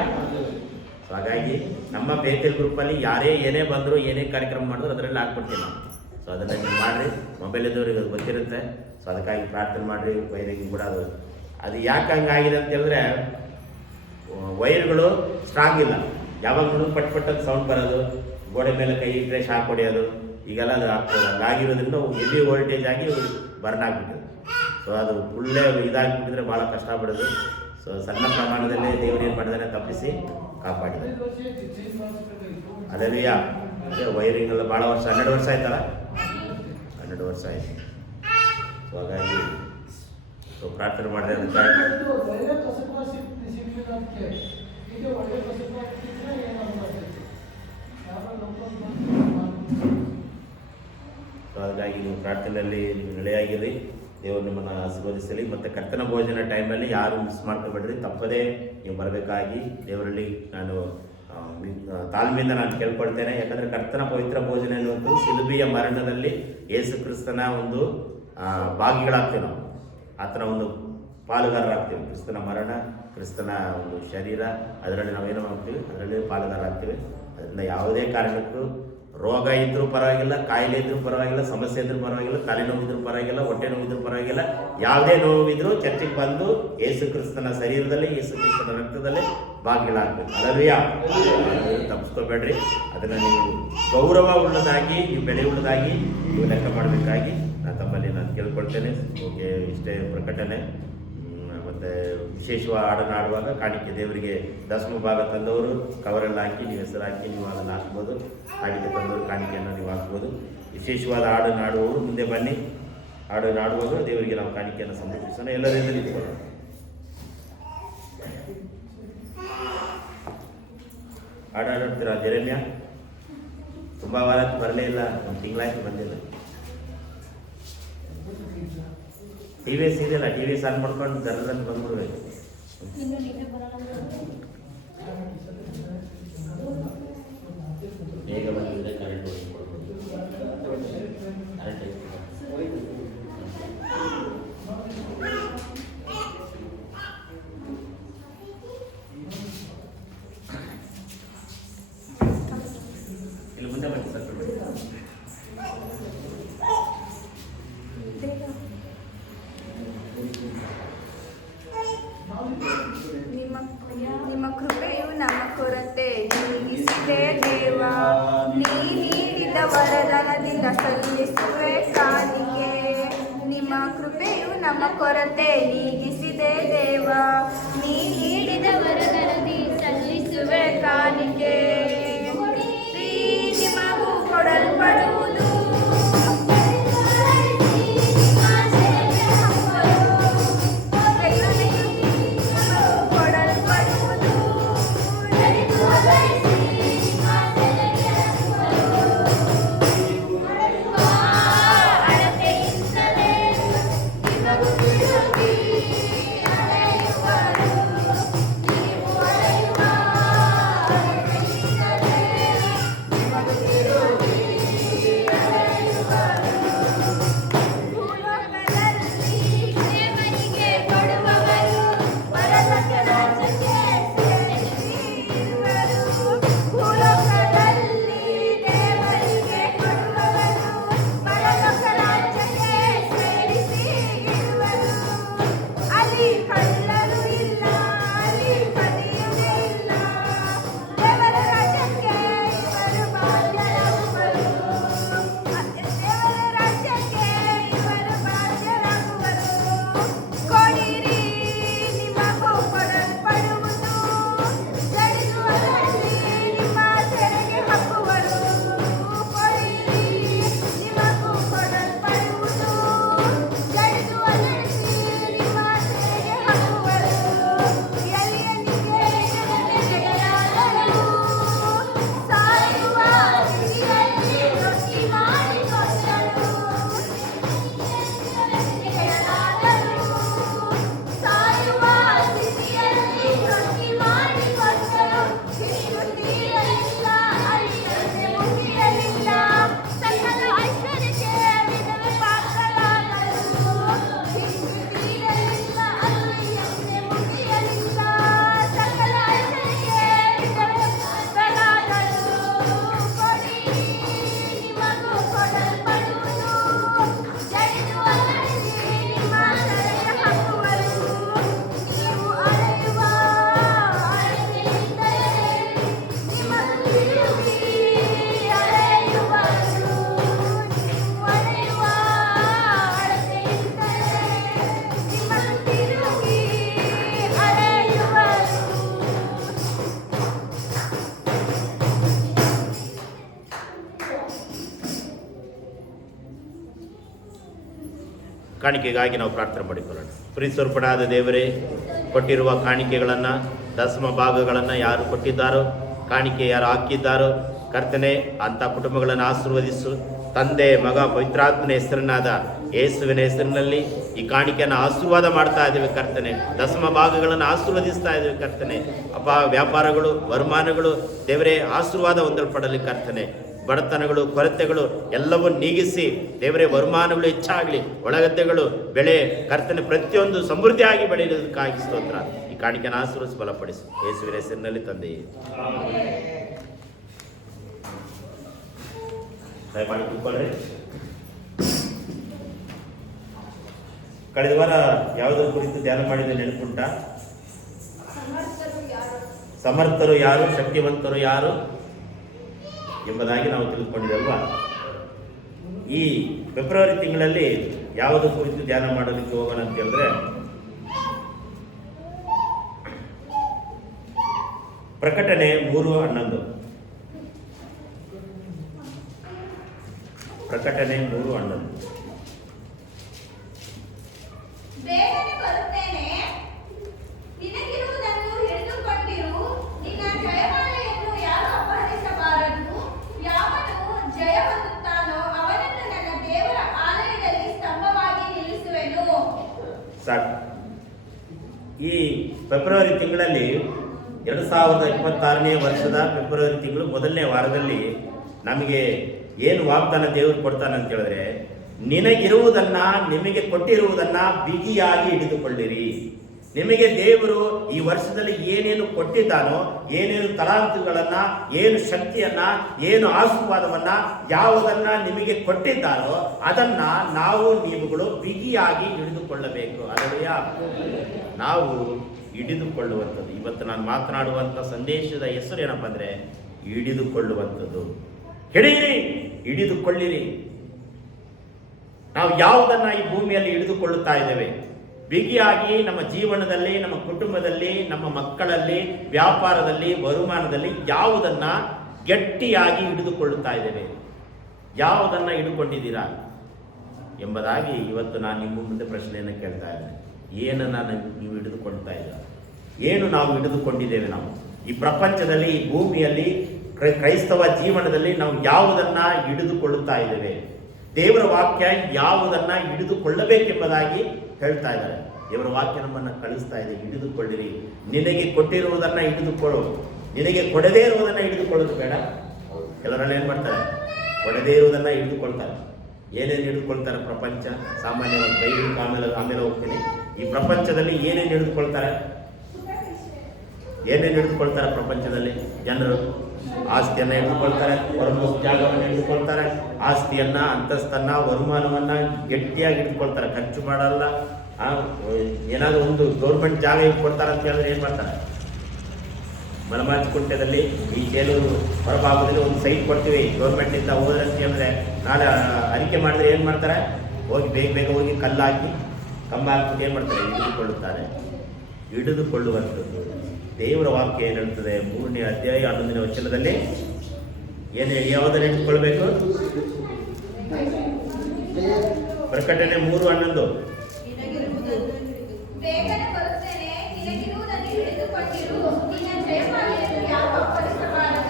ಸೊ ಹಾಗಾಗಿ ನಮ್ಮ ಬೇತೇಲ್ ಗ್ರೂಪಲ್ಲಿ ಯಾರೇ ಏನೇ ಬಂದರೂ ಏನೇ ಕಾರ್ಯಕ್ರಮ ಮಾಡಿದ್ರು ಅದರಲ್ಲಿ ಹಾಕ್ಬಿಡ್ತೀನಿ ನಾವು. ಸೊ ಅದನ್ನು ನೀವು ಮಾಡಿರಿ. ಮೊಬೈಲ್ ಇದ್ದವ್ರಿಗೆ ಅದು ಗೊತ್ತಿರುತ್ತೆ. ಸೊ ಅದಕ್ಕಾಗಿ ಪ್ರಾರ್ಥನೆ ಮಾಡಿರಿ. ವೈರಿಂಗ್ ಕೂಡ ಅದು ಯಾಕೆ ಹಂಗಾಗಿದೆ ಅಂತ ಹೇಳಿದ್ರೆ, ವೈರ್ಗಳು ಸ್ಟ್ರಾಂಗ್ ಇಲ್ಲ. ಯಾವಾಗ ಪಟ್ ಪಟ್ಟದ ಸೌಂಡ್ ಬರೋದು, ಗೋಡೆ ಮೇಲೆ ಕೈ ಇಟ್ಟರೆ ಶಾಕ್ ಹೊಡೆಯೋದು, ಈಗೆಲ್ಲ ಅದು ಆಗ್ತದೆ. ಹಂಗಾಗಿರೋದ್ರಿಂದ ಹೆವಿ ವೋಲ್ಟೇಜ್ ಆಗಿ ಬರ್ನ್ ಆಗಿಬಿಟ್ಟಿದೆ. ಸೊ ಅದು ಫುಲ್ಲೇ ಇದಾಗಿಬಿಟ್ಟಿದ್ರೆ ಭಾಳ ಕಷ್ಟ ಬಿಡೋದು. ಸೊ ಸಣ್ಣ ಪ್ರಮಾಣದಲ್ಲೇ ದೇವರು ಏನು ಮಾಡಿದಾನೆ, ತಪ್ಪಿಸಿ ಕಾಪಾಡಿದೆ. ಅಲ್ಲೆಲ್ಲೂಯಾ. ಅದೇ ವೈರಿಂಗ್ ಎಲ್ಲ ಭಾಳ ವರ್ಷ, 12 ವರ್ಷ ಆಯ್ತಲ್ಲ, 12 ವರ್ಷ ಆಯಿತು. ಸೊ ಹಾಗಾಗಿ ಸೊ ಪ್ರಾರ್ಥನೆ ಮಾಡಿದೆ ಅದಕ್ಕಾಗಿ. ಸೊ ಹಾಗಾಗಿ ನೀವು ಪ್ರಾರ್ಥನೆಯಲ್ಲಿ ನೀವು ನೆಲೆಯಾಗಿರಿ. ದೇವರು ನಿಮ್ಮನ್ನು ಆಶೀರ್ವದಿಸಲಿ. ಮತ್ತು ಕರ್ತನ ಭೋಜನ ಟೈಮಲ್ಲಿ ಯಾರು ಮಿಸ್ ಮಾಡ್ಕೊಬೇಡ್ರಿ. ತಪ್ಪದೇ ನೀವು ಬರಬೇಕಾಗಿ ದೇವರಲ್ಲಿ ನಾನು ತಾಳ್ಮೆಯಿಂದ ನಾನು ಕೇಳ್ಕೊಳ್ತೇನೆ. ಯಾಕಂದರೆ ಕರ್ತನ ಪವಿತ್ರ ಭೋಜನ ಎನ್ನುವಂಥ ಶಿಲುಬೆಯ ಮರಣದಲ್ಲಿ ಯೇಸು ಕ್ರಿಸ್ತನ ಒಂದು ಭಾಗಿಗಳಾಗ್ತೇವೆ ನಾವು. ಆತನ ಒಂದು ಪಾಲುಗಾರರಾಗ್ತೀವಿ. ಕ್ರಿಸ್ತನ ಮರಣ, ಕ್ರಿಸ್ತನ ಒಂದು ಶರೀರ, ಅದರಲ್ಲಿ ನಾವೇನು ಮಾಡ್ತೀವಿ, ಅದರಲ್ಲಿ ಪಾಲುಗಾರರಾಗ್ತೀವಿ. ಅದರಿಂದ ಯಾವುದೇ ಕಾರಣಕ್ಕೂ ರೋಗ ಇದ್ದರೂ ಪರವಾಗಿಲ್ಲ, ಕಾಯಿಲೆ ಇದ್ರೂ ಪರವಾಗಿಲ್ಲ, ಸಮಸ್ಯೆ ಇದ್ರೂ ಪರವಾಗಿಲ್ಲ, ತಲೆನೋವು ಇದ್ರೂ ಪರವಾಗಿಲ್ಲ, ಹೊಟ್ಟೆ ನೋವು ಇದ್ರೂ ಪರವಾಗಿಲ್ಲ, ಯಾವುದೇ ನೋವಿದ್ರೂ ಚರ್ಚಿಗೆ ಬಂದು ಯೇಸು ಕ್ರಿಸ್ತನ ಶರೀರದಲ್ಲಿ, ಯೇಸು ಕ್ರಿಸ್ತನ ರಕ್ತದಲ್ಲಿ ಭಾಗಿಗಳಾಗಬೇಕು. ಅಲ್ಲವೇ ತಪ್ಪಿಸ್ಕೋಬೇಡ್ರಿ. ಅದನ್ನು ನೀವು ಗೌರವ ಉಳ್ಳದಾಗಿ, ನೀವು ಬೆಲೆ ಉಳ್ಳದಾಗಿ ನೀವು ಲೆಕ್ಕ ಮಾಡಬೇಕಾಗಿ ನಾನು ಕೇಳ್ಕೊಳ್ತೇನೆ. ಓಕೆ, ಇಷ್ಟೇ ಪ್ರಕಟಣೆ. ಮತ್ತು ವಿಶೇಷವಾಗಿ ಹಾಡನ್ನು ಆಡುವಾಗ ಕಾಣಿಕೆ ದೇವರಿಗೆ ದಶಮ ಭಾಗ ತಂದವರು ಕವರಲ್ಲಿ ಹಾಕಿ ನೀವು ಹೆಸರು ಹಾಕಿ ನೀವು ಅದನ್ನು ಹಾಕ್ಬೋದು. ಕಾಣಿಕೆ ತಂದವರು ಕಾಣಿಕೆಯನ್ನು ನೀವು ಹಾಕ್ಬೋದು. ವಿಶೇಷವಾದ ಹಾಡನ್ನು ಆಡುವವರು ಮುಂದೆ ಬನ್ನಿ. ಹಾಡನ್ನು ಆಡುವಾಗ ದೇವರಿಗೆ ನಾವು ಕಾಣಿಕೆಯನ್ನು ಸಮರ್ಪಿಸೋಣ. ಎಲ್ಲರಿಂದ ನಿಂತ್ಕೊಳ್ಳೋಣ. ಹಾಡಾಡ್ತೀರಾ? ಜೆರೆಮ್ಯ ತುಂಬ ವಾರ ಬರಲೇ ಇಲ್ಲ, 1 ತಿಂಗಳಾಯ್ತು ಬಂದಿಲ್ಲ. ಟಿವಿ ಸೀರಿಯಲ್ಲ, ಟಿವಿ ಆನ್ ಮಾಡ್ಕೊಂಡು ಜರದಲ್ಲಿ ಬಂದ್ಬಿಡ್ಬೇಕು. ಬೇಗ ಬಂದಿದ್ರೆ ಕರೆಂಟ್ ಇಲ್ಲಿ ಮುಂದೆ ಬನ್ನಿ ಸರ್. ನಿಮ್ಮ ಕೃಪೆಯು ನಮ್ಮ ಕೊರತೆ ನೀಗಿಸಿದೆ ದೇವ. ನೀ ನೀಡಿದ ವರದಾನದಿಂದ ಸಲ್ಲಿಸುವೆ ಕಾಣಿಕೆ. ನಿಮ್ಮ ಕೃಪೆಯು ನಮ್ಮ ಕೊರತೆ ನೀಗಿಸಿದೆ ದೇವ. ನೀ ನೀಡಿದ ವರದಾನದಿ ಸಲ್ಲಿಸುವೆ ಕಾಣಿಕೆ. ನಿಮಗೂ ಕೊಡಲ್ಪಡುವುದು ಕಾಣಿಕೆಗಾಗಿ ನಾವು ಪ್ರಾರ್ಥನೆ ಮಾಡಿಕೊಳ್ಳೋಣ. ಪ್ರೀತಿಸಲ್ಪಡಾದ ದೇವರೇ, ಕೊಟ್ಟಿರುವ ಕಾಣಿಕೆಗಳನ್ನು, ದಶಮ ಭಾಗಗಳನ್ನು ಯಾರು ಕೊಟ್ಟಿದ್ದಾರೋ, ಕಾಣಿಕೆ ಯಾರು ಹಾಕಿದ್ದಾರೋ ಕರ್ತನೆ, ಅಂಥ ಕುಟುಂಬಗಳನ್ನು ಆಶೀರ್ವದಿಸು. ತಂದೆ, ಮಗ, ಪವಿತ್ರಾತ್ಮನ ಹೆಸರನ್ನಾದ ಯೇಸುವಿನ ಹೆಸರಿನಲ್ಲಿ ಈ ಕಾಣಿಕೆಯನ್ನು ಆಶೀರ್ವಾದ ಮಾಡ್ತಾ ಇದ್ದೇವೆ ಕರ್ತನೆ. ದಶಮ ಭಾಗಗಳನ್ನು ಆಶೀರ್ವದಿಸ್ತಾ ಇದ್ದೇವೆ ಕರ್ತನೆ. ಅಪ್ಪ, ವ್ಯಾಪಾರಗಳು, ವರಮಾನಗಳು ದೇವರೇ ಆಶೀರ್ವಾದ ಹೊಂದಲ್ಪಡಲಿ ಕರ್ತನೆ. ಬಡತನಗಳು, ಕೊರತೆಗಳು ಎಲ್ಲವೂ ನೀಗಿಸಿ ದೇವರೇ ವರಮಾನಗಳು ಹೆಚ್ಚಾಗಲಿ, ಒಳಗದ್ದೆಗಳು, ಬೆಳೆ ಕರ್ತನೆ ಪ್ರತಿಯೊಂದು ಸಮೃದ್ಧಿಯಾಗಿ ಬೆಳೆಯುವುದಕ್ಕಾಗಿ ಸ್ತೋತ್ರ. ಈ ಕಾಣಿಕೆಯನ್ನು ಆಶೀರ್ವದಿಸಿ ಬಲಪಡಿಸಿ ಯೇಸುವಿನ ಹೆಸರಿನಲ್ಲಿ ತಂದೆಯೇ. ದಯಮಾಡಿ ಕೂತ್ಕೊಳ್ಳ್ರಿ. ಕಳೆದ ವಾರ ಯಾವುದರ ಕುರಿತು ಧ್ಯಾನ ಮಾಡಿದ ನೆನಪುಂಟಾ? ಸಮರ್ಥರು ಯಾರು, ಶಕ್ತಿವಂತರು ಯಾರು ಎಂಬುದಾಗಿ ನಾವು ತಿಳಿದುಕೊಂಡಿದ್ದೇವಲ್ವಾ? ಈ ಫೆಬ್ರವರಿ ತಿಂಗಳಲ್ಲಿ ಯಾವುದರ ಕುರಿತು ಧ್ಯಾನ ಮಾಡೋದಕ್ಕೆ ಹೋಗೋಣ ಅಂತ ಹೇಳಿದ್ರೆ, ಪ್ರಕಟಣೆ 3:11. ಪ್ರಕಟಣೆ 3:11. ಬೇಗನೆ ಬರುತ್ತೇನೆ, ನಿನಗಿರುವುದನ್ನು ಹಿಡಿದುಕೊಂಡಿರು, ನಿನ್ನ ಜಯಮಾಲೆಯನ್ನು ಯಾರು ಅಪಹರಿಸಬಾರದು. ಯಾವನು ಜಯ ಹೊಂದುತ್ತಾನೋ ಅವನನ್ನು ನನ್ನ ದೇವರ ಆಲಯದಲ್ಲಿ ಸ್ತಂಭವಾಗಿ ನಿಲ್ಲಿಸುವೆನು. ಸಾಕು. ಈ ಫೆಬ್ರವರಿ ತಿಂಗಳಲ್ಲಿ 2026ನೇ ವರ್ಷದ ಫೆಬ್ರವರಿ ತಿಂಗಳು ಮೊದಲನೇ ವಾರದಲ್ಲಿ ನಮಗೆ ಏನು ವಾಗ್ದಾನ ದೇವರು ಕೊಡ್ತಾನೆ ಅಂತ ಹೇಳಿದ್ರೆ, ನಿನಗಿರುವುದನ್ನ, ನಿಮಗೆ ಕೊಟ್ಟಿರುವುದನ್ನ ಬಿಗಿಯಾಗಿ ಹಿಡಿದುಕೊಳ್ಳಿರಿ. ನಿಮಗೆ ದೇವರು ಈ ವರ್ಷದಲ್ಲಿ ಏನೇನು ಕೊಟ್ಟಿದ್ದಾನೋ, ಏನೇನು ತಲಾಂತುಗಳನ್ನ, ಏನು ಶಕ್ತಿಯನ್ನ, ಏನು ಆಶೀರ್ವಾದವನ್ನ, ಯಾವುದನ್ನ ನಿಮಗೆ ಕೊಟ್ಟಿದ್ದಾರೋ ಅದನ್ನ ನಾವು ನೀವುಗಳು ಬಿಗಿಯಾಗಿ ಹಿಡಿದುಕೊಳ್ಳಬೇಕು. ಅದೆಯಾ ನಾವು ಹಿಡಿದುಕೊಳ್ಳುವಂಥದ್ದು. ಇವತ್ತು ನಾನು ಮಾತನಾಡುವಂಥ ಸಂದೇಶದ ಹೆಸರು ಏನಪ್ಪ ಅಂದ್ರೆ ಹಿಡಿದುಕೊಳ್ಳುವಂಥದ್ದು. ಹಿಡಿಯಿರಿ, ಹಿಡಿದುಕೊಳ್ಳಿರಿ. ನಾವು ಯಾವುದನ್ನ ಈ ಭೂಮಿಯಲ್ಲಿ ಹಿಡಿದುಕೊಳ್ಳುತ್ತಾ ಇದ್ದೇವೆ? ಬಿಗಿಯಾಗಿ ನಮ್ಮ ಜೀವನದಲ್ಲಿ, ನಮ್ಮ ಕುಟುಂಬದಲ್ಲಿ, ನಮ್ಮ ಮಕ್ಕಳಲ್ಲಿ, ವ್ಯಾಪಾರದಲ್ಲಿ, ವರಮಾನದಲ್ಲಿ ಯಾವುದನ್ನ ಗಟ್ಟಿಯಾಗಿ ಹಿಡಿದುಕೊಳ್ಳುತ್ತಾ ಇದ್ದೇವೆ? ಯಾವುದನ್ನ ಹಿಡಿದುಕೊಂಡಿದ್ದೀರಾ ಎಂಬುದಾಗಿ ಇವತ್ತು ನಾನು ನಿಮ್ಮ ಮುಂದೆ ಪ್ರಶ್ನೆಯನ್ನು ಕೇಳ್ತಾ ಇದ್ದೇನೆ. ಏನನ್ನ ನೀವು ಹಿಡಿದುಕೊಳ್ತಾ ಇದ್ದೀರಾ? ಏನು ನಾವು ಹಿಡಿದುಕೊಂಡಿದ್ದೇವೆ? ನಾವು ಈ ಪ್ರಪಂಚದಲ್ಲಿ, ಈ ಭೂಮಿಯಲ್ಲಿ, ಕ್ರೈಸ್ತವ ಜೀವನದಲ್ಲಿ ನಾವು ಯಾವುದನ್ನ ಹಿಡಿದುಕೊಳ್ಳುತ್ತಾ ಇದ್ದೇವೆ? ದೇವರ ವಾಕ್ಯ ಯಾವುದನ್ನ ಹಿಡಿದುಕೊಳ್ಳಬೇಕೆಂಬುದಾಗಿ ಹೇಳ್ತಾ ಇದ್ದಾರೆ. ದೇವರ ವಾಕ್ಯ ನಮ್ಮನ್ನು ಕಳಿಸ್ತಾ ಇದೆ, ಹಿಡಿದುಕೊಳ್ಳಿರಿ. ನಿನಗೆ ಕೊಟ್ಟಿರುವುದನ್ನ ಹಿಡಿದುಕೊಳ್ಳು, ನಿನಗೆ ಕೊಡದೇ ಇರುವುದನ್ನ ಹಿಡಿದುಕೊಳ್ಳೋದು ಬೇಡ. ಕೆಲವರೆಲ್ಲ ಏನು ಮಾಡ್ತಾರೆ? ಕೊಡದೇ ಇರುವುದನ್ನ ಹಿಡಿದುಕೊಳ್ತಾರೆ. ಏನೇನು ಹಿಡಿದುಕೊಳ್ತಾರೆ? ಪ್ರಪಂಚ ಸಾಮಾನ್ಯವಾಗಿ ಬೈಲಿಕ್ಕೆ ಆಮೇಲೆ ಹೋಗ್ತೀನಿ. ಈ ಪ್ರಪಂಚದಲ್ಲಿ ಏನೇನು ಹಿಡಿದುಕೊಳ್ತಾರೆ? ಏನೇನು ಹಿಡಿದುಕೊಳ್ತಾರೆ ಪ್ರಪಂಚದಲ್ಲಿ? ಜನರು ಆಸ್ತಿಯನ್ನು ಹಿಡಿದುಕೊಳ್ತಾರೆ, ಜಾಗವನ್ನು ಹಿಡಿದುಕೊಳ್ತಾರೆ, ಆಸ್ತಿಯನ್ನ, ಅಂತಸ್ತನ್ನ, ವರಮಾನವನ್ನ ಗಟ್ಟಿಯಾಗಿ ಹಿಡಿದುಕೊಳ್ತಾರೆ. ಖರ್ಚು ಮಾಡಲ್ಲ. ಏನಾದರೂ ಒಂದು ಗೌರ್ಮೆಂಟ್ ಜಾಗ ಕೊಡ್ತಾರೆ ಅಂತ ಹೇಳಿದ್ರೆ ಏನು ಮಾಡ್ತಾರೆ? ಮಲಮಾಚಿಕುಂಟೆದಲ್ಲಿ ಈ ಕೆಲವರು ಹೊರಭಾಗದಲ್ಲಿ ಒಂದು ಸೈಟ್ ಕೊಡ್ತೀವಿ ಗೌರ್ಮೆಂಟಿಂದ ಹೋದ್ರೆ ಅಂತ ಹೇಳಿದ್ರೆ, ನಾಳೆ ಅರಿಕೆ ಮಾಡಿದ್ರೆ ಏನು ಮಾಡ್ತಾರೆ? ಹೋಗಿ ಬೇಗ ಹೋಗಿ ಕಲ್ಲು ಹಾಕಿ ಕಂಬ ಹಾಕಿ ಏನು ಮಾಡ್ತಾರೆ? ಹಿಡಿದುಕೊಳ್ಳುತ್ತಾರೆ. ಹಿಡಿದುಕೊಳ್ಳುವಂಥದ್ದು ದೇವರ ವಾಕ್ಯ ಏನು ಹೇಳ್ತದೆ? 3ನೇ ಅಧ್ಯಾಯ 11ನೇ ವಚನದಲ್ಲಿ ಏನು ಹೇಳಿ? ಯಾವುದನ್ನು ಹಿಡಿದುಕೊಳ್ಬೇಕು? ಪ್ರಕಟಣೆ 3:11. ಬೇಗನೆ ಬರುತ್ತೇನೆ, ನಿನಗಿರುವುದನ್ನು ಹಿಡಿದುಕೊಂಡಿರು, ನಿನ್ನ ಜಯಮಾಲೆಯನ್ನು ಯಾರು ಅಪಹರಿಸಬಾರದು.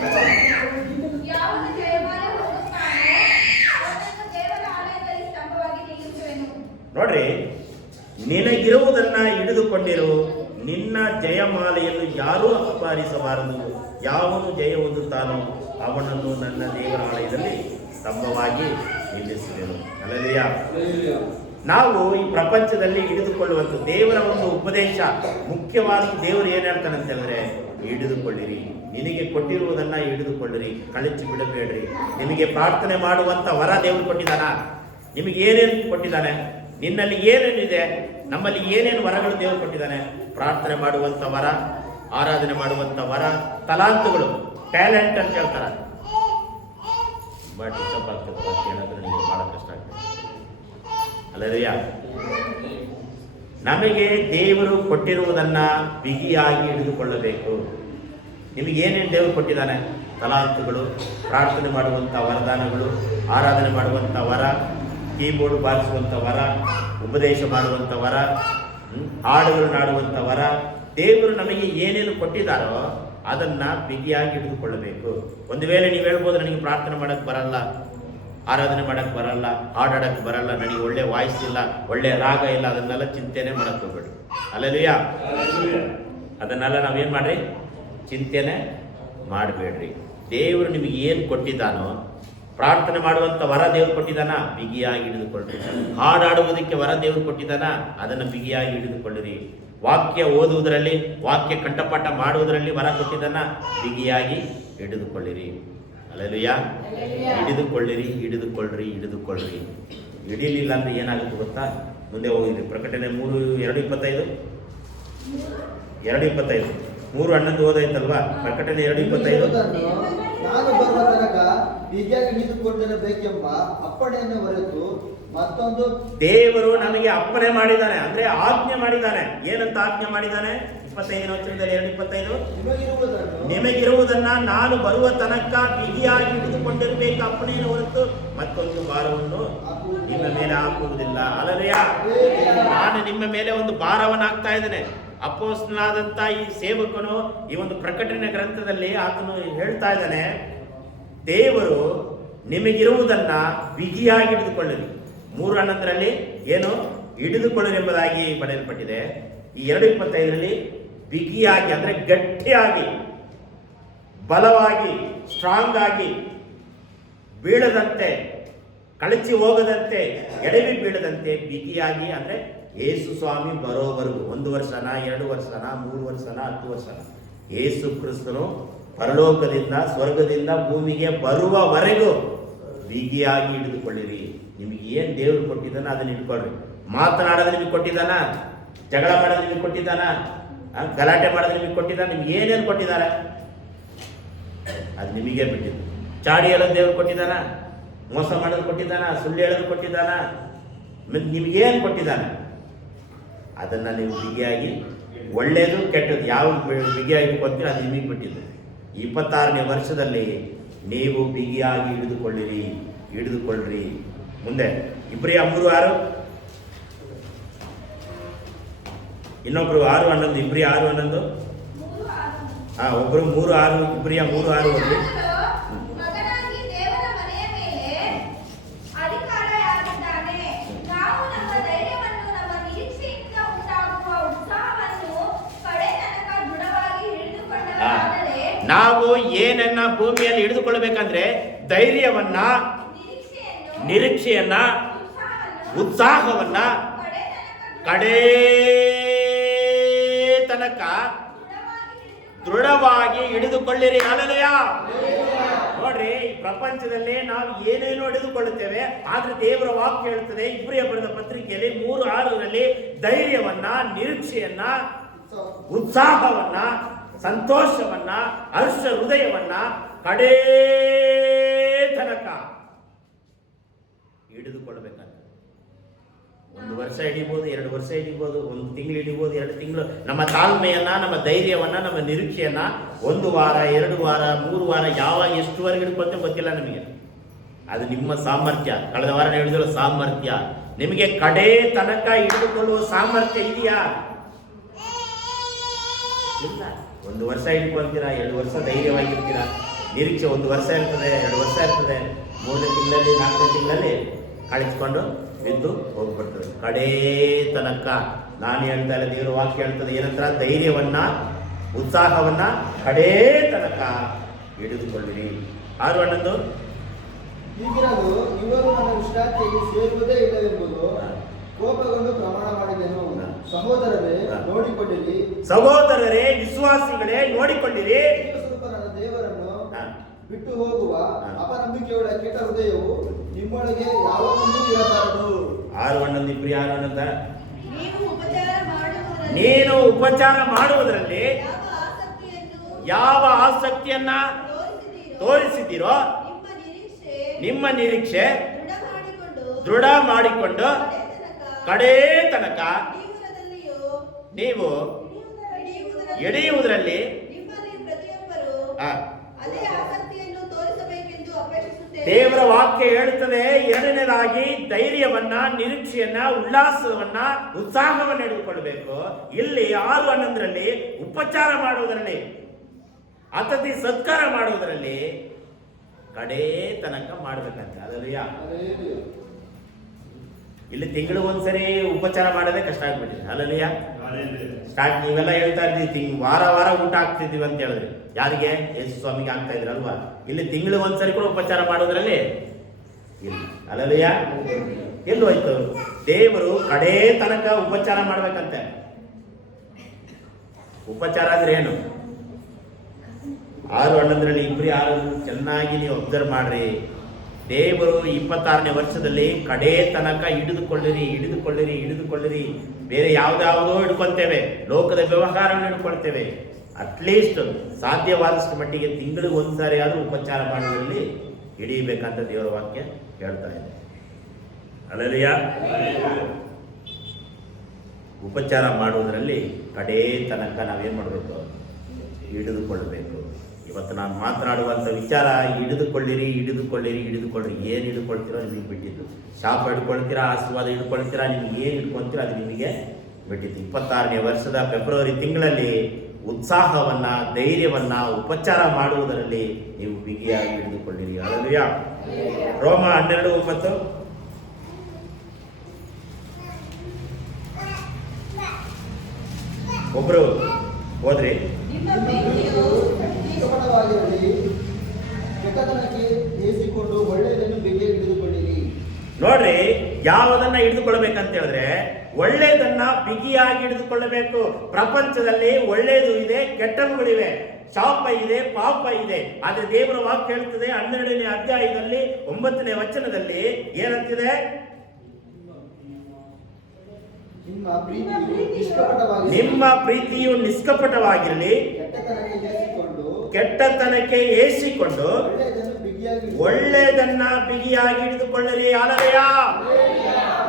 ಯಾವನು ಜಯಮಾಲೆ ಹೊಂದುತ್ತಾನೋ ಅವನನ್ನು ದೇವರ ಆಲಯದಲ್ಲಿ ಸ್ತಂಭವಾಗಿ ನಿಲ್ಲಿಸುವೆನು. ನೋಡ್ರಿ, ನಿನಗಿರುವುದನ್ನ ಹಿಡಿದುಕೊಂಡಿರು, ನಿನ್ನ ಜಯಮಾಲೆಯನ್ನು ಯಾರೂ ಅಪಹರಿಸಬಾರದು. ಯಾವನು ಜಯ ಹೊಂದುತ್ತಾನೋ ಅವನನ್ನು ನನ್ನ ದೇವರ ಆಲಯದಲ್ಲಿ ಸ್ತಂಭವಾಗಿ ನಿಲ್ಲಿಸುವೆನು. ಅಲ್ಲಲ್ಲಿಯ ನಾವು ಈ ಪ್ರಪಂಚದಲ್ಲಿ ಹಿಡಿದುಕೊಳ್ಳುವಂಥ ದೇವರ ಒಂದು ಉಪದೇಶ, ಮುಖ್ಯವಾಗಿ ದೇವರು ಏನು ಹೇಳ್ತಾನೆ ಅಂತ ಹೇಳಿದ್ರೆ, ಹಿಡಿದುಕೊಳ್ಳಿರಿ. ನಿನಗೆ ಕೊಟ್ಟಿರುವುದನ್ನ ಹಿಡಿದುಕೊಳ್ಳಿರಿ, ಕಳಚಿ ಬಿಡಬೇಡ್ರಿ. ನಿಮಗೆ ಪ್ರಾರ್ಥನೆ ಮಾಡುವಂಥ ವರ ದೇವರು ಕೊಟ್ಟಿದ್ದಾನ? ನಿಮಗೆ ಏನೇನು ಕೊಟ್ಟಿದ್ದಾನೆ? ನಿನ್ನಲ್ಲಿ ಏನೇನಿದೆ? ನಮ್ಮಲ್ಲಿ ಏನೇನು ವರಗಳು ದೇವರು ಕೊಟ್ಟಿದ್ದಾನೆ? ಪ್ರಾರ್ಥನೆ ಮಾಡುವಂಥ ವರ, ಆರಾಧನೆ ಮಾಡುವಂಥ ವರ, ತಲಾಂತುಗಳು, ಟ್ಯಾಲೆಂಟ್ ಅಂತ ಹೇಳ್ತಾರೆ. ಬಟ್ ಡಿಸ್ಟರ್ಬ್ ಆಗ್ತದೆ, ಏನಾದರೂ ನಿಮಗೆ ಭಾಳ ಕಷ್ಟ ಆಗ್ತದೆ. ಅಲ್ಲದೆಯಾ? ನಮಗೆ ದೇವರು ಕೊಟ್ಟಿರುವುದನ್ನ ಬಿಗಿಯಾಗಿ ಹಿಡಿದುಕೊಳ್ಳಬೇಕು. ನಿಮಗೆ ಏನೇನು ದೇವರು ಕೊಟ್ಟಿದ್ದಾನೆ? ತಲಾಂತುಗಳು, ಪ್ರಾರ್ಥನೆ ಮಾಡುವಂಥ ವರದಾನಗಳು, ಆರಾಧನೆ ಮಾಡುವಂಥ ವರ, ಕೀಬೋರ್ಡ್ ಬಾರಿಸುವಂಥ ವರ, ಉಪದೇಶ ಮಾಡುವಂಥ ವರ, ಹಾಡುಗಳನ್ನಾಡುವಂಥ ವರ, ದೇವರು ನಮಗೆ ಏನೇನು ಕೊಟ್ಟಿದ್ದಾರೋ ಅದನ್ನ ಬಿಗಿಯಾಗಿ ಹಿಡಿದುಕೊಳ್ಳಬೇಕು. ಒಂದು ವೇಳೆ ನೀವು ಹೇಳ್ಬೋದು ನನಗೆ ಪ್ರಾರ್ಥನೆ ಮಾಡಕ್ಕೆ ಬರಲ್ಲ, ಆರಾಧನೆ ಮಾಡಕ್ಕೆ ಬರಲ್ಲ, ಹಾಡಾಡಕ್ಕೆ ಬರಲ್ಲ, ನನಗೆ ಒಳ್ಳೆ ವಾಯ್ಸ್ ಇಲ್ಲ, ಒಳ್ಳೆ ರಾಗ ಇಲ್ಲ, ಅದನ್ನೆಲ್ಲ ಚಿಂತೆನೆ ಮಾಡಕ್ಕೆ ಹೋಗ್ಬೇಡಿ. ಅಲ್ಲೆಲೂಯಾ. ಅದನ್ನೆಲ್ಲ ನಾವೇನು ಮಾಡ್ರಿ, ಚಿಂತೆನೆ ಮಾಡಬೇಡ್ರಿ. ದೇವರು ನಿಮಗೆ ಏನು ಕೊಟ್ಟಿದ್ದಾನೋ, ಪ್ರಾರ್ಥನೆ ಮಾಡುವಂಥ ವರ ದೇವರು ಕೊಟ್ಟಿದ್ದಾನ, ಬಿಗಿಯಾಗಿ ಹಿಡಿದುಕೊಳ್ಳ್ರಿ. ಹಾಡಾಡುವುದಕ್ಕೆ ವರ ದೇವರು ಕೊಟ್ಟಿದ್ದಾನ, ಅದನ್ನು ಬಿಗಿಯಾಗಿ ಹಿಡಿದುಕೊಳ್ಳಿರಿ. ವಾಕ್ಯ ಓದುವುದರಲ್ಲಿ, ವಾಕ್ಯ ಕಂಠಪಾಠ ಮಾಡುವುದರಲ್ಲಿ ವರ ಕೊಟ್ಟಿದ್ದಾನ, ಬಿಗಿಯಾಗಿ ಹಿಡಿದುಕೊಳ್ಳಿರಿ. ಅಲ್ಲೆಲೂಯಾ. ಹಿಡಿದುಕೊಳ್ಳಿರಿ, ಹಿಡಿದುಕೊಳ್ಳ್ರಿ. ಹಿಡಿಲಿಲ್ಲ ಅಂದ್ರೆ ಏನಾಗುತ್ತೆ ಗೊತ್ತಾ? ಮುಂದೆ ಹೋಗಿದ್ರಿ. ಪ್ರಕಟಣೆ 2:25 3:11 ಓದಾಯ್ತಲ್ವಾ? ಪ್ರಕಟಣೆ 2:25 ನಾನು ಬರುವ ತನಕ ಬಿಗಿಯಾಗಿ ಹಿಡಿದುಕೊಂಡಿರಬೇಕೆಂಬ ಅಪ್ಪಣೆಯನ್ನು ಹೊರತು ಮತ್ತೊಂದು ದೇವರು ನಮಗೆ ಅಪ್ಪಣೆ ಮಾಡಿದ್ದಾನೆ, ಅಂದ್ರೆ ಆಜ್ಞೆ ಮಾಡಿದ್ದಾನೆ. ಏನಂತ ಆಜ್ಞೆ ಮಾಡಿದ್ದಾನೆ? 25ನೇ ವಚನದಲ್ಲಿ 2:25 ನಿಮಗಿರುವುದನ್ನ ನಾನು ಬರುವ ತನಕ ಬಿಗಿಯಾಗಿ ಹಿಡಿದುಕೊಂಡಿರಬೇಕು ಅಪ್ಪಣೆಯನ್ನು ಹೊರತು ಮತ್ತೊಂದು ಭಾರವನ್ನು ನಿಮ್ಮ ಮೇಲೆ ಹಾಕುವುದಿಲ್ಲ. ಅಲ್ಲವೇ? ನಾನು ನಿಮ್ಮ ಮೇಲೆ ಒಂದು ಭಾರವನ್ನು ಹಾಕ್ತಾ ಇದ್ದೇನೆ. ಅಪೊಸ್ತಲನಾದಂಥ ಈ ಸೇವಕನು ಈ ಒಂದು ಪ್ರಕಟಣೆ ಗ್ರಂಥದಲ್ಲಿ ಆತನು ಹೇಳ್ತಾ ಇದ್ದಾನೆ, ದೇವರು ನಿಮಗಿರುವುದನ್ನ ಬಿಗಿಯಾಗಿ ಹಿಡಿದುಕೊಳ್ಳಿರಿ. 3:11 ಏನು ಹಿಡಿದುಕೊಳ್ಳಿರಿ ಎಂಬುದಾಗಿ ಬರೆಯಲ್ಪಟ್ಟಿದೆ. ಈ 2:25 ಬಿಗಿಯಾಗಿ ಅಂದ್ರೆ ಗಟ್ಟಿಯಾಗಿ, ಬಲವಾಗಿ, ಸ್ಟ್ರಾಂಗ್ ಆಗಿ, ಬೀಳದಂತೆ, ಕಳಚಿ ಹೋಗದಂತೆ, ಎಡವಿ ಬೀಳದಂತೆ ಬಿಗಿಯಾಗಿ, ಅಂದ್ರೆ ಯೇಸು ಸ್ವಾಮಿ ಬರೋವರೆಗೂ 1 ವರ್ಷನ, 2 ವರ್ಷನ, 3 ವರ್ಷನ, 10 ವರ್ಷನ, ಯೇಸು ಕ್ರಿಸ್ತನು ಪರಲೋಕದಿಂದ, ಸ್ವರ್ಗದಿಂದ ಭೂಮಿಗೆ ಬರುವವರೆಗೂ ಬಿಗಿಯಾಗಿ ಹಿಡಿದುಕೊಳ್ಳಿರಿ. ನಿಮಗೆ ಏನು ದೇವರು ಕೊಟ್ಟಿದ್ದಾನ ಅದನ್ನ ಇಟ್ಕೊಳ್ರಿ. ಮಾತನಾಡೋದು ನಿಮಗೆ ಕೊಟ್ಟಿದ್ದಾನ, ಜಗಳ ಮಾಡೋದು ನಿಮಗೆ ಕೊಟ್ಟಿದ್ದಾನ, ಗಲಾಟೆ ಮಾಡೋದು ನಿಮಗೆ ಕೊಟ್ಟಿದ್ದಾನ, ನಿಮ್ಗೆ ಏನೇನು ಕೊಟ್ಟಿದ್ದಾರೆ ಅದು ನಿಮಗೆ ಬಿಟ್ಟಿದ್ದು. ಚಾಡಿ ಹೇಳೋದು ದೇವ್ರು ಕೊಟ್ಟಿದ್ದಾನ, ಮೋಸ ಮಾಡೋದು ಕೊಟ್ಟಿದ್ದಾನ, ಸುಳ್ಳು ಹೇಳೋದು ಕೊಟ್ಟಿದ್ದಾನ, ನಿಮಗೇನು ಕೊಟ್ಟಿದ್ದಾನೆ ಅದನ್ನು ನೀವು ಬಿಗಿಯಾಗಿ, ಒಳ್ಳೆಯದು ಕೆಟ್ಟದ್ದು ಯಾವ ಬಿಗಿಯಾಗಿ ಇಟ್ಕೊಳ್ತೀರಿ ಅದು ನಿಮಗೆ ಬಿಟ್ಟಿದ್ದು. 26ನೇ ವರ್ಷದಲ್ಲಿ ನೀವು ಬಿಗಿಯಾಗಿ ಹಿಡಿದುಕೊಳ್ಳ್ರಿ. ಮುಂದೆ ಇಬ್ರಿಯ 3:6, ಇನ್ನೊಬ್ರು 6:11, ಇಬ್ರಿಯ 6:11, ಒಬ್ರು 3:6, ಇಬ್ರಿಯ 3:6 ಓದಿ. ಮಗನಾಗಿ ದೇವರ ಮನೆಯ ಮೇಲೆ ಅಧಿಕಾರಿಯಾಗಿದ್ದಾನೆ. ನಾವು ನಮ್ಮ ಧೈರ್ಯವನ್ನು, ನಮ್ಮ ನಿರೀಕ್ಷೆಯಿಂದ ಉಂಟಾಗುವ ಉತ್ಸಾಹವನ್ನು ಕಡೆ ತನಕ ದೃಢವಾಗಿ ಹಿಡಿದುಕೊಂಡವರಾದರೆ, ನಾವು ಏನನ್ನ ಭೂಮಿಯಲ್ಲಿ ಹಿಡಿದುಕೊಳ್ಳಬೇಕಂದ್ರೆ ಧೈರ್ಯವನ್ನ, ನಿರೀಕ್ಷೆಯನ್ನ, ಉತ್ಸಾಹವನ್ನ ಕಡೇ ತನಕ ದೃಢವಾಗಿ ಹಿಡಿದುಕೊಳ್ಳಿರಿ. ಹಲ್ಲೆಲೂಯಾ. ನೋಡ್ರಿ, ಈ ಪ್ರಪಂಚದಲ್ಲಿ ನಾವು ಏನೇನು ಹಿಡಿದುಕೊಳ್ಳುತ್ತೇವೆ, ಆದ್ರೆ ದೇವರ ವಾಕ್ಯ ಹೇಳ್ತದೆ ಇಬ್ರಿಯ ಬರೆದ ಪತ್ರಿಕೆಯಲ್ಲಿ 3:6 ಧೈರ್ಯವನ್ನ, ನಿರೀಕ್ಷೆಯನ್ನ, ಉತ್ಸಾಹವನ್ನ, ಸಂತೋಷವನ್ನ, ಹರ್ಷ ಹೃದಯವನ್ನ ಕಡೇ ತನಕ ಹಿಡಿದುಕೊಳ್ಳಬೇಕಂತ. 1 ವರ್ಷ ಹಿಡಿಬೋದು, 2 ವರ್ಷ ಹಿಡಿಬೋದು, 1 ತಿಂಗಳು ಹಿಡಿಬೋದು, 2 ತಿಂಗಳು. ನಮ್ಮ ತಾಳ್ಮೆಯನ್ನ, ನಮ್ಮ ಧೈರ್ಯವನ್ನ, ನಮ್ಮ ನಿರೀಕ್ಷೆಯನ್ನ 1 ವಾರ, 2 ವಾರ, 3 ವಾರ, ಯಾವಾಗ ಎಷ್ಟುವರೆಗೆ ಹಿಡ್ಕೊಳ್ತೇವೆ ಗೊತ್ತಿಲ್ಲ ನಮಗೆ. ಅದು ನಿಮ್ಮ ಸಾಮರ್ಥ್ಯ. ಕಳೆದ ವಾರ ಹೇಳಿದ್ರು ಸಾಮರ್ಥ್ಯ. ನಿಮಗೆ ಕಡೇ ತನಕ ಹಿಡಿದುಕೊಳ್ಳುವ ಸಾಮರ್ಥ್ಯ ಇದೆಯಾ? ಇಲ್ಲ. 1 ವರ್ಷ ಹಿಡ್ಕೊಳ್ತೀರಾ, 2 ವರ್ಷ ಧೈರ್ಯವಾಗಿರ್ತೀರಾ. ನಿರೀಕ್ಷೆ 1 ವರ್ಷ ಇರ್ತದೆ, 2 ವರ್ಷ ಇರ್ತದೆ, 3ನೇ ತಿಂಗಳಲ್ಲಿ, 4ನೇ ತಿಂಗಳಲ್ಲಿ ಕಳಿಸ್ಕೊಂಡು ಬಿದ್ದು ಹೋಗ್ಬಿಡ್ತದೆ. ಕಡೇ ತನಕ ನಾನು ಹೇಳ್ತಾ ಇಲ್ಲ, ದೇವರ ವಾಕ್ಯ ಹೇಳ್ತದೆ ಏನಂತ? ಧೈರ್ಯವನ್ನ, ಉತ್ಸಾಹವನ್ನ ಕಡೇ ತನಕ ಹಿಡಿದುಕೊಳ್ಳಿರಿ. 6:11 ಹೀಗಿರಲು ಇವರು ನನ್ನ ವಿಶ್ರಾಂತಿಯಲ್ಲಿ ಸೇರುವುದೇ ಇಲ್ಲವೆಂಬುದು ಕೋಪಗೊಂಡು ಪ್ರಮಾಣ ಮಾಡಿದೆನು. ಸಹೋದರರೇ ನೋಡಿಕೊಳ್ಳಿರಿ, ಸಹೋದರರೇ ವಿಶ್ವಾಸಿಗಳೇ ನೋಡಿಕೊಳ್ಳಿರಿ, ಸ್ವರೂಪನಾದ ದೇವರನ್ನು ಬಿಟ್ಟು ಹೋಗುವ ಅಪನಂಬಿಕೆಯುಳ್ಳ ಕೆಟ್ಟ ಹೃದಯವು ನಿಮ್ಮೊಳಗೆ ಯಾವಾಗಲೂ ಇರಬಾರದು. 6:11 ಇಬ್ರಿ 6:11 ನೀನು ಉಪಚಾರ ನೀನು ಉಪಚಾರ ಮಾಡುವುದರಲ್ಲಿ ಮಾಡುವುದರಲ್ಲಿ ಯಾವ ಆಸಕ್ತಿಯನ್ನ ತೋರಿಸಿದಿರೋ ನಿಮ್ಮ ನಿರೀಕ್ಷೆ ದೃಢ ಮಾಡಿಕೊಂಡು ಕಡೇ ತನಕ ನೀವು ಹಿಡಿಯುವುದರಲ್ಲಿ ಅದೇ ಆಸಕ್ತಿಯನ್ನು ತೋರಿಸಬೇಕೆಂದು ಅಪೇಕ್ಷಿಸುತ್ತೇನೆ. ದೇವರ ವಾಕ್ಯ ಹೇಳುತ್ತದೆ. ಎರಡನೇದಾಗಿ ಧೈರ್ಯವನ್ನ, ನಿರೀಕ್ಷೆಯನ್ನ, ಉಲ್ಲಾಸವನ್ನ, ಉತ್ಸಾಹವನ್ನ ಹಿಡಿದುಕೊಳ್ಬೇಕು. ಇಲ್ಲಿ 6:11 ಉಪಚಾರ ಮಾಡುವುದರಲ್ಲಿ, ಅತಿಥಿ ಸತ್ಕಾರ ಮಾಡುವುದರಲ್ಲಿ ಕಡೇ ತನಕ ಮಾಡ್ಬೇಕಂತ. ಅಲ್ಲಯ್ಯ, ಇಲ್ಲಿ ತಿಂಗಳು ಒಂದ್ಸರಿ ಉಪಚಾರ ಮಾಡೋದೇ ಕಷ್ಟ ಆಗ್ಬಿಟ್ಟಿದೆ. ಅಲ್ಲಯ್ಯ, ಸ್ಟಾರ್ಟ್ ನೀವೆಲ್ಲ ಹೇಳ್ತಾ ಇದ್ದೀವಿ ವಾರ ವಾರ ಊಟ ಆಗ್ತಿದ್ದೀವಿ ಅಂತ ಹೇಳಿದ್ರಿ. ಯಾರಿಗೆ? ಯೇಸು ಸ್ವಾಮಿಗೆ ಆಗ್ತಾ ಇದ್ರಲ್ವಾ? ಇಲ್ಲಿ ತಿಂಗಳು ಒಂದ್ಸರಿ ಕೂಡ ಉಪಚಾರ ಮಾಡೋದ್ರಲ್ಲಿ ಇಲ್ಲ. ಅಲ್ಲಯ್ಯ, ಎಲ್ಲಿ ಹೋಯ್ತು? ದೇವರು ಕಡೇ ತನಕ ಉಪಚಾರ ಮಾಡ್ಬೇಕಂತೆ. ಉಪಚಾರ ಅಂದ್ರೆ ಏನು? 6:11 ಇಬ್ರಿ 6 ಚೆನ್ನಾಗಿ ನೀವು ಅಬ್ಸರ್ವ್ ಮಾಡ್ರಿ. ದೇವರು 26ನೇ ವರ್ಷದಲ್ಲಿ ಕಡೇ ತನಕ ಹಿಡಿದುಕೊಳ್ಳಿರಿ. ಬೇರೆ ಯಾವ್ದಾವುದೋ ಹಿಡ್ಕೊಳ್ತೇವೆ, ಲೋಕದ ವ್ಯವಹಾರವನ್ನು ಹಿಡ್ಕೊಳ್ತೇವೆ. ಅಟ್ಲೀಸ್ಟ್ ಸಾಧ್ಯವಾದಷ್ಟು ಮಟ್ಟಿಗೆ ತಿಂಗಳಿಗೆ ಒಂದ್ಸಾರಿ ಆದ್ರೂ ಉಪಚಾರ ಮಾಡುವುದರಲ್ಲಿ ಹಿಡಿಬೇಕಂತ ದೇವರ ವಾಕ್ಯ ಹೇಳ್ತಾ ಇದೆ. ಅಲ್ಲಯ್ಯ, ಉಪಚಾರ ಮಾಡುವುದರಲ್ಲಿ ಕಡೇ ತನಕ ನಾವೇನ್ ಮಾಡಬೇಕು? ಹಿಡಿದುಕೊಳ್ಳಬೇಕು. ಇವತ್ತು ನಾನು ಮಾತನಾಡುವಂಥ ವಿಚಾರ ಹಿಡಿದುಕೊಳ್ಳಿರಿ. ಏನು ಹಿಡ್ಕೊಳ್ತೀರೋ ನಿಮಗೆ ಬಿಟ್ಟಿದ್ದು. ಶಾಪ ಹಿಡ್ಕೊಳ್ತೀರಾ, ಆಶೀರ್ವಾದ ಹಿಡ್ಕೊಳ್ತೀರಾ, ನಿಮ್ಗೆ ಏನು ಹಿಡ್ಕೊಳ್ತೀರೋ ಅದು ನಿಮಗೆ ಬಿಟ್ಟಿದ್ದು. 26ನೇ ವರ್ಷದ ಫೆಬ್ರವರಿ ತಿಂಗಳಲ್ಲಿ ಉತ್ಸಾಹವನ್ನ, ಧೈರ್ಯವನ್ನ, ಉಪಚಾರ ಮಾಡುವುದರಲ್ಲಿ ನೀವು ಬಿಗಿಯಾಗಿ ಹಿಡಿದುಕೊಳ್ಳಿರಿ. ಹಲ್ಲೆಲೂಯಾ. ರೋಮ 12:9 ಒಬ್ರು ಹೋದ್ರಿ. ನಿಮ್ಮ ಪ್ರೀತಿಯು ನಿಷ್ಕಪಟವಾಗಿರಲಿ, ಕೆಟ್ಟತನಕ್ಕೆ ಏರಿಸಿಕೊಂಡು ಒಳ್ಳೆಯದನ್ನು ಬಿಗಿಯಾಗಿ ಹಿಡಿದುಕೊಳ್ಳಿರಿ. ನೋಡ್ರಿ, ಯಾವುದನ್ನ ಹಿಡಿದುಕೊಳ್ಳಬೇಕಂತ ಹೇಳಿದ್ರೆ ಒಳ್ಳೆಯದನ್ನ ಬಿಗಿಯಾಗಿ ಹಿಡಿದುಕೊಳ್ಳಬೇಕು. ಪ್ರಪಂಚದಲ್ಲಿ ಒಳ್ಳೆಯದು ಇದೆ, ಕೆಟ್ಟವುಗಳಿವೆ, ಶಾಪ ಇದೆ, ಪಾಪ ಇದೆ. ಆದ್ರೆ ದೇವರ ವಾಕ್ಯ ಹೇಳ್ತದೆ 12ನೇ ಅಧ್ಯಾಯದಲ್ಲಿ 9ನೇ ವಚನದಲ್ಲಿ ಏನಂತಿದೆ? ನಿಮ್ಮ ಪ್ರೀತಿಯು ನಿಷ್ಕಪಟವಾಗಿರಲಿ, ಕೆಟ್ಟತನಕ್ಕೆ ಏರಿಸಿಕೊಂಡು ಒಳ್ಳೆಯದನ್ನ ಬಿಗಿಯಾಗಿ ಹಿಡಿದುಕೊಳ್ಳಲಿ. ಹಲ್ಲೆಲೂಯಾ.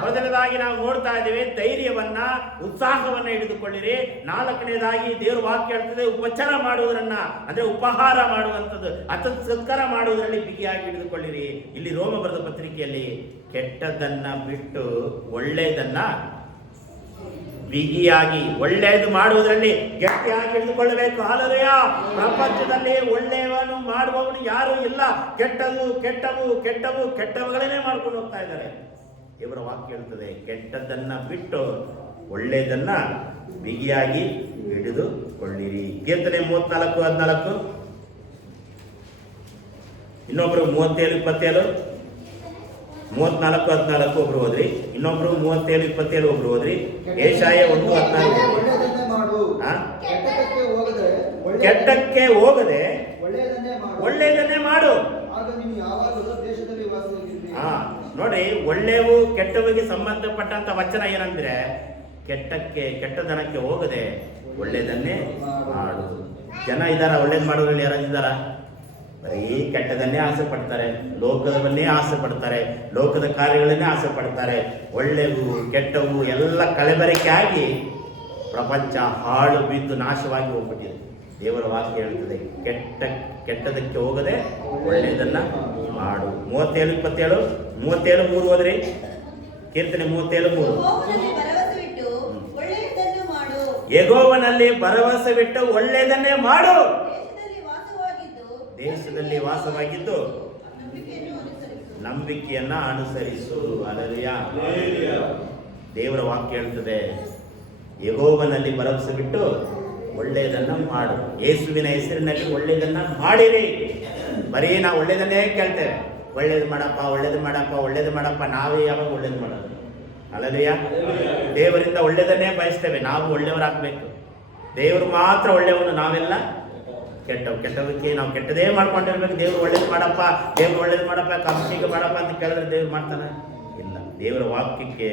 ಮೊದಲನೇದಾಗಿ ನಾವು ನೋಡ್ತಾ ಇದ್ದೇವೆ ಧೈರ್ಯವನ್ನ, ಉತ್ಸಾಹವನ್ನ ಹಿಡಿದುಕೊಳ್ಳಿರಿ. 4ನೇದಾಗಿ ದೇವರ ವಾಕ್ಯ ಹೇಳ್ತದೆ ಉಪಚಾರ ಮಾಡುವುದನ್ನ, ಅಂದ್ರೆ ಉಪಹಾರ ಮಾಡುವಂಥದ್ದು, ಅತಿಥಿ ಸತ್ಕಾರ ಮಾಡುವುದರಲ್ಲಿ ಬಿಗಿಯಾಗಿ ಹಿಡಿದುಕೊಳ್ಳಿರಿ. ಇಲ್ಲಿ ರೋಮ ಬರೆದ ಪತ್ರಿಕೆಯಲ್ಲಿ ಕೆಟ್ಟದನ್ನ ಬಿಟ್ಟು ಒಳ್ಳೆಯದನ್ನ ಬಿಗಿಯಾಗಿ, ಒಳ್ಳೆಯದು ಮಾಡುವುದರಲ್ಲಿ ಗಟ್ಟಿಯಾಗಿ ಹಿಡಿದುಕೊಳ್ಳಬೇಕು. ಹಲ್ಲೆಲೂಯಾ. ಪ್ರಪಂಚದಲ್ಲಿ ಒಳ್ಳೆಯವನು ಮಾಡುವವನು ಯಾರು ಇಲ್ಲ. ಕೆಟ್ಟವುಗಳನ್ನೇ ಮಾಡ್ಕೊಂಡು ಹೋಗ್ತಾ ಇದ್ದಾರೆ. ಇವರ ವಾಕ್ಯ ಹೇಳ್ತದೆ ಕೆಟ್ಟದ್ದನ್ನ ಬಿಟ್ಟು ಒಳ್ಳೆಯದನ್ನ ಬಿಗಿಯಾಗಿ ಹಿಡಿದುಕೊಳ್ಳಿರಿ. ಕೀರ್ತನೆ 34:14. ಇನ್ನೊಬ್ರು 37:27. 34:14 ಒಬ್ರು ಹೋದ್ರಿ. ಇನ್ನೊಬ್ರು 37:27 ಒಬ್ರು ಹೋದ್ರಿ. ಏಷಾಯ 1:14. ಕೆಟ್ಟಕ್ಕೆ ಹೋಗದೆ ಒಳ್ಳೆಯದನ್ನೇ ಮಾಡು. ನೋಡಿ, ಒಳ್ಳೆಯವು ಕೆಟ್ಟವಿಗೆ ಸಂಬಂಧಪಟ್ಟಂತ ವಚನ ಏನಂದ್ರೆ ಕೆಟ್ಟದನಕ್ಕೆ ಹೋಗದೆ ಒಳ್ಳೆಯದನ್ನೇ ಮಾಡು. ಜನ ಇದ್ದಾರ ಒಳ್ಳೇದು ಮಾಡೋದ್ರಲ್ಲಿ? ಯಾರಾಗಿದ್ದಾರ? ಬರೀ ಕೆಟ್ಟದನ್ನೇ ಆಸೆ ಪಡ್ತಾರೆ, ಲೋಕದವನ್ನೇ ಆಸೆ ಪಡ್ತಾರೆ, ಲೋಕದ ಕಾರ್ಯಗಳನ್ನೇ ಆಸೆ ಪಡ್ತಾರೆ. ಒಳ್ಳೆವು ಕೆಟ್ಟವು ಎಲ್ಲ ಕಲಬೆರಕೆ ಆಗಿ ಪ್ರಪಂಚ ಹಾಳು ಬಿದ್ದು ನಾಶವಾಗಿ ಹೋಗ್ಬಿಟ್ಟಿದೆ. ದೇವರ ವಾಕ್ಯ ಹೇಳ್ತದೆ ಕೆಟ್ಟದಕ್ಕೆ ಹೋಗದೆ ಒಳ್ಳೆಯದನ್ನ ಮಾಡು. 37:27 ಹೋದ್ರಿ. ಕೀರ್ತನೆ 37:3. ಯೆಹೋವನಲ್ಲಿ ಭರವಸೆ ಬಿಟ್ಟು ಒಳ್ಳೆಯದನ್ನೇ ಮಾಡು. ದೇಶದಲ್ಲಿ ವಾಸವಾಗಿದ್ದು ನಂಬಿಕೆಯನ್ನ ಅನುಸರಿಸು. ಹಲ್ಲೆಲೂಯಾ. ದೇವರ ವಾಕ್ಯ ಹೇಳ್ತದೆ ಯೆಹೋವನಲ್ಲಿ ಭರವಸೆ ಬಿಟ್ಟು ಒಳ್ಳೆಯದನ್ನ ಮಾಡು. ಯೇಸುವಿನ ಹೆಸರಿನಲ್ಲಿ ಒಳ್ಳೆಯದನ್ನ ಮಾಡಿರಿ. ಬರೀ ನಾವು ಒಳ್ಳೆಯದನ್ನೇ ಕೇಳ್ತೇವೆ. ಒಳ್ಳೇದು ಮಾಡಪ್ಪ. ನಾವೇ ಯಾವಾಗ ಒಳ್ಳೇದು ಮಾಡೋದು? ಹಲ್ಲೆಲೂಯಾ. ದೇವರಿಂದ ಒಳ್ಳೆಯದನ್ನೇ ಬಯಸ್ತೇವೆ. ನಾವು ಒಳ್ಳೆಯವರಾಗಬೇಕು. ದೇವರು ಮಾತ್ರ ಒಳ್ಳೆಯವನು, ನಾವೆಲ್ಲ ಕೆಟ್ಟವಕ್ಕೆ ನಾವು ಕೆಟ್ಟದೇ ಮಾಡ್ಕೊಂಡಿರ್ಬೇಕು. ದೇವ್ರು ಒಳ್ಳೇದು ಮಾಡಪ್ಪ, ಕಂಪ್ನಿಗೆ ಮಾಡಪ್ಪ ಅಂತ ಕೇಳಿದ್ರೆ ದೇವ್ರು ಮಾಡ್ತಾನೆ? ಇಲ್ಲ. ದೇವರ ವಾಕ್ಯಕ್ಕೆ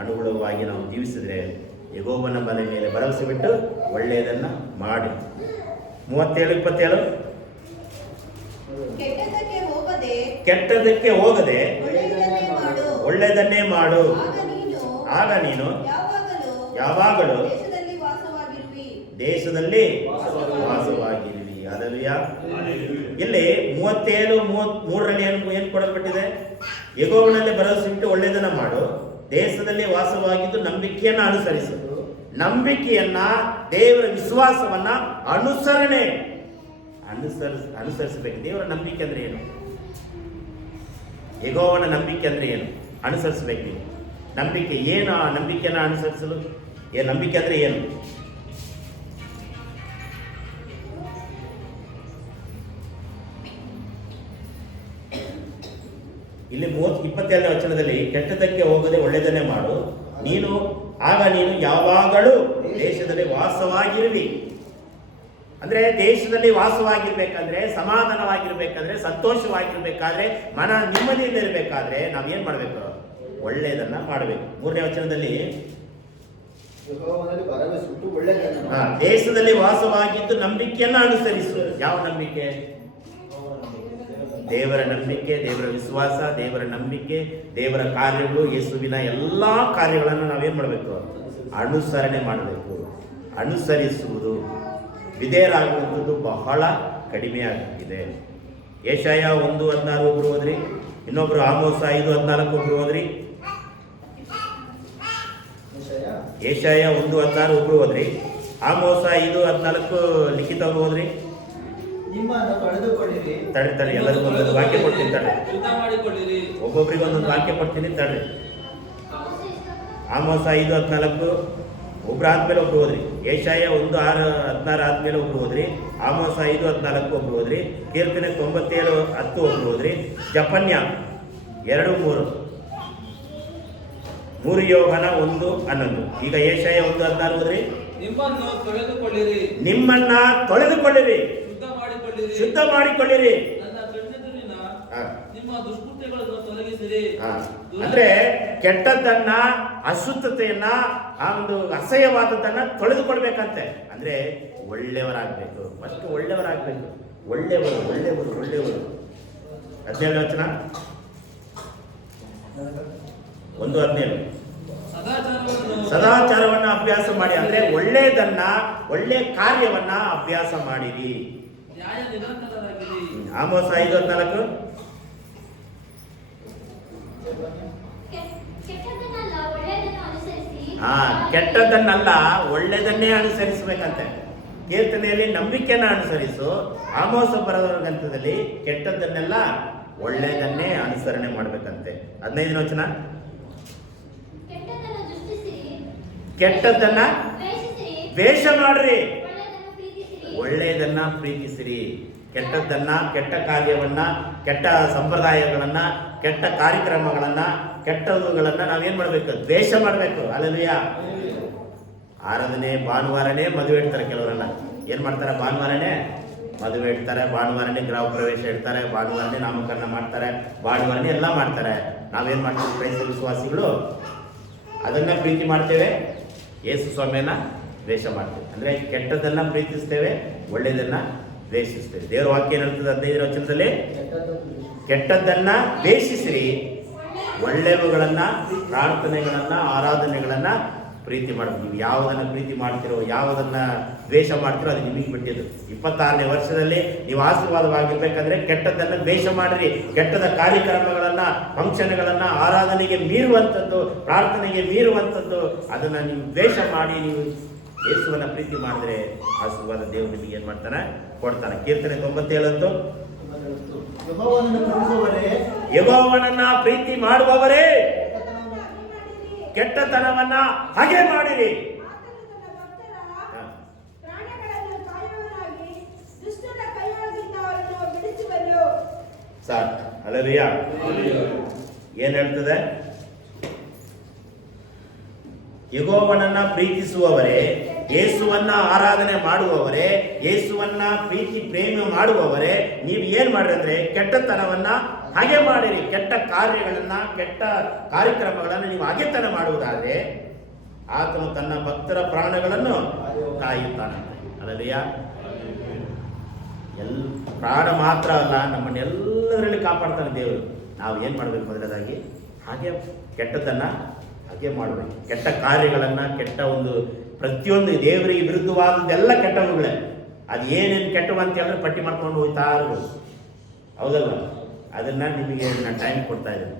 ಅನುಗುಣವಾಗಿ ನಾವು ಜೀವಿಸಿದ್ರೆ ಯೆಹೋವನ ಬಲೆ ಮೇಲೆ ಭರವಸೆ ಬಿಟ್ಟು ಒಳ್ಳೆಯದನ್ನ ಮಾಡಿ. 37:27. ಕೆಟ್ಟದಕ್ಕೆ ಹೋಗದೆ ಒಳ್ಳೆಯದನ್ನೇ ಮಾಡು. ಆಗ ನೀನು ಯಾವಾಗಲೂ ದೇಶದಲ್ಲಿ ವಾಸವಾಗಿರುವಿ. ಹಲ್ಲೆಲೂಯಾ. ಇಲ್ಲಿ 37:33ರಲ್ಲಿ ಏನು ಕೊಡಲ್ಪಟ್ಟಿದೆ? ಯೆಹೋವನಲ್ಲಿ ಭರವಸೆಯಿಟ್ಟು ಒಳ್ಳೆಯದನ್ನ ಮಾಡು, ದೇಶದಲ್ಲಿ ವಾಸವಾಗಿದ್ದು ನಂಬಿಕೆಯನ್ನ ಅನುಸರಿಸು. ನಂಬಿಕೆಯನ್ನ, ದೇವರ ವಿಶ್ವಾಸವನ್ನ ಅನುಸರಿಸಬೇಕು. ದೇವರ ನಂಬಿಕೆ ಅಂದ್ರೆ ಏನು? ಯೆಹೋವನ ನಂಬಿಕೆ ಅಂದ್ರೆ ಏನು? ಅನುಸರಿಸಬೇಕು ನೀವು. ನಂಬಿಕೆ ಏನು? ಆ ನಂಬಿಕೆಯನ್ನ ಅನುಸರಿಸಲು ನಂಬಿಕೆ ಅಂದ್ರೆ ಏನು? ಇಲ್ಲಿ 27ನೇ ವಚನದಲ್ಲಿ ಕೆಟ್ಟದಕ್ಕೆ ಹೋಗದೆ ಒಳ್ಳೆಯದನ್ನೇ ಮಾಡು, ಆಗ ನೀನು ಯಾವಾಗಲೂ ದೇಶದಲ್ಲಿ ವಾಸವಾಗಿರುವಿ. ಅಂದ್ರೆ ದೇಶದಲ್ಲಿ ವಾಸವಾಗಿರ್ಬೇಕಾದ್ರೆ, ಸಮಾಧಾನವಾಗಿರ್ಬೇಕಾದ್ರೆ, ಸಂತೋಷವಾಗಿರ್ಬೇಕಾದ್ರೆ, ಮನ ನೆಮ್ಮದಿಯಿಂದ ಇರಬೇಕಾದ್ರೆ ನಾವೇನ್ ಮಾಡ್ಬೇಕು? ಒಳ್ಳೆಯದನ್ನ ಮಾಡಬೇಕು. 3ನೇ ವಚನದಲ್ಲಿ ಯೆಹೋವನಲ್ಲಿ ಭರವಸೆಯಿಟ್ಟು ಒಳ್ಳೆಯದನ್ನು ಮಾಡು. ದೇಶದಲ್ಲಿ ವಾಸವಾಗಿದ್ದು ನಂಬಿಕೆಯನ್ನ ಅನುಸರಿಸು. ಯಾವ ನಂಬಿಕೆ? ದೇವರ ನಂಬಿಕೆ, ದೇವರ ವಿಶ್ವಾಸ, ದೇವರ ನಂಬಿಕೆ, ದೇವರ ಕಾರ್ಯಗಳು, ಯೇಸುವಿನ ಎಲ್ಲ ಕಾರ್ಯಗಳನ್ನು ನಾವೇನ್ ಮಾಡಬೇಕು? ಅನುಸರಣೆ ಮಾಡಬೇಕು. ಅನುಸರಿಸುವುದು, ವಿಧೇಯರಾಗುವಂಥದ್ದು ಬಹಳ ಕಡಿಮೆ ಆಗಿದೆ. ಯೆಶಾಯ 1:16 ಒಬ್ರು ಓದ್ರಿ, ಇನ್ನೊಬ್ರು ಆಮೋಸ 5:14 ಒಬ್ರು ಓದ್ರಿ. ಯೆಶಾಯ 1:16 ಒಬ್ರು ಓದ್ರಿ, ಆಮೋಸ 5:14 ಲಿಖಿತವ್ರು ಓದ್ರಿ. ನಿಮ್ಮನ್ನು ತೊಳೆದುಕೊಳ್ಳಿರಿ. ತಡಿ ಎಲ್ಲರಿಗೂ ಒಂದೊಂದು ವಾಕ್ಯ ಕೊಡ್ತೀನಿ ತಡ್ರಿ. ಒಬ್ಬೊಬ್ರಿಗೆ ಒಂದೊಂದು ವಾಕ್ಯ ಕೊಡ್ತೀನಿ ತಡ್ರಿ. ಆಮೋಸ 5:14 ಒಬ್ರು ಆದ್ಮೇಲೆ ಒಬ್ರು ಹೋದ್ರಿ. ಯೆಶಾಯ 1:16 ಆದ್ಮೇಲೆ ಒಬ್ರು ಹೋದ್ರಿ. ಆಮೋಸ 5:14 ಒಬ್ರು ಹೋದ್ರಿ. ಕೀರ್ತನೆ 97:10 ಒಬ್ರು ಹೋದ್ರಿ. ಜಪನ್ಯ 2:3 ಯೋಹಾನ 1:11. ಈಗ ಯೆಶಾಯ 1:16 ಹೋದ್ರಿ. ನಿಮ್ಮನ್ನ ತೊಳೆದುಕೊಳ್ಳಿರಿ, ಶುದ್ಧ ಮಾಡಿಕೊಳ್ಳಿರಿ. ಅಂದ್ರೆ ಕೆಟ್ಟದ್ದನ್ನ, ಅಶುದ್ಧತೆಯನ್ನ, ಆ ಒಂದು ಅಸಹ್ಯವಾದದ್ದನ್ನ ತೊಳೆದುಕೊಳ್ಬೇಕಂತೆ. ಅಂದ್ರೆ ಒಳ್ಳೆಯವರಾಗಬೇಕು. ಫಸ್ಟ್ ಒಳ್ಳೆಯವರಾಗಬೇಕು. ಒಳ್ಳೆಯವರು 17 ವಚನ 1:17 ಸದಾಚಾರವನ್ನ ಅಭ್ಯಾಸ ಮಾಡಿ. ಅಂದ್ರೆ ಒಳ್ಳೆಯದನ್ನ, ಒಳ್ಳೆ ಕಾರ್ಯವನ್ನ ಅಭ್ಯಾಸ ಮಾಡಿರಿ. ಆಮೋಸ 5:14 ಕೆಟ್ಟದ್ದನ್ನಲ್ಲ ಒಳ್ಳೆಯದನ್ನೇ ಅನುಸರಿಸಬೇಕಂತೆ. ಕೀರ್ತನೆಯಲ್ಲಿ ನಂಬಿಕೆನ ಅನುಸರಿಸು. ಆಮೋಸ ಬರೆದ ಗ್ರಂಥದಲ್ಲಿ ಕೆಟ್ಟದ್ದನ್ನೆಲ್ಲ ಒಳ್ಳೆಯದನ್ನೇ ಅನುಸರಣೆ ಮಾಡ್ಬೇಕಂತೆ. 15ನೇ ವಚನ ಕೆಟ್ಟದ್ದನ್ನ ದ್ವೇಷ ಮಾಡ್ರಿ, ಒಳ್ಳೆಯದನ್ನ ಪ್ರೀತಿಸಿರಿ. ಕೆಟ್ಟದ್ದನ್ನ, ಕೆಟ್ಟ ಕಾರ್ಯವನ್ನ, ಕೆಟ್ಟ ಸಂಪ್ರದಾಯಗಳನ್ನ, ಕೆಟ್ಟ ಕಾರ್ಯಕ್ರಮಗಳನ್ನ, ಕೆಟ್ಟವುಗಳನ್ನ ನಾವೇನ್ ಮಾಡ್ಬೇಕು? ದ್ವೇಷ ಮಾಡ್ಬೇಕು. ಹಲ್ಲೆಲೂಯಾ. ಆರಾಧನೆ ಭಾನುವಾರನೇ ಮದುವೆ ಇಡ್ತಾರೆ. ಕೆಲವರೆಲ್ಲ ಏನ್ ಮಾಡ್ತಾರೆ? ಭಾನುವಾರನೇ ಮದುವೆ ಇಡ್ತಾರೆ, ಭಾನುವಾರನೇ ಗೃಹ ಪ್ರವೇಶ ಇಡ್ತಾರೆ, ಭಾನುವಾರನೇ ನಾಮಕರಣ ಮಾಡ್ತಾರೆ, ಭಾನುವಾರನೇ ಎಲ್ಲ ಮಾಡ್ತಾರೆ. ನಾವೇನ್ ಮಾಡ್ತೀವಿ? ಕ್ರೈಸ್ತ ವಿಶ್ವಾಸಿಗಳು ಅದನ್ನ ಪ್ರೀತಿ ಮಾಡ್ತೇವೆ, ಯೇಸು ಸ್ವಾಮಿಯನ್ನ ದ್ವೇಷ ಮಾಡ್ತೇವೆ. ಅಂದ್ರೆ ಕೆಟ್ಟದನ್ನ ಪ್ರೀತಿಸ್ತೇವೆ, ಒಳ್ಳೆಯದನ್ನ ದ್ವೇಷಿಸ್ತೇವೆ. ದೇವರ ವಾಕ್ಯ ಏನ್ ಹೇಳ್ತದೆ? 15ನೇ ವಚನದಲ್ಲಿ ಕೆಟ್ಟದ್ದನ್ನ ದ್ವೇಷಿಸಿರಿ, ಒಳ್ಳೆಯವುಗಳನ್ನ, ಪ್ರಾರ್ಥನೆಗಳನ್ನ, ಆರಾಧನೆಗಳನ್ನ ಪ್ರೀತಿ ಮಾಡಬೇಕು. ನೀವು ಯಾವುದನ್ನ ಪ್ರೀತಿ ಮಾಡ್ತಿರೋ, ಯಾವುದನ್ನ ದ್ವೇಷ ಮಾಡ್ತಿರೋ ಅದು ನಿಮಗೆ ಬಿಟ್ಟಿದ್ದು. 26ನೇ ವರ್ಷದಲ್ಲಿ ನೀವು ಆಶೀರ್ವಾದವಾಗಿರ್ಬೇಕಂದ್ರೆ ಕೆಟ್ಟದ್ದನ್ನ ದ್ವೇಷ ಮಾಡ್ರಿ. ಕೆಟ್ಟದ ಕಾರ್ಯಕ್ರಮಗಳನ್ನ, ಫಂಕ್ಷನ್ಗಳನ್ನ, ಆರಾಧನೆಗೆ ಮೀರುವಂಥದ್ದು, ಪ್ರಾರ್ಥನೆಗೆ ಮೀರುವಂಥದ್ದು, ಅದನ್ನ ನೀವು ದ್ವೇಷ ಮಾಡಿ ನೀವು ಯೇಸುವನ್ನ ಪ್ರೀತಿ ಮಾಡಿದ್ರೆ ಆಶೀರ್ವಾದ ದೇವರು ನಿಮಗೆ ಏನ್ ಮಾಡ್ತಾನೆ? ಕೊಡ್ತಾನೆ. ಕೀರ್ತನೆ 97 ಯೆಹೋವನನ್ನ ಪ್ರೀತಿ ಮಾಡುವವರೇ ಕೆಟ್ಟತನವನ್ನ ಹಾಗೆ ಮಾಡಿರಿ. ಸಾಕು. ಹಲ್ಲೆಲೂಯಾ. ಏನ್ ಹೇಳ್ತದೆ? ಯೆಹೋವನನ್ನ ಪ್ರೀತಿಸುವವರೇ, ಯೇಸುವನ್ನ ಆರಾಧನೆ ಮಾಡುವವರೇ, ಯೇಸುವನ್ನ ಪ್ರೀತಿ ಪ್ರೇಮ ಮಾಡುವವರೇ, ನೀವು ಏನ್ ಮಾಡ್ರಿ ಅಂದ್ರೆ ಕೆಟ್ಟತನವನ್ನ ಹಾಗೆ ಮಾಡಿರಿ. ಕೆಟ್ಟ ಕಾರ್ಯಗಳನ್ನ, ಕೆಟ್ಟ ಕಾರ್ಯಕ್ರಮಗಳನ್ನ ನೀವು ಹಾಗೆತನ ಮಾಡುವುದಾದ್ರೆ ಆತನು ತನ್ನ ಭಕ್ತರ ಪ್ರಾಣಗಳನ್ನು ಕಾಯುತ್ತಾನಂತೆ. ಹಲ್ಲೆಲೂಯಾ. ಪ್ರಾಣ ಮಾತ್ರ ಅಲ್ಲ, ನಮ್ಮನ್ನೆಲ್ಲದರಲ್ಲಿ ಕಾಪಾಡ್ತಾನೆ ದೇವರು. ನಾವು ಏನ್ ಮಾಡ್ಬೇಕು? ಮೊದಲದಾಗಿ ಹಾಗೆ ಕೆಟ್ಟದನ್ನ ಹಾಗೆ ಮಾಡಬೇಕು. ಕೆಟ್ಟ ಕಾರ್ಯಗಳನ್ನ, ಕೆಟ್ಟ ಒಂದು ಪ್ರತಿಯೊಂದು ದೇವರಿಗೆ ವಿರುದ್ಧವಾದದ್ದೆಲ್ಲ ಕೆಟ್ಟವುಗಳೇ. ಅದು ಏನೇನು ಕೆಟ್ಟವು ಅಂತ ಹೇಳಿದ್ರೆ ಪಟ್ಟಿ ಮಾಡ್ಕೊಂಡು ಹೋಗ್ತಾ ಇರ್ಬೋದು, ಹೌದಲ್ವ? ಅದನ್ನು ನಿಮಗೆ ನಾನು ಟೈಮ್ ಕೊಡ್ತಾ ಇದ್ದೀನಿ.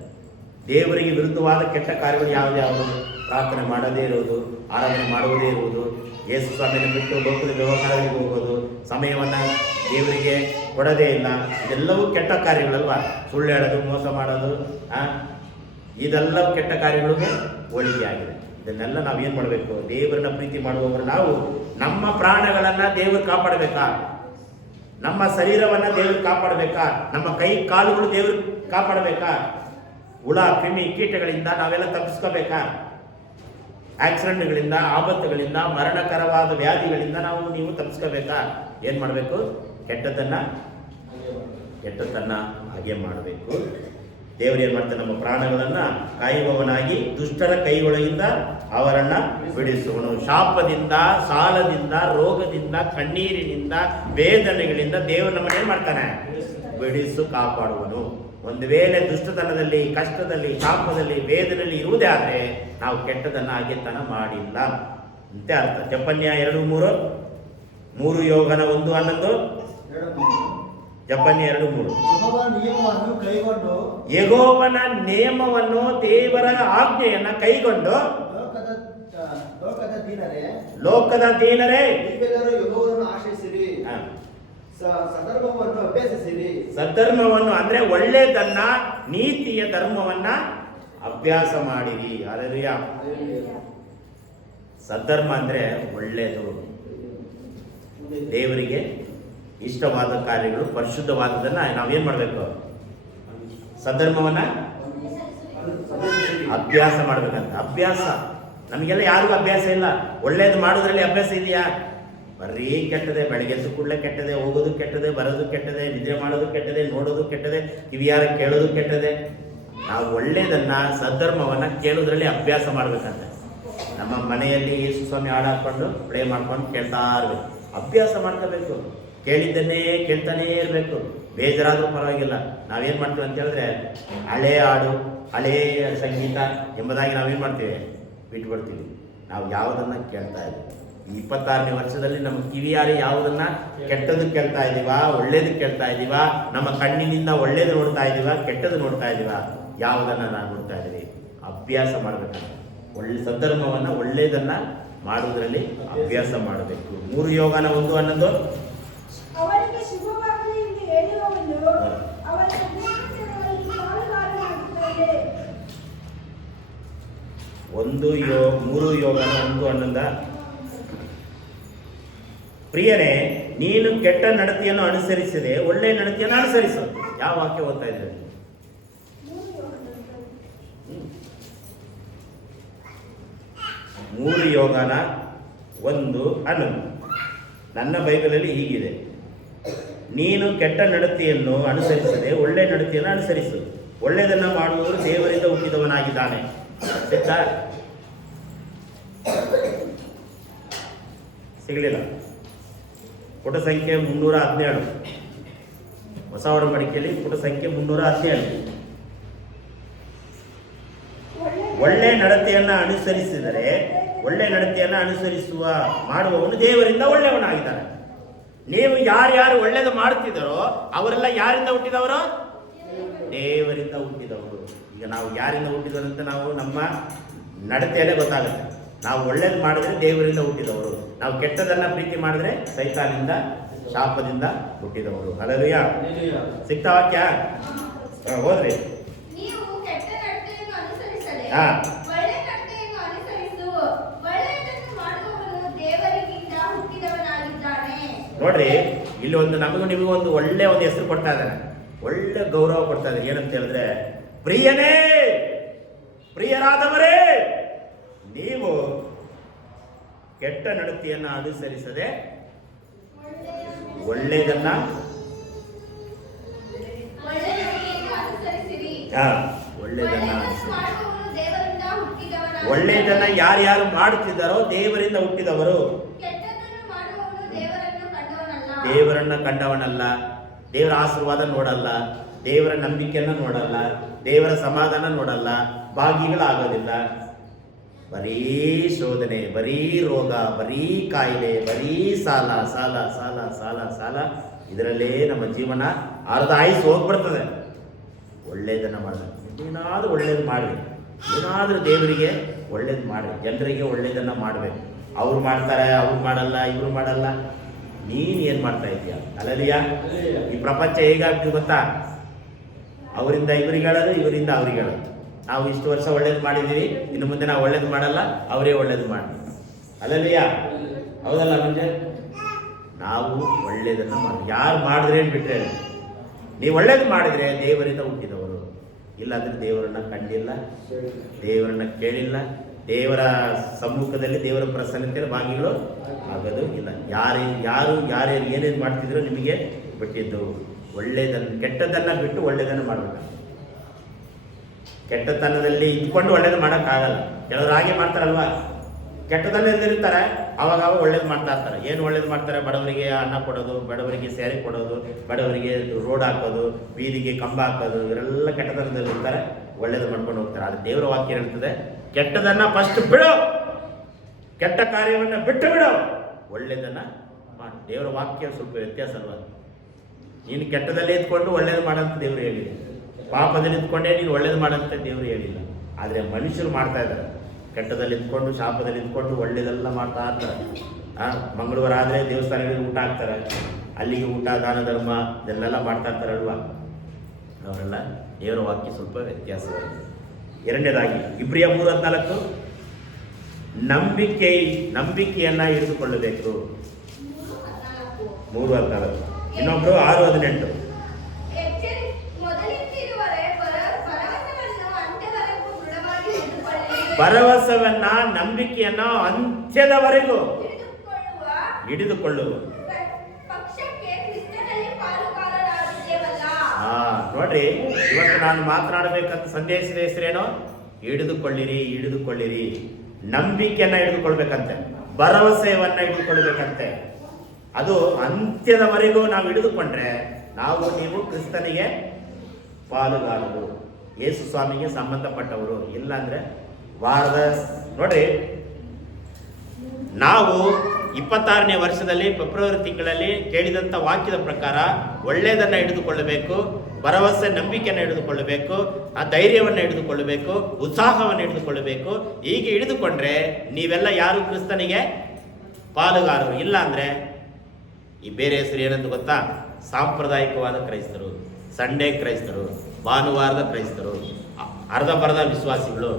ದೇವರಿಗೆ ವಿರುದ್ಧವಾದ ಕೆಟ್ಟ ಕಾರ್ಯಗಳು ಯಾವುದು? ಪ್ರಾರ್ಥನೆ ಮಾಡದೇ ಇರುವುದು, ಆರಾಧನೆ ಮಾಡುವುದೇ ಇರುವುದು, ಯೇಸು ಸ್ವಾಮಿಯನ್ನು ಬಿಟ್ಟು ಲೋಕದ ವ್ಯವಹಾರಗಳಿಗೆ ಹೋಗೋದು, ಸಮಯವನ್ನು ದೇವರಿಗೆ ಕೊಡೋದೇ ಇಲ್ಲ, ಇದೆಲ್ಲವೂ ಕೆಟ್ಟ ಕಾರ್ಯಗಳಲ್ವ? ಸುಳ್ಳು ಹೇಳೋದು, ಮೋಸ ಮಾಡೋದು, ಇದೆಲ್ಲವೂ ಕೆಟ್ಟ ಕಾರ್ಯಗಳಿಗೆ ಹೋಲಿಕೆ ಆಗಿದೆ. ಇದನ್ನೆಲ್ಲ ನಾವು ಏನು ಮಾಡಬೇಕು? ದೇವರನ್ನ ಪ್ರೀತಿ ಮಾಡುವವರು ನಾವು ನಮ್ಮ ಪ್ರಾಣಗಳನ್ನು ದೇವರು ಕಾಪಾಡಬೇಕಾ? ನಮ್ಮ ಶರೀರವನ್ನು ದೇವರು ಕಾಪಾಡಬೇಕಾ? ನಮ್ಮ ಕೈ ಕಾಲುಗಳು ದೇವರು ಕಾಪಾಡಬೇಕಾ? ಹುಳ ಕ್ರಿಮಿ ಕೀಟಗಳಿಂದ ನಾವೆಲ್ಲ ತಪ್ಪಿಸ್ಕೋಬೇಕಾ? ಆಕ್ಸಿಡೆಂಟ್ಗಳಿಂದ, ಆಪತ್ತುಗಳಿಂದ, ಮರಣಕರವಾದ ವ್ಯಾಧಿಗಳಿಂದ ನೀವು ತಪ್ಪಿಸ್ಕೋಬೇಕಾ? ಏನು ಮಾಡಬೇಕು? ಕೆಟ್ಟದ್ದನ್ನು ಹಾಗೆ ಮಾಡಬೇಕು. ದೇವರು ಏನು ಮಾಡ್ತಾನೆ? ನಮ್ಮ ಪ್ರಾಣಗಳನ್ನು ಕಾಯುವವನಾಗಿ ದುಷ್ಟರ ಕೈಗಳಿಂದ ಅವರನ್ನು ಬಿಡಿಸುವನು. ಶಾಪದಿಂದ, ಸಾಲದಿಂದ, ರೋಗದಿಂದ, ಕಣ್ಣೀರಿನಿಂದ, ವೇದನೆಗಳಿಂದ ದೇವರು ನಮ್ಮನ್ನು ಏನು ಮಾಡ್ತಾನೆ? ಬಿಡಿಸು ಕಾಪಾಡುವನು. ಒಂದು ವೇಳೆ ದುಷ್ಟತನದಲ್ಲಿ, ಕಷ್ಟದಲ್ಲಿ, ಶಾಪದಲ್ಲಿ, ವೇದನೆಯಲ್ಲಿ ಇರುವುದೇ ಆದರೆ ನಾವು ಕೆಟ್ಟದನ್ನು ಹಾಗೆತನ ಮಾಡಿಲ್ಲ ಅಂತ ಅರ್ಥ. ಜಪನ್ಯ 2:3 ಯೋಗನ 1:11 ಜಪನ್ಯ 2:3 ಯೆಹೋವನ ನಿಯಮವನ್ನು, ದೇವರ ಆಜ್ಞೆಯನ್ನ ಕೈಗೊಂಡು ಲೋಕದ ದೀನರೇ ಯೆಹೋವನನ್ನು ಆಶ್ರಯಿಸಿರಿ, ಸಧರ್ಮವನ್ನು ಅಭ್ಯಾಸಿಸಿರಿ. ಸದ್ಧರ್ಮವನ್ನು ಅಂದ್ರೆ ಒಳ್ಳೆಯದನ್ನ, ನೀತಿಯ ಧರ್ಮವನ್ನ ಅಭ್ಯಾಸ ಮಾಡಿರಿ. ಹಲ್ಲೆಲೂಯ. ಸದ್ಧರ್ಮ ಅಂದ್ರೆ ಒಳ್ಳೆಯದು, ದೇವರಿಗೆ ಇಷ್ಟವಾದ ಕಾರ್ಯಗಳು, ಪರಿಶುದ್ಧವಾದದನ್ನ ನಾವೇನ್ ಮಾಡಬೇಕು? ಸದ್ಧರ್ಮವನ್ನ ಅಭ್ಯಾಸ ಮಾಡ್ಬೇಕಂತ. ಅಭ್ಯಾಸ ನಮಗೆಲ್ಲ ಯಾರಿಗೂ ಅಭ್ಯಾಸ ಇಲ್ಲ. ಒಳ್ಳೇದು ಮಾಡೋದ್ರಲ್ಲಿ ಅಭ್ಯಾಸ ಇದೆಯಾ? ಬರೀ ಕೆಟ್ಟದೆ. ಬೆಳಗ್ಗೆ ಎದ್ದು ಕೂಡಲೇ ಕೆಟ್ಟದೆ, ಹೋಗೋದು ಕೆಟ್ಟದೆ, ಬರೋದು ಕೆಟ್ಟದೆ, ನಿದ್ರೆ ಮಾಡೋದು ಕೆಟ್ಟದೆ, ನೋಡೋದು ಕೆಟ್ಟದೆ, ಕಿವಿಯಾರ ಕೇಳೋದು ಕೆಟ್ಟದೆ. ನಾವು ಒಳ್ಳೇದನ್ನ, ಸದ್ಧರ್ಮವನ್ನ ಕೇಳೋದ್ರಲ್ಲಿ ಅಭ್ಯಾಸ ಮಾಡ್ಬೇಕಂತ. ನಮ್ಮ ಮನೆಯಲ್ಲಿ ಯೇಸು ಸ್ವಾಮಿ ಹಾಡು ಹಾಕೊಂಡು ಪ್ಲೇ ಮಾಡ್ಕೊಂಡು ಕೇಳ್ತಾ ಇರ್ಬೇಕು, ಅಭ್ಯಾಸ ಮಾಡ್ಕೋಬೇಕು. ಕೇಳಿದ್ದನ್ನೇ ಕೇಳ್ತಾನೇ ಇರಬೇಕು. ಬೇಜಾರಾದ್ರೂ ಪರವಾಗಿಲ್ಲ. ನಾವೇನು ಮಾಡ್ತೀವಿ ಅಂತ ಹೇಳಿದ್ರೆ ಹಳೇ ಹಾಡು, ಹಳೇ ಸಂಗೀತ ಎಂಬುದಾಗಿ ನಾವೇನು ಮಾಡ್ತೀವಿ? ಬಿಟ್ಬಿಡ್ತೀವಿ. ನಾವು ಯಾವುದನ್ನು ಕೇಳ್ತಾ ಇದ್ದೀವಿ? ಈ 26ನೇ ವರ್ಷದಲ್ಲಿ ನಮ್ಮ ಕಿವಿಯಾರಿ ಯಾವುದನ್ನ ಕೆಟ್ಟದ್ದು ಕೇಳ್ತಾ ಇದ್ದೀವಾ, ಒಳ್ಳೇದು ಕೇಳ್ತಾ ಇದ್ದೀವಾ? ನಮ್ಮ ಕಣ್ಣಿನಿಂದ ಒಳ್ಳೇದು ನೋಡ್ತಾ ಇದ್ದೀವಾ, ಕೆಟ್ಟದ್ದು ನೋಡ್ತಾ ಇದ್ದೀವಾ? ಯಾವುದನ್ನು ನಾವು ನೋಡ್ತಾ ಇದ್ದೀವಿ? ಅಭ್ಯಾಸ ಮಾಡಬೇಕಂತ. ಸದ್ಧರ್ಮವನ್ನು, ಒಳ್ಳೇದನ್ನು ಮಾಡುವುದರಲ್ಲಿ ಅಭ್ಯಾಸ ಮಾಡಬೇಕು. 3 ಯೋಗನ 1:11 ಅವರಿಗೆ ಶುಭವಾಗಲಿ ಎಂದು ಹೇಳುವವನು ಅವರ ಪಾಲುಗಾರನಾಗುತ್ತಾನೆ. 3 ಯೋಗನ 1:11 ಪ್ರಿಯನೇ, ನೀನು ಕೆಟ್ಟ ನಡತೆಯನ್ನು ಅನುಸರಿಸದೆ ಒಳ್ಳೆಯ ನಡತೆಯನ್ನು ಅನುಸರಿಸು. ಯಾವ ವಾಕ್ಯ ಓದ್ತಾ ಇದ್ದೀರಿ? 3 ಯೋಗನ 1:11 ನನ್ನ ಬೈಬಲಲ್ಲಿ ಹೀಗಿದೆ: ನೀನು ಕೆಟ್ಟ ನಡತೆಯನ್ನು ಅನುಸರಿಸದೆ ಒಳ್ಳೆಯ ನಡತೆಯನ್ನು ಅನುಸರಿಸು. ಒಳ್ಳೆಯದನ್ನು ಮಾಡುವವರು ದೇವರಿಂದ ಹುಟ್ಟಿದವನಾಗಿದ್ದಾನೆ. ಸಿಗಲಿಲ್ಲ. ಪುಟ ಸಂಖ್ಯೆ 317, ಹೊಸ ಒಡಂಬಡಿಕೆಯಲ್ಲಿ ಪುಟ ಸಂಖ್ಯೆ 317. ಒಳ್ಳೆ ನಡತೆಯನ್ನು ಅನುಸರಿಸಿದರೆ, ಒಳ್ಳೆ ನಡತೆಯನ್ನು ಮಾಡುವವನು ದೇವರಿಂದ ಒಳ್ಳೆಯವನಾಗಿದ್ದಾನೆ. ನೀವು ಯಾರ್ಯಾರು ಒಳ್ಳೆಯದು ಮಾಡುತ್ತಿದ್ದಾರೋ ಅವರೆಲ್ಲ ಯಾರಿಂದ ಹುಟ್ಟಿದವರು? ದೇವರಿಂದ ಹುಟ್ಟಿದವರು. ಈಗ ನಾವು ಯಾರಿಂದ ಹುಟ್ಟಿದವರು ಅಂತ ನಾವು ನಮ್ಮ ನಡತೆಯಲ್ಲೇ ಗೊತ್ತಾಗುತ್ತೆ. ನಾವು ಒಳ್ಳೇದು ಮಾಡಿದ್ರೆ ದೇವರಿಂದ ಹುಟ್ಟಿದವರು, ನಾವು ಕೆಟ್ಟದನ್ನ ಪ್ರೀತಿ ಮಾಡಿದ್ರೆ ಸೈತಾನಿಂದ, ಶಾಪದಿಂದ ಹುಟ್ಟಿದವರು. ಹಲ್ಲೆಲೂಯಾ. ಸಿಗ್ತಾ ವಾಕ್ಯ? ಹೋದ್ರಿ? ನೀವು ಕೆಟ್ಟ ನಡತೆಯನ್ನು ಅನುಸರಿಸದೆ ಹಾ. ಒಳ್ಳೆ ನಡತೆಯನ್ನು ಅನುಸರಿಸು. ಒಳ್ಳೆಯದನ್ನು ಮಾಡುವವನು ದೇವರಿಗಿಂತ ಹುಟ್ಟಿದವನಾಗಿದ್ದಾನೆ. ನೋಡ್ರಿ, ಇಲ್ಲಿ ಒಂದು ನಮಗೂ ನಿಮಗೂ ಒಂದು ಒಳ್ಳೆ ಹೆಸರು ಕೊಡ್ತಾ ಇದ್ದಾನೆ, ಒಳ್ಳೆ ಗೌರವ ಕೊಡ್ತಾ ಇದ್ದಾರೆ. ಏನಂತ ಹೇಳಿದ್ರೆ, ಪ್ರಿಯನೇ, ಪ್ರಿಯರಾದವರೇ, ನೀವು ಕೆಟ್ಟ ನಡತೆಯನ್ನು ಅನುಸರಿಸದೆ ಒಳ್ಳೆಯದನ್ನ ಅನುಸರಿಸಿರಿ. ಒಳ್ಳೆಯದನ್ನ ಮಾಡುವವನು ದೇವರಿಂದ ಹುಟ್ಟಿದವನಾಗಿದ್ದಾನೆ. ಒಳ್ಳೆಯದನ್ನ ಯಾರ್ಯಾರು ಮಾಡುತ್ತಿದ್ದಾರೋ ದೇವರಿಂದ ಹುಟ್ಟಿದವರು. ಕೆಟ್ಟದ್ದನ್ನು ಮಾಡುವವನು ದೇವರನ್ನು ಕಂಡವನಲ್ಲ. ದೇವರನ್ನ ಕಂಡವನಲ್ಲ, ದೇವರ ಆಶೀರ್ವಾದ ನೋಡಲ್ಲ, ದೇವರ ನಂಬಿಕೆಯನ್ನು ನೋಡಲ್ಲ, ದೇವರ ಸಮಾಧಾನ ನೋಡಲ್ಲ, ಭಾಗಿಗಳಾಗೋದಿಲ್ಲ. ಬರೀ ಶೋಧನೆ, ಬರೀ ರೋಗ, ಬರೀ ಕಾಯಿಲೆ, ಬರೀ ಸಾಲ ಸಾಲ ಸಾಲ ಸಾಲ ಸಾಲ, ಇದರಲ್ಲೇ ನಮ್ಮ ಜೀವನ ಅರ್ಧ ಆಯುಸ್ ಹೋಗ್ಬಿಡ್ತದೆ. ಒಳ್ಳೆಯದನ್ನು ಮಾಡಬೇಕು. ಏನಾದರೂ ಒಳ್ಳೇದು ಮಾಡಿರಿ, ಏನಾದರೂ ದೇವರಿಗೆ ಒಳ್ಳೇದು ಮಾಡಿರಿ, ಜನರಿಗೆ ಒಳ್ಳೇದನ್ನು ಮಾಡಬೇಕು. ಅವ್ರು ಮಾಡ್ತಾರೆ, ಅವ್ರು ಮಾಡಲ್ಲ, ಇವರು ಮಾಡಲ್ಲ, ನೀನು ಏನು ಮಾಡ್ತಾ ಇದೀಯ? ಅಲ್ಲಲಿಯ ಈ ಪ್ರಪಂಚ ಹೇಗಾಗ್ತದೆ ಗೊತ್ತಾ? ಅವರಿಂದ ಇವರಿಗೆ ಹೇಳೋದು, ಇವರಿಂದ ಅವ್ರಿಗೆ ಹೇಳೋದು. ನಾವು ಇಷ್ಟು ವರ್ಷ ಒಳ್ಳೇದು ಮಾಡಿದ್ದೀವಿ, ಇನ್ನು ಮುಂದೆ ನಾವು ಒಳ್ಳೇದು ಮಾಡಲ್ಲ, ಅವರೇ ಒಳ್ಳೇದು ಮಾಡಿ. ಅಲ್ಲಲಿಯ ಹೌದಲ್ಲ ಮಂಜೆ? ನಾವು ಒಳ್ಳೇದನ್ನು ಮಾಡಿ, ಯಾರು ಮಾಡಿದ್ರೆ ಬಿಟ್ಟರೆ, ನೀವು ಒಳ್ಳೇದು ಮಾಡಿದರೆ ದೇವರಿಂದ ಹುಟ್ಟಿದವರು, ಇಲ್ಲಾಂದರೆ ದೇವರನ್ನ ಕಂಡಿಲ್ಲ, ದೇವರನ್ನ ಕೇಳಿಲ್ಲ, ದೇವರ ಸಮ್ಮುಖದಲ್ಲಿ ದೇವರ ಪ್ರಸನ್ನತೆಯಲ್ಲಿ ಭಾಗಿಗಳು ಆಗೋದು ಇಲ್ಲ. ಯಾರು ಯಾರ್ಯಾರು ಏನೇನು ಮಾಡ್ತಿದ್ರು ನಿಮಗೆ ಬಿಟ್ಟಿದ್ದು. ಒಳ್ಳೆಯದನ್ನು, ಕೆಟ್ಟದ್ದನ್ನು ಬಿಟ್ಟು ಒಳ್ಳೆಯದನ್ನು ಮಾಡಬೇಕು. ಕೆಟ್ಟತನದಲ್ಲಿ ಇದ್ಕೊಂಡು ಒಳ್ಳೇದು ಮಾಡೋಕ್ಕಾಗಲ್ಲ. ಕೆಲವರು ಹಾಗೆ ಮಾಡ್ತಾರಲ್ವ, ಕೆಟ್ಟದಲ್ಲಿರ್ತಾರೆ, ಅವಾಗ ಒಳ್ಳೇದು ಮಾಡ್ತಾ ಇರ್ತಾರೆ. ಏನು ಒಳ್ಳೇದು ಮಾಡ್ತಾರೆ? ಬಡವರಿಗೆ ಅನ್ನ ಕೊಡೋದು, ಬಡವರಿಗೆ ಸ್ಯಾರಿ ಕೊಡೋದು, ಬಡವರಿಗೆ ರೋಡ್ ಹಾಕೋದು, ಬೀದಿಗೆ ಕಂಬ ಹಾಕೋದು, ಇವರೆಲ್ಲ ಕೆಟ್ಟತನದಲ್ಲಿರ್ತಾರೆ, ಒಳ್ಳೇದು ಮಾಡ್ಕೊಂಡು ಹೋಗ್ತಾರೆ. ಆದರೆ ದೇವರ ವಾಕ್ಯ ಹೇಳ್ತದೆ, ಕೆಟ್ಟದನ್ನು ಫಸ್ಟ್ ಬಿಡು, ಕೆಟ್ಟ ಕಾರ್ಯವನ್ನು ಬಿಟ್ಟು ಬಿಡು, ಒಳ್ಳೇದನ್ನು ಮಾಡಿ. ದೇವರ ವಾಕ್ಯ ಸ್ವಲ್ಪ ವ್ಯತ್ಯಾಸ ಅಲ್ವ? ನೀನು ಕೆಟ್ಟದಲ್ಲೇ ಇದ್ಕೊಂಡು ಒಳ್ಳೇದು ಮಾಡಂತ ದೇವರು ಹೇಳಿಲ್ಲ, ಪಾಪದಲ್ಲಿ ಇದ್ಕೊಂಡೇ ನೀನು ಒಳ್ಳೇದು ಮಾಡಂತ ದೇವರು ಹೇಳಿಲ್ಲ. ಆದರೆ ಮನುಷ್ಯರು ಮಾಡ್ತಾ ಇದ್ದಾರೆ, ಕೆಟ್ಟದಲ್ಲಿ ಇದ್ಕೊಂಡು, ಶಾಪದಲ್ಲಿ ಇದ್ಕೊಂಡು ಒಳ್ಳೇದೆಲ್ಲ ಮಾಡ್ತಾ ಇರ್ತಾರೆ. ಮಂಗಳವಾರ ಆದರೆ ದೇವಸ್ಥಾನಗಳಿಗೆ ಊಟ ಹಾಕ್ತಾರೆ, ಅಲ್ಲಿಗೆ ಊಟ, ದಾನ ಧರ್ಮ ಇದನ್ನೆಲ್ಲ ಮಾಡ್ತಾ ಇರ್ತಾರಲ್ವ? ಅವರೆಲ್ಲ ದೇವರ ವಾಕ್ಯ ಸ್ವಲ್ಪ ವ್ಯತ್ಯಾಸವಾಗಿದೆ. ಎರಡನೇದಾಗಿ ಇಬ್ರಿಯ 3:14, ನಂಬಿಕೆಯನ್ನು ಹಿಡಿದುಕೊಳ್ಳಬೇಕು. 3:14. ಇನ್ನೊಬ್ರು 6:18. ಭರವಸೆಯನ್ನ, ನಂಬಿಕೆಯನ್ನು ಅಂತ್ಯದವರೆಗೂ ಹಿಡಿದುಕೊಳ್ಳುವ. ನೋಡ್ರಿ, ಇವತ್ತು ನಾನು ಮಾತನಾಡಬೇಕಂತ ಸಂದೇಶದ ಹೆಸರೇನೋ? ಹಿಡಿದುಕೊಳ್ಳಿರಿ, ಹಿಡಿದುಕೊಳ್ಳಿರಿ. ನಂಬಿಕೆಯನ್ನ ಹಿಡಿದುಕೊಳ್ಬೇಕಂತೆ, ಭರವಸೆಯನ್ನ ಹಿಡಿದುಕೊಳ್ಬೇಕಂತೆ. ಅದು ಅಂತ್ಯದವರೆಗೂ ನಾವು ಹಿಡಿದುಕೊಂಡ್ರೆ ನಾವು ನೀವು ಕ್ರಿಸ್ತನಿಗೆ ಪಾಲುಗಾರರು, ಯೇಸು ಸ್ವಾಮಿಗೆ ಸಂಬಂಧಪಟ್ಟವರು. ಇಲ್ಲಾಂದ್ರೆ ನೋಡ್ರಿ, ನಾವು 26ನೇ ವರ್ಷದಲ್ಲಿ ಫೆಬ್ರವರಿ ತಿಂಗಳಲ್ಲಿ ಕೇಳಿದಂಥ ವಾಕ್ಯದ ಪ್ರಕಾರ ಒಳ್ಳೆಯದನ್ನು ಹಿಡಿದುಕೊಳ್ಳಬೇಕು, ಭರವಸೆ ನಂಬಿಕೆಯನ್ನು ಹಿಡಿದುಕೊಳ್ಳಬೇಕು, ಆ ಧೈರ್ಯವನ್ನು ಹಿಡಿದುಕೊಳ್ಳಬೇಕು, ಉತ್ಸಾಹವನ್ನು ಹಿಡಿದುಕೊಳ್ಳಬೇಕು. ಹೀಗೆ ಹಿಡಿದುಕೊಂಡ್ರೆ ನೀವೆಲ್ಲ ಯಾರು ಕ್ರಿಸ್ತನಿಗೆ ಪಾಲುಗಾರರು. ಇಲ್ಲ ಅಂದರೆ ಈ ಬೇರೆ ಹೆಸರು ಏನಂತ ಗೊತ್ತಾ? ಸಾಂಪ್ರದಾಯಿಕವಾದ ಕ್ರೈಸ್ತರು, ಸಂಡೇ ಕ್ರೈಸ್ತರು, ಭಾನುವಾರದ ಕ್ರೈಸ್ತರು, ಅರ್ಧಬರ್ಧ ವಿಶ್ವಾಸಿಗಳು.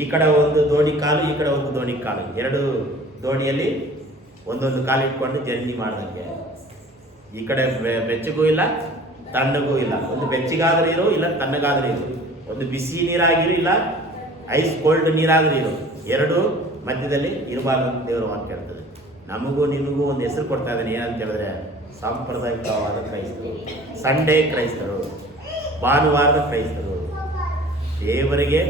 ಈ ಕಡೆ ಒಂದು ದೋಣಿ ಕಾಲು, ಈ ಕಡೆ ಒಂದು ದೋಣಿ ಕಾಲು, ಎರಡು ದೋಣಿಯಲ್ಲಿ ಒಂದೊಂದು ಕಾಲು ಇಟ್ಕೊಂಡು ಜರ್ನಿ ಮಾಡ್ದಂಗೆ. ಈ ಕಡೆ ಬೆಚ್ಚಗೂ ಇಲ್ಲ, ತಣ್ಣಗೂ ಇಲ್ಲ. ಒಂದು ಬೆಚ್ಚಗಾದ್ರೆ ಇರು, ಇಲ್ಲ ತಣ್ಣಗಾದ್ರೆ ಇರು. ಒಂದು ಬಿಸಿ ನೀರಾಗಿರು, ಇಲ್ಲ ಐಸ್ ಕೋಲ್ಡ್ ನೀರಾದ್ರೆ ಇರು. ಎರಡು ಮಧ್ಯದಲ್ಲಿ ಇರಬಾರ್ದು ಅಂತ ದೇವರ ವಾಕ್ಯ ಹೇಳ್ತದೆ. ನಮಗೂ ನಿಮಗೂ ಒಂದು ಹೆಸರು ಕೊಡ್ತಾ ಇದ್ದಾನೆ. ಏನಂತ ಹೇಳಿದ್ರೆ ಸಾಂಪ್ರದಾಯಿಕವಾದ ಕ್ರೈಸ್ತರು, ಸಂಡೇ ಕ್ರೈಸ್ತರು, ಭಾನುವಾರದ ಕ್ರೈಸ್ತರು. ದೇವರಿಗೆ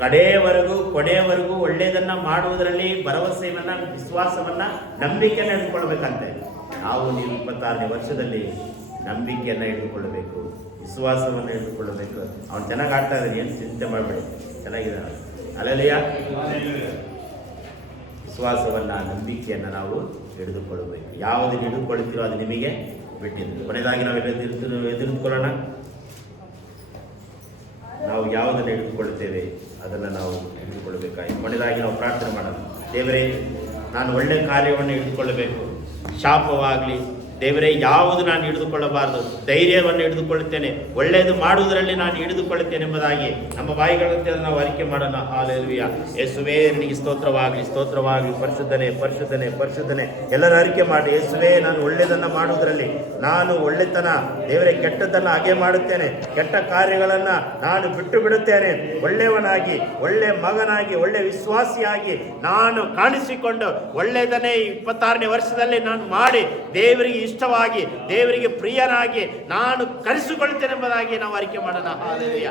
ಕೊನೆಯವರೆಗೂ ಒಳ್ಳೆಯದನ್ನು ಮಾಡುವುದರಲ್ಲಿ ಭರವಸೆಯನ್ನು, ವಿಶ್ವಾಸವನ್ನು, ನಂಬಿಕೆಯನ್ನು ಹಿಡಿದುಕೊಳ್ಬೇಕಂತೆ. ನಾವು ನೀವು 26ನೇ ವರ್ಷದಲ್ಲಿ ನಂಬಿಕೆಯನ್ನು ಹಿಡಿದುಕೊಳ್ಳಬೇಕು, ವಿಶ್ವಾಸವನ್ನು ಹಿಡಿದುಕೊಳ್ಳಬೇಕು. ಅವನು ಚೆನ್ನಾಗಿ ಆಡ್ತಾ ಇದ್ದಾನೆ, ಏನು ಚಿಂತೆ ಮಾಡಬೇಡಿ, ಚೆನ್ನಾಗಿದ್ದಾನೆ. ಅಲ್ಲಲಿಯ ವಿಶ್ವಾಸವನ್ನು, ನಂಬಿಕೆಯನ್ನು ನಾವು ಹಿಡಿದುಕೊಳ್ಳಬೇಕು. ಯಾವುದನ್ನು ಹಿಡಿದುಕೊಳ್ತೀರೋ ಅದು ನಿಮಗೆ ಬಿಟ್ಟಿದ್ದು. ಕೊನೆಯದಾಗಿ ನಾವು ಎದುರಿದುಕೊಳ್ಳೋಣ. ನಾವು ಯಾವುದನ್ನು ಹಿಡಿದುಕೊಳ್ಳುತ್ತೇವೆ ಅದನ್ನು ನಾವು ಹಿಡಿದುಕೊಳ್ಳಬೇಕಾಗಿ ಕೊನೆಯದಾಗಿ ನಾವು ಪ್ರಾರ್ಥನೆ ಮಾಡೋಣ. ದೇವರೇ, ನಾನು ಒಳ್ಳೆಯ ಕಾರ್ಯವನ್ನು ಹಿಡಿದುಕೊಳ್ಳಬೇಕು. ಶಾಪವಾಗಲಿ ದೇವರೇ, ಯಾವುದು ನಾನು ಹಿಡಿದುಕೊಳ್ಳಬಾರದು, ಧೈರ್ಯವನ್ನು ಹಿಡಿದುಕೊಳ್ಳುತ್ತೇನೆ, ಒಳ್ಳೆಯದು ಮಾಡುವುದರಲ್ಲಿ ನಾನು ಹಿಡಿದುಕೊಳ್ಳುತ್ತೇನೆ ಎಂಬುದಾಗಿ ನಮ್ಮ ಬಾಯಿಗಳಂತೆ ನಾವು ಅರಿಕೆ ಮಾಡೋಣ. ಹಾಲೆಲೂಯಾ. ಯೇಸುವೇ, ನಿನಗೆ ಸ್ತೋತ್ರವಾಗಲಿ, ಸ್ತೋತ್ರವಾಗಲಿ. ಪರಿಶುದ್ಧನೇ, ಪರಿಶುದ್ಧನೇ, ಪರಿಶುದ್ಧನೇ. ಎಲ್ಲರೂ ಅರಿಕೆ ಮಾಡಿ, ಯೇಸುವೇ, ನಾನು ಒಳ್ಳೆಯದನ್ನು ಮಾಡುವುದರಲ್ಲಿ ನಾನು ಒಳ್ಳೆತನ, ದೇವರೇ, ಕೆಟ್ಟದ್ದನ್ನು ಹಾಗೆ ಮಾಡುತ್ತೇನೆ, ಕೆಟ್ಟ ಕಾರ್ಯಗಳನ್ನು ನಾನು ಬಿಟ್ಟು ಬಿಡುತ್ತೇನೆ. ಒಳ್ಳೆಯವನಾಗಿ, ಒಳ್ಳೆ ಮಗನಾಗಿ, ಒಳ್ಳೆ ವಿಶ್ವಾಸಿಯಾಗಿ ನಾನು ಕಾಣಿಸಿಕೊಂಡು ಒಳ್ಳೆಯದನ್ನೇ 26ನೇ ವರ್ಷದಲ್ಲಿ ನಾನು ಮಾಡಿ ದೇವರಿಗೆ ಇಷ್ಟವಾಗಿ, ದೇವರಿಗೆ ಪ್ರಿಯನಾಗಿ ನಾನು ಕರೆಸಿಕೊಳ್ತೇನೆ ಎಂಬುದಾಗಿ ನಾವು ಅರಿಕೆ ಮಾಡೋಣ. ಹಾಲೆಲೂಯ.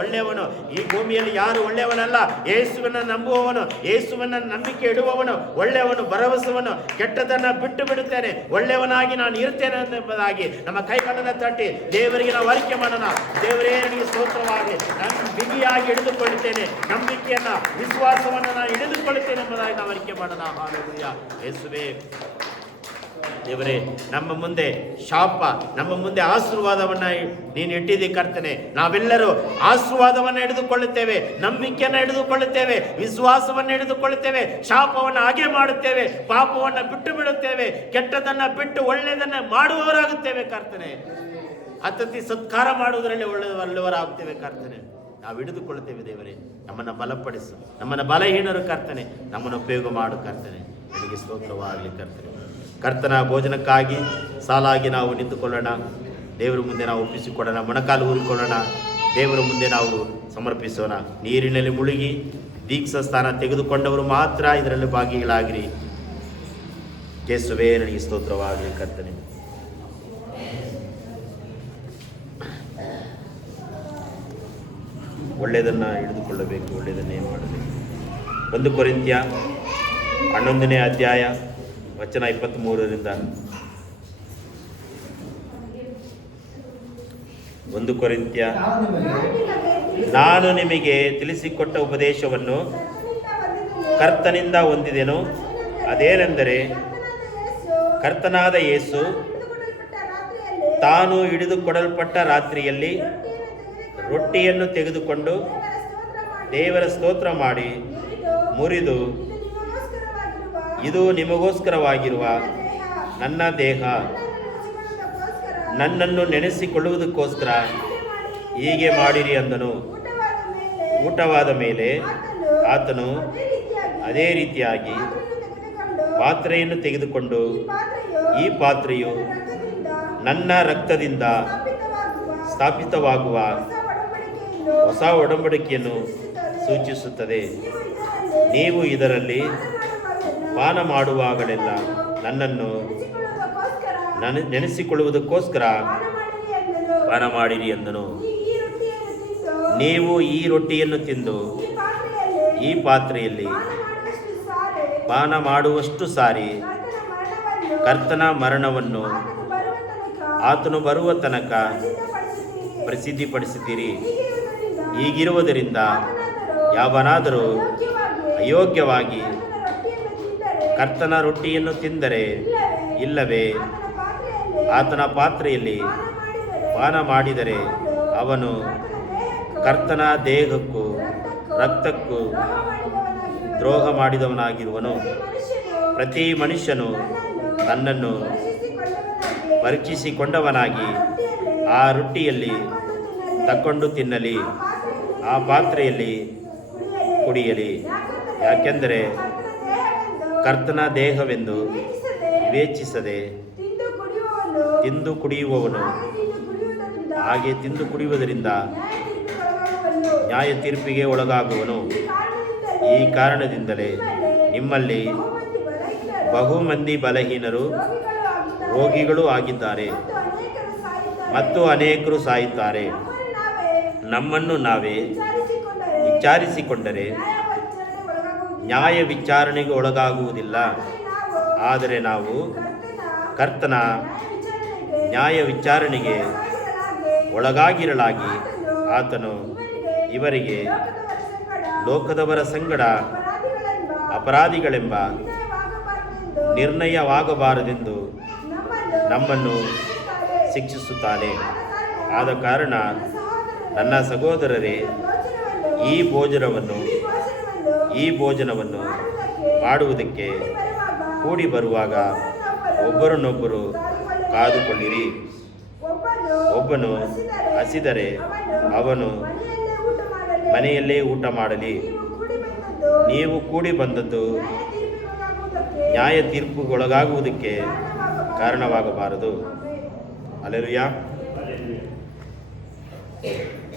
ಒಳ್ಳೆಯವನು ಈ ಭೂಮಿಯಲ್ಲಿ ಯಾರು ಒಳ್ಳೆಯವನಲ್ಲ. ಯೇಸುವನ್ನು ನಂಬುವವನು, ಯೇಸುವನ್ನು ನಂಬಿಕೆ ಇಡುವವನು ಒಳ್ಳೆಯವನು, ಭರವಸವನು. ಕೆಟ್ಟದನ್ನ ಬಿಟ್ಟು ಬಿಡುತ್ತೇನೆ, ಒಳ್ಳೆಯವನಾಗಿ ನಾನು ಇರ್ತೇನೆ ಎಂಬುದಾಗಿ ನಮ್ಮ ಕೈಗಳನ್ನು ತಟ್ಟಿ ದೇವರಿಗೆ ನಾವು ಅರಿಕೆ ಮಾಡೋಣ. ದೇವರೇ ನನಗೆ ಸ್ತೋತ್ರವಾಗಿ, ನಾನು ಬಿಗಿಯಾಗಿ ಹಿಡಿದುಕೊಳ್ಳುತ್ತೇನೆ, ನಂಬಿಕೆಯನ್ನ ವಿಶ್ವಾಸವನ್ನು ನಾನು ಹಿಡಿದುಕೊಳ್ಳುತ್ತೇನೆ ಎಂಬುದಾಗಿ ನಾವು ಅರಿಕೆ ಮಾಡೋಣ. ಹಾಲೆಲೂಯ. ಯೇಸುವೇ, ದೇವರೇ, ನಮ್ಮ ಮುಂದೆ ಶಾಪ, ನಮ್ಮ ಮುಂದೆ ಆಶೀರ್ವಾದವನ್ನ ನೀನು ಇಟ್ಟಿದ್ದೀ ಕರ್ತನೆ. ನಾವೆಲ್ಲರೂ ಆಶೀರ್ವಾದವನ್ನು ಹಿಡಿದುಕೊಳ್ಳುತ್ತೇವೆ, ನಂಬಿಕೆಯನ್ನು ಹಿಡಿದುಕೊಳ್ಳುತ್ತೇವೆ, ವಿಶ್ವಾಸವನ್ನು ಹಿಡಿದುಕೊಳ್ಳುತ್ತೇವೆ, ಶಾಪವನ್ನು ಹಾಗೆ ಮಾಡುತ್ತೇವೆ, ಪಾಪವನ್ನು ಬಿಟ್ಟು ಬಿಡುತ್ತೇವೆ, ಕೆಟ್ಟದನ್ನ ಬಿಟ್ಟು ಒಳ್ಳೆಯದನ್ನ ಮಾಡುವವರಾಗುತ್ತೇವೆ ಕರ್ತನೆ. ಅತಿಥಿ ಸತ್ಕಾರ ಮಾಡುವುದರಲ್ಲಿ ಒಳ್ಳೆಯವರಾಗುತ್ತೇವೆ ಕರ್ತನೆ. ನಾವು ಹಿಡಿದುಕೊಳ್ಳುತ್ತೇವೆ ದೇವರೇ. ನಮ್ಮನ್ನು ಬಲಪಡಿಸು, ನಮ್ಮನ್ನು ಬಲಹೀನರು ಕರ್ತನೆ, ನಮ್ಮನ್ನು ಉಪಯೋಗ ಮಾಡು ಕರ್ತನೆ. ನಿನಗೆ ಸ್ತೋತ್ರವಾಗಲಿ ಕರ್ತನೆ. ಕರ್ತನ ಭೋಜನಕ್ಕಾಗಿ ಸಾಲಾಗಿ ನಾವು ನಿಂತುಕೊಳ್ಳೋಣ. ದೇವರ ಮುಂದೆ ನಾವು ಒಪ್ಪಿಸಿಕೊಡೋಣ, ಮೊಣಕಾಲು ಊರಿಕೊಳ್ಳೋಣ, ದೇವರ ಮುಂದೆ ನಾವು ಸಮರ್ಪಿಸೋಣ. ನೀರಿನಲ್ಲಿ ಮುಳುಗಿ ದೀಕ್ಷಾ ಸ್ಥಾನ ತೆಗೆದುಕೊಂಡವರು ಮಾತ್ರ ಇದರಲ್ಲಿ ಭಾಗಿಗಳಾಗಿರಿ. ಯೇಸುವೇ, ನನಗೆ ಸ್ತೋತ್ರವಾಗಲಿ ಕರ್ತನೆ. ಒಳ್ಳೆಯದನ್ನು ಹಿಡಿದುಕೊಳ್ಳಬೇಕು, ಒಳ್ಳೆಯದನ್ನೇ ಮಾಡಬೇಕು. 1 ಕೊರಿಂಥ್ಯ 11ನೇ ಅಧ್ಯಾಯ ವಚನ 23ರಿಂದ 1 ಕೊರಿಂಥ್ಯ. ನಾನು ನಿಮಗೆ ತಿಳಿಸಿಕೊಟ್ಟ ಉಪದೇಶವನ್ನು ಕರ್ತನಿಂದ ಹೊಂದಿದೆನು. ಅದೇನೆಂದರೆ, ಕರ್ತನಾದ ಯೇಸು ತಾನು ಹಿಡಿದುಕೊಡಲ್ಪಟ್ಟ ರಾತ್ರಿಯಲ್ಲಿ ರೊಟ್ಟಿಯನ್ನು ತೆಗೆದುಕೊಂಡು ದೇವರ ಸ್ತೋತ್ರ ಮಾಡಿ ಮುರಿದು, ಇದು ನಿಮಗೋಸ್ಕರವಾಗಿರುವ ನನ್ನ ದೇಹ, ನನ್ನನ್ನು ನೆನೆಸಿಕೊಳ್ಳುವುದಕ್ಕೋಸ್ಕರ ಹೀಗೆ ಮಾಡಿರಿ ಅಂದನು. ಊಟವಾದ ಮೇಲೆ ಆತನು ಅದೇ ರೀತಿಯಾಗಿ ಪಾತ್ರೆಯನ್ನು ತೆಗೆದುಕೊಂಡು, ಈ ಪಾತ್ರೆಯು ನನ್ನ ರಕ್ತದಿಂದ ಸ್ಥಾಪಿತವಾಗುವ ಹೊಸ ಒಡಂಬಡಿಕೆಯನ್ನು ಸೂಚಿಸುತ್ತದೆ. ನೀವು ಇದರಲ್ಲಿ ಪಾನ ಮಾಡುವಾಗಲೆಲ್ಲ ನನ್ನನ್ನು ನೆನೆಸಿಕೊಳ್ಳುವುದಕ್ಕೋಸ್ಕರ ಪಾನ ಮಾಡಿರಿ ಎಂದನು. ನೀವು ಈ ರೊಟ್ಟಿಯನ್ನು ತಿಂದು ಈ ಪಾತ್ರೆಯಲ್ಲಿ ಪಾನ ಮಾಡುವಷ್ಟು ಸಾರಿ ಕರ್ತನ ಮರಣವನ್ನು ಆತನು ಬರುವ ತನಕ ಪ್ರಸಿದ್ಧಿಪಡಿಸುತ್ತೀರಿ. ಹೀಗಿರುವುದರಿಂದ ಯಾವನಾದರೂ ಅಯೋಗ್ಯವಾಗಿ ಕರ್ತನ ರೊಟ್ಟಿಯನ್ನು ತಿಂದರೆ, ಇಲ್ಲವೇ ಆತನ ಪಾತ್ರೆಯಲ್ಲಿ ಪಾನ ಮಾಡಿದರೆ, ಅವನು ಕರ್ತನ ದೇಹಕ್ಕೂ ರಕ್ತಕ್ಕೂ ದ್ರೋಹ ಮಾಡಿದವನಾಗಿರುವನು. ಪ್ರತಿ ಮನುಷ್ಯನು ತನ್ನನ್ನು ಪರೀಕ್ಷಿಸಿಕೊಂಡವನಾಗಿ ಆ ರೊಟ್ಟಿಯಲ್ಲಿ ತಕ್ಕೊಂಡು ತಿನ್ನಲಿ, ಆ ಪಾತ್ರೆಯಲ್ಲಿ ಕುಡಿಯಲಿ. ಯಾಕೆಂದರೆ ಕರ್ತನ ದೇಹವೆಂದು ವಿವೇಚಿಸದೆ ತಿಂದು ಕುಡಿಯುವವನು ಹಾಗೆ ತಿಂದು ಕುಡಿಯುವುದರಿಂದ ನ್ಯಾಯ ತೀರ್ಪಿಗೆ ಒಳಗಾಗುವನು. ಈ ಕಾರಣದಿಂದಲೇ ನಿಮ್ಮಲ್ಲಿ ಬಹುಮಂದಿ ಬಲಹೀನರು, ರೋಗಿಗಳು ಆಗಿದ್ದಾರೆ ಮತ್ತು ಅನೇಕರು ಸಾಯುತ್ತಾರೆ. ನಮ್ಮನ್ನು ನಾವೇ ವಿಚಾರಿಸಿಕೊಂಡರೆ ನ್ಯಾಯ ವಿಚಾರಣೆಗೆ ಒಳಗಾಗುವುದಿಲ್ಲ. ಆದರೆ ನಾವು ಕರ್ತನ ನ್ಯಾಯ ವಿಚಾರಣೆಗೆ ಒಳಗಾಗಿರಲಾಗಿ ಆತನು ಇವರಿಗೆ ಲೋಕದವರ ಸಂಗಡ ಅಪರಾಧಿಗಳೆಂಬ ನಿರ್ಣಯವಾಗಬಾರದೆಂದು ನಮ್ಮನ್ನು ಶಿಕ್ಷಿಸುತ್ತಾನೆ. ಆದ ಕಾರಣ ನನ್ನ ಸಹೋದರರೇ, ಈ ಭೋಜನವನ್ನು ಮಾಡುವುದಕ್ಕೆ ಕೂಡಿ ಬರುವಾಗ ಒಬ್ಬರನ್ನೊಬ್ಬರು ಕಾದುಕೊಳ್ಳಿರಿ. ಒಬ್ಬನು ಹಸಿದರೆ ಅವನು ಮನೆಯಲ್ಲೇ ಊಟ ಮಾಡಲಿ. ನೀವು ಕೂಡಿ ಬಂದದ್ದು ನ್ಯಾಯ ತೀರ್ಪುಗೊಳಗಾಗುವುದಕ್ಕೆ ಕಾರಣವಾಗಬಾರದು. ಹಲ್ಲೆಲೂಯಾ.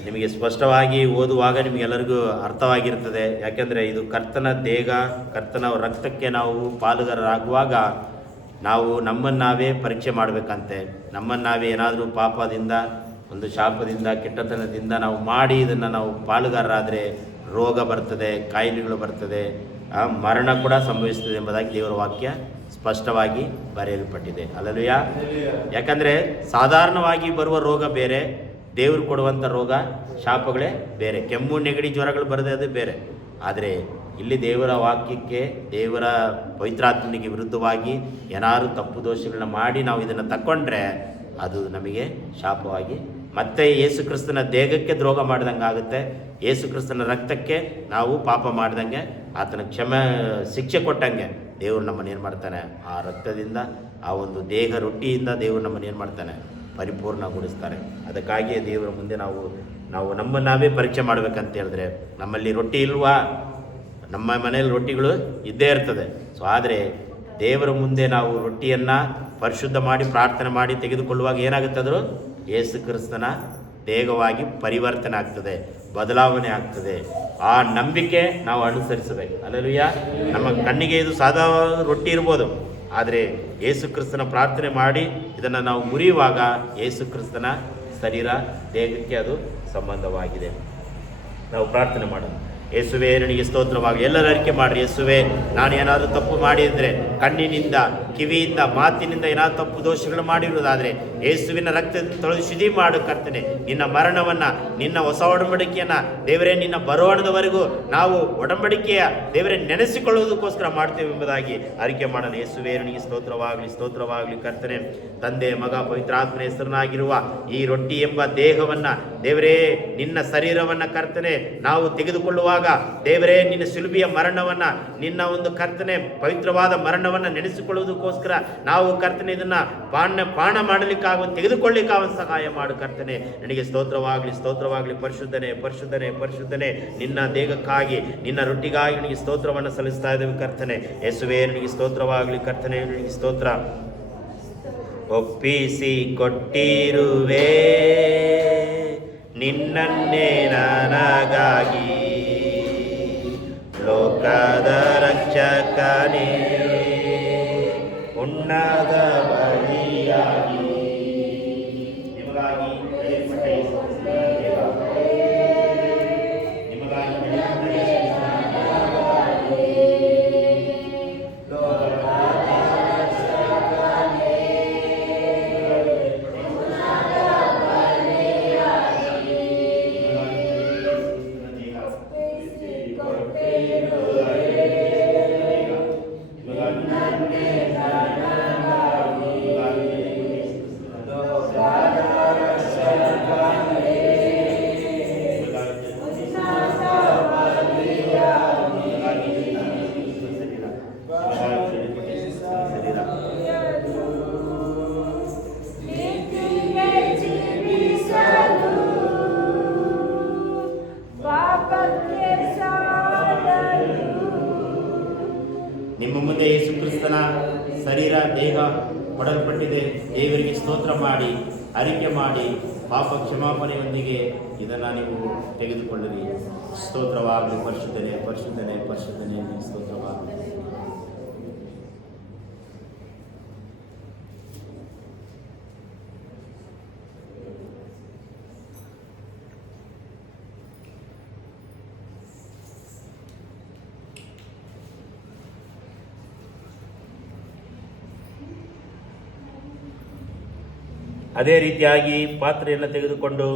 ನಿಮಗೆ ಸ್ಪಷ್ಟವಾಗಿ ಓದುವಾಗ ನಿಮಗೆಲ್ಲರಿಗೂ ಅರ್ಥವಾಗಿರ್ತದೆ. ಯಾಕೆಂದರೆ ಇದು ಕರ್ತನ ದೇಹ, ಕರ್ತನ ರಕ್ತಕ್ಕೆ ನಾವು ಪಾಲುಗಾರರಾಗುವಾಗ ನಾವು ನಮ್ಮನ್ನು ನಾವೇ ಪರೀಕ್ಷೆ ಮಾಡಬೇಕಂತೆ. ನಮ್ಮನ್ನು ನಾವೇ ಏನಾದರೂ ಪಾಪದಿಂದ, ಒಂದು ಶಾಪದಿಂದ, ಕೆಟ್ಟತನದಿಂದ ನಾವು ಮಾಡಿ ಇದನ್ನು ನಾವು ಪಾಲುಗಾರರಾದರೆ ರೋಗ ಬರ್ತದೆ, ಕಾಯಿಲೆಗಳು ಬರ್ತದೆ, ಮರಣ ಕೂಡ ಸಂಭವಿಸ್ತದೆ ಎಂಬುದಾಗಿ ದೇವರ ವಾಕ್ಯ ಸ್ಪಷ್ಟವಾಗಿ ಬರೆಯಲ್ಪಟ್ಟಿದೆ. ಹಲ್ಲೆಲೂಯಾ. ಯಾಕಂದರೆ ಸಾಧಾರಣವಾಗಿ ಬರುವ ರೋಗ ಬೇರೆ, ದೇವರು ಕೊಡುವಂಥ ರೋಗ ಶಾಪಗಳೇ ಬೇರೆ. ಕೆಮ್ಮು, ನೆಗಡಿ, ಜ್ವರಗಳು ಬರದೆ ಅದು ಬೇರೆ. ಆದರೆ ಇಲ್ಲಿ ದೇವರ ವಾಕ್ಯಕ್ಕೆ, ದೇವರ ಪವಿತ್ರಾತ್ಮನಿಗೆ ವಿರುದ್ಧವಾಗಿ ಏನಾದರೂ ತಪ್ಪು ದೋಷಗಳನ್ನ ಮಾಡಿ ನಾವು ಇದನ್ನು ತಕ್ಕೊಂಡ್ರೆ ಅದು ನಮಗೆ ಶಾಪವಾಗಿ ಮತ್ತೆ ಯೇಸು ಕ್ರಿಸ್ತನ ದೇಹಕ್ಕೆ ದ್ರೋಹ ಮಾಡ್ದಂಗೆ ಆಗುತ್ತೆ. ಯೇಸು ಕ್ರಿಸ್ತನ ರಕ್ತಕ್ಕೆ ನಾವು ಪಾಪ ಮಾಡ್ದಂಗೆ, ಆತನ ಶಿಕ್ಷೆ ಕೊಟ್ಟಂಗೆ ದೇವರು ನಮ್ಮನ್ನು ಏನು ಮಾಡ್ತಾನೆ, ಆ ರಕ್ತದಿಂದ, ಆ ಒಂದು ದೇಹ ರೊಟ್ಟಿಯಿಂದ ದೇವರು ನಮ್ಮನ್ನು ಏನು ಮಾಡ್ತಾನೆ, ಪರಿಪೂರ್ಣಗೊಳಿಸ್ತಾರೆ. ಅದಕ್ಕಾಗಿಯೇ ದೇವರ ಮುಂದೆ ನಾವು ನಮ್ಮನ್ನು ನಾವೇ ಪರೀಕ್ಷೆ ಮಾಡಬೇಕಂತ ಹೇಳಿದ್ರೆ, ನಮ್ಮಲ್ಲಿ ರೊಟ್ಟಿ ಇಲ್ವಾ? ನಮ್ಮ ಮನೆಯಲ್ಲಿ ರೊಟ್ಟಿಗಳು ಇದ್ದೇ ಇರ್ತದೆ. ಸೊ ಆದರೆ ದೇವರ ಮುಂದೆ ನಾವು ರೊಟ್ಟಿಯನ್ನು ಪರಿಶುದ್ಧ ಮಾಡಿ ಪ್ರಾರ್ಥನೆ ಮಾಡಿ ತೆಗೆದುಕೊಳ್ಳುವಾಗ ಏನಾಗುತ್ತದು, ಯೇಸು ಕ್ರಿಸ್ತನ ದೇಹವಾಗಿ ಪರಿವರ್ತನೆ ಆಗ್ತದೆ, ಬದಲಾವಣೆ ಆಗ್ತದೆ. ಆ ನಂಬಿಕೆ ನಾವು ಅನುಸರಿಸಬೇಕು. ಹಲ್ಲೆಲೂಯಾ. ನಮ್ಮ ಕಣ್ಣಿಗೆ ಇದು ಸಾದಾ ರೊಟ್ಟಿ ಇರ್ಬೋದು, ಆದರೆ ಯೇಸು ಕ್ರಿಸ್ತನ ಪ್ರಾರ್ಥನೆ ಮಾಡಿ ಇದನ್ನು ನಾವು ಮುರಿಯುವಾಗ ಯೇಸು ಕ್ರಿಸ್ತನ ಶರೀರ ದೇಹಕ್ಕೆ ಅದು ಸಂಬಂಧವಾಗಿದೆ. ನಾವು ಪ್ರಾರ್ಥನೆ ಮಾಡೋಣ. ಯೇಸುವೆ ನಿನಗೆ ಸ್ತೋತ್ರವಾಗಲಿ. ಎಲ್ಲರೂ ಅರಿಕೆ ಮಾಡಿರಿ, ಯೇಸುವೆ ನಾನು ಏನಾದರೂ ತಪ್ಪು ಮಾಡಿದರೆ, ಕಣ್ಣಿನಿಂದ, ಕಿವಿಯಿಂದ, ಮಾತಿನಿಂದ ಏನಾದರೂ ತಪ್ಪು ದೋಷಗಳು ಮಾಡಿರುವುದಾದರೆ ಯೇಸುವಿನ ರಕ್ತದಿಂದ ತೊಳೆದು ಶುದ್ಧಿ ಮಾಡು ಕರ್ತನೆ. ನಿನ್ನ ಮರಣವನ್ನು, ನಿನ್ನ ಹೊಸ ಒಡಂಬಡಿಕೆಯನ್ನು ದೇವರೇ ನಿನ್ನ ಬರೋಣದವರೆಗೂ ನಾವು ಒಡಂಬಡಿಕೆಯ ದೇವರೇ ನೆನೆಸಿಕೊಳ್ಳುವುದಕ್ಕೋಸ್ಕರ ಮಾಡ್ತೇವೆ ಎಂಬುದಾಗಿ ಅರಿಕೆ ಮಾಡೋಣ. ಯೇಸುವೆ ನಿನಗೆ ಸ್ತೋತ್ರವಾಗಲಿ, ಸ್ತೋತ್ರವಾಗಲಿ ಕರ್ತನೆ. ತಂದೆ, ಮಗ, ಪವಿತ್ರಾತ್ಮನ ಹೆಸರನ್ನಾಗಿರುವ ಈ ರೊಟ್ಟಿ ಎಂಬ ದೇಹವನ್ನು ದೇವರೇ, ನಿನ್ನ ಶರೀರವನ್ನು ಕರ್ತನೆ ನಾವು ತೆಗೆದುಕೊಳ್ಳುವಾಗ ದೇವರೇ ನಿನ್ನ ಶಿಲುಬೆಯ ಮರಣವನ್ನು, ನಿನ್ನ ಒಂದು ಕರ್ತನೆ ಪವಿತ್ರವಾದ ಮರಣವನ್ನು ನೆನೆಸಿಕೊಳ್ಳುವುದಕ್ಕೋಸ್ಕರ ನಾವು ಕರ್ತನೆ ಇದನ್ನು ಪಾನ ಮಾಡಲಿಕ್ಕಾಗ ತೆಗೆದುಕೊಳ್ಳಿಕ್ಕಾಗ ಸಹಾಯ ಮಾಡು ಕರ್ತನೆ. ನನಗೆ ಸ್ತೋತ್ರವಾಗಲಿ, ಸ್ತೋತ್ರವಾಗಲಿ. ಪರಿಶುದ್ಧನೆ, ಪರಿಶುದ್ಧನೆ, ಪರಿಶುದ್ಧನೆ. ನಿನ್ನ ದೇಹಕ್ಕಾಗಿ, ನಿನ್ನ ರೊಟ್ಟಿಗಾಗಿ ನನಗೆ ಸ್ತೋತ್ರವನ್ನು ಸಲ್ಲಿಸ್ತಾ ಇದ್ದೇವೆ ಕರ್ತನೆ. ಯೇಸುವೇ ನಿನಗೆ ಸ್ತೋತ್ರವಾಗಲಿ ಕರ್ತನೆ, ನಿನಗೆ ಸ್ತೋತ್ರ. ಒಪ್ಪಿಸಿ ಕೊಟ್ಟಿರುವೆ ನಿನ್ನನ್ನೇ ನನಗಾಗಿ, ಲೋಕದ ರಕ್ಷಕನೇ, ಉನ್ನತ ಬಲಿಯಾಗಿ ನಿಮಗಾಗಿ ನಿಮ್ಮ ಮುಂದೆ ಯೇಸು ಕ್ರಿಸ್ತನ ಶರೀರ ದೇಹ ಕೊಡಲ್ಪಟ್ಟಿದೆ. ದೇವರಿಗೆ ಸ್ತೋತ್ರ ಮಾಡಿ, ಅರಿಕೆ ಮಾಡಿ, ಪಾಪ ಕ್ಷಮಾಪಣೆಯೊಂದಿಗೆ ಇದನ್ನು ನೀವು ತೆಗೆದುಕೊಳ್ಳಿರಿ. ಸ್ತೋತ್ರವಾಗಲಿ. ಪರಿಶುದ್ಧನೆ, ಪರಿಶುದ್ಧನೆ, ಪರಿಶುದ್ಧನೆ, ಸ್ತೋತ್ರವಾಗಲಿ. ಅದೇ ರೀತಿಯಾಗಿ ಪಾತ್ರೆಯನ್ನು ತೆಗೆದುಕೊಂಡು,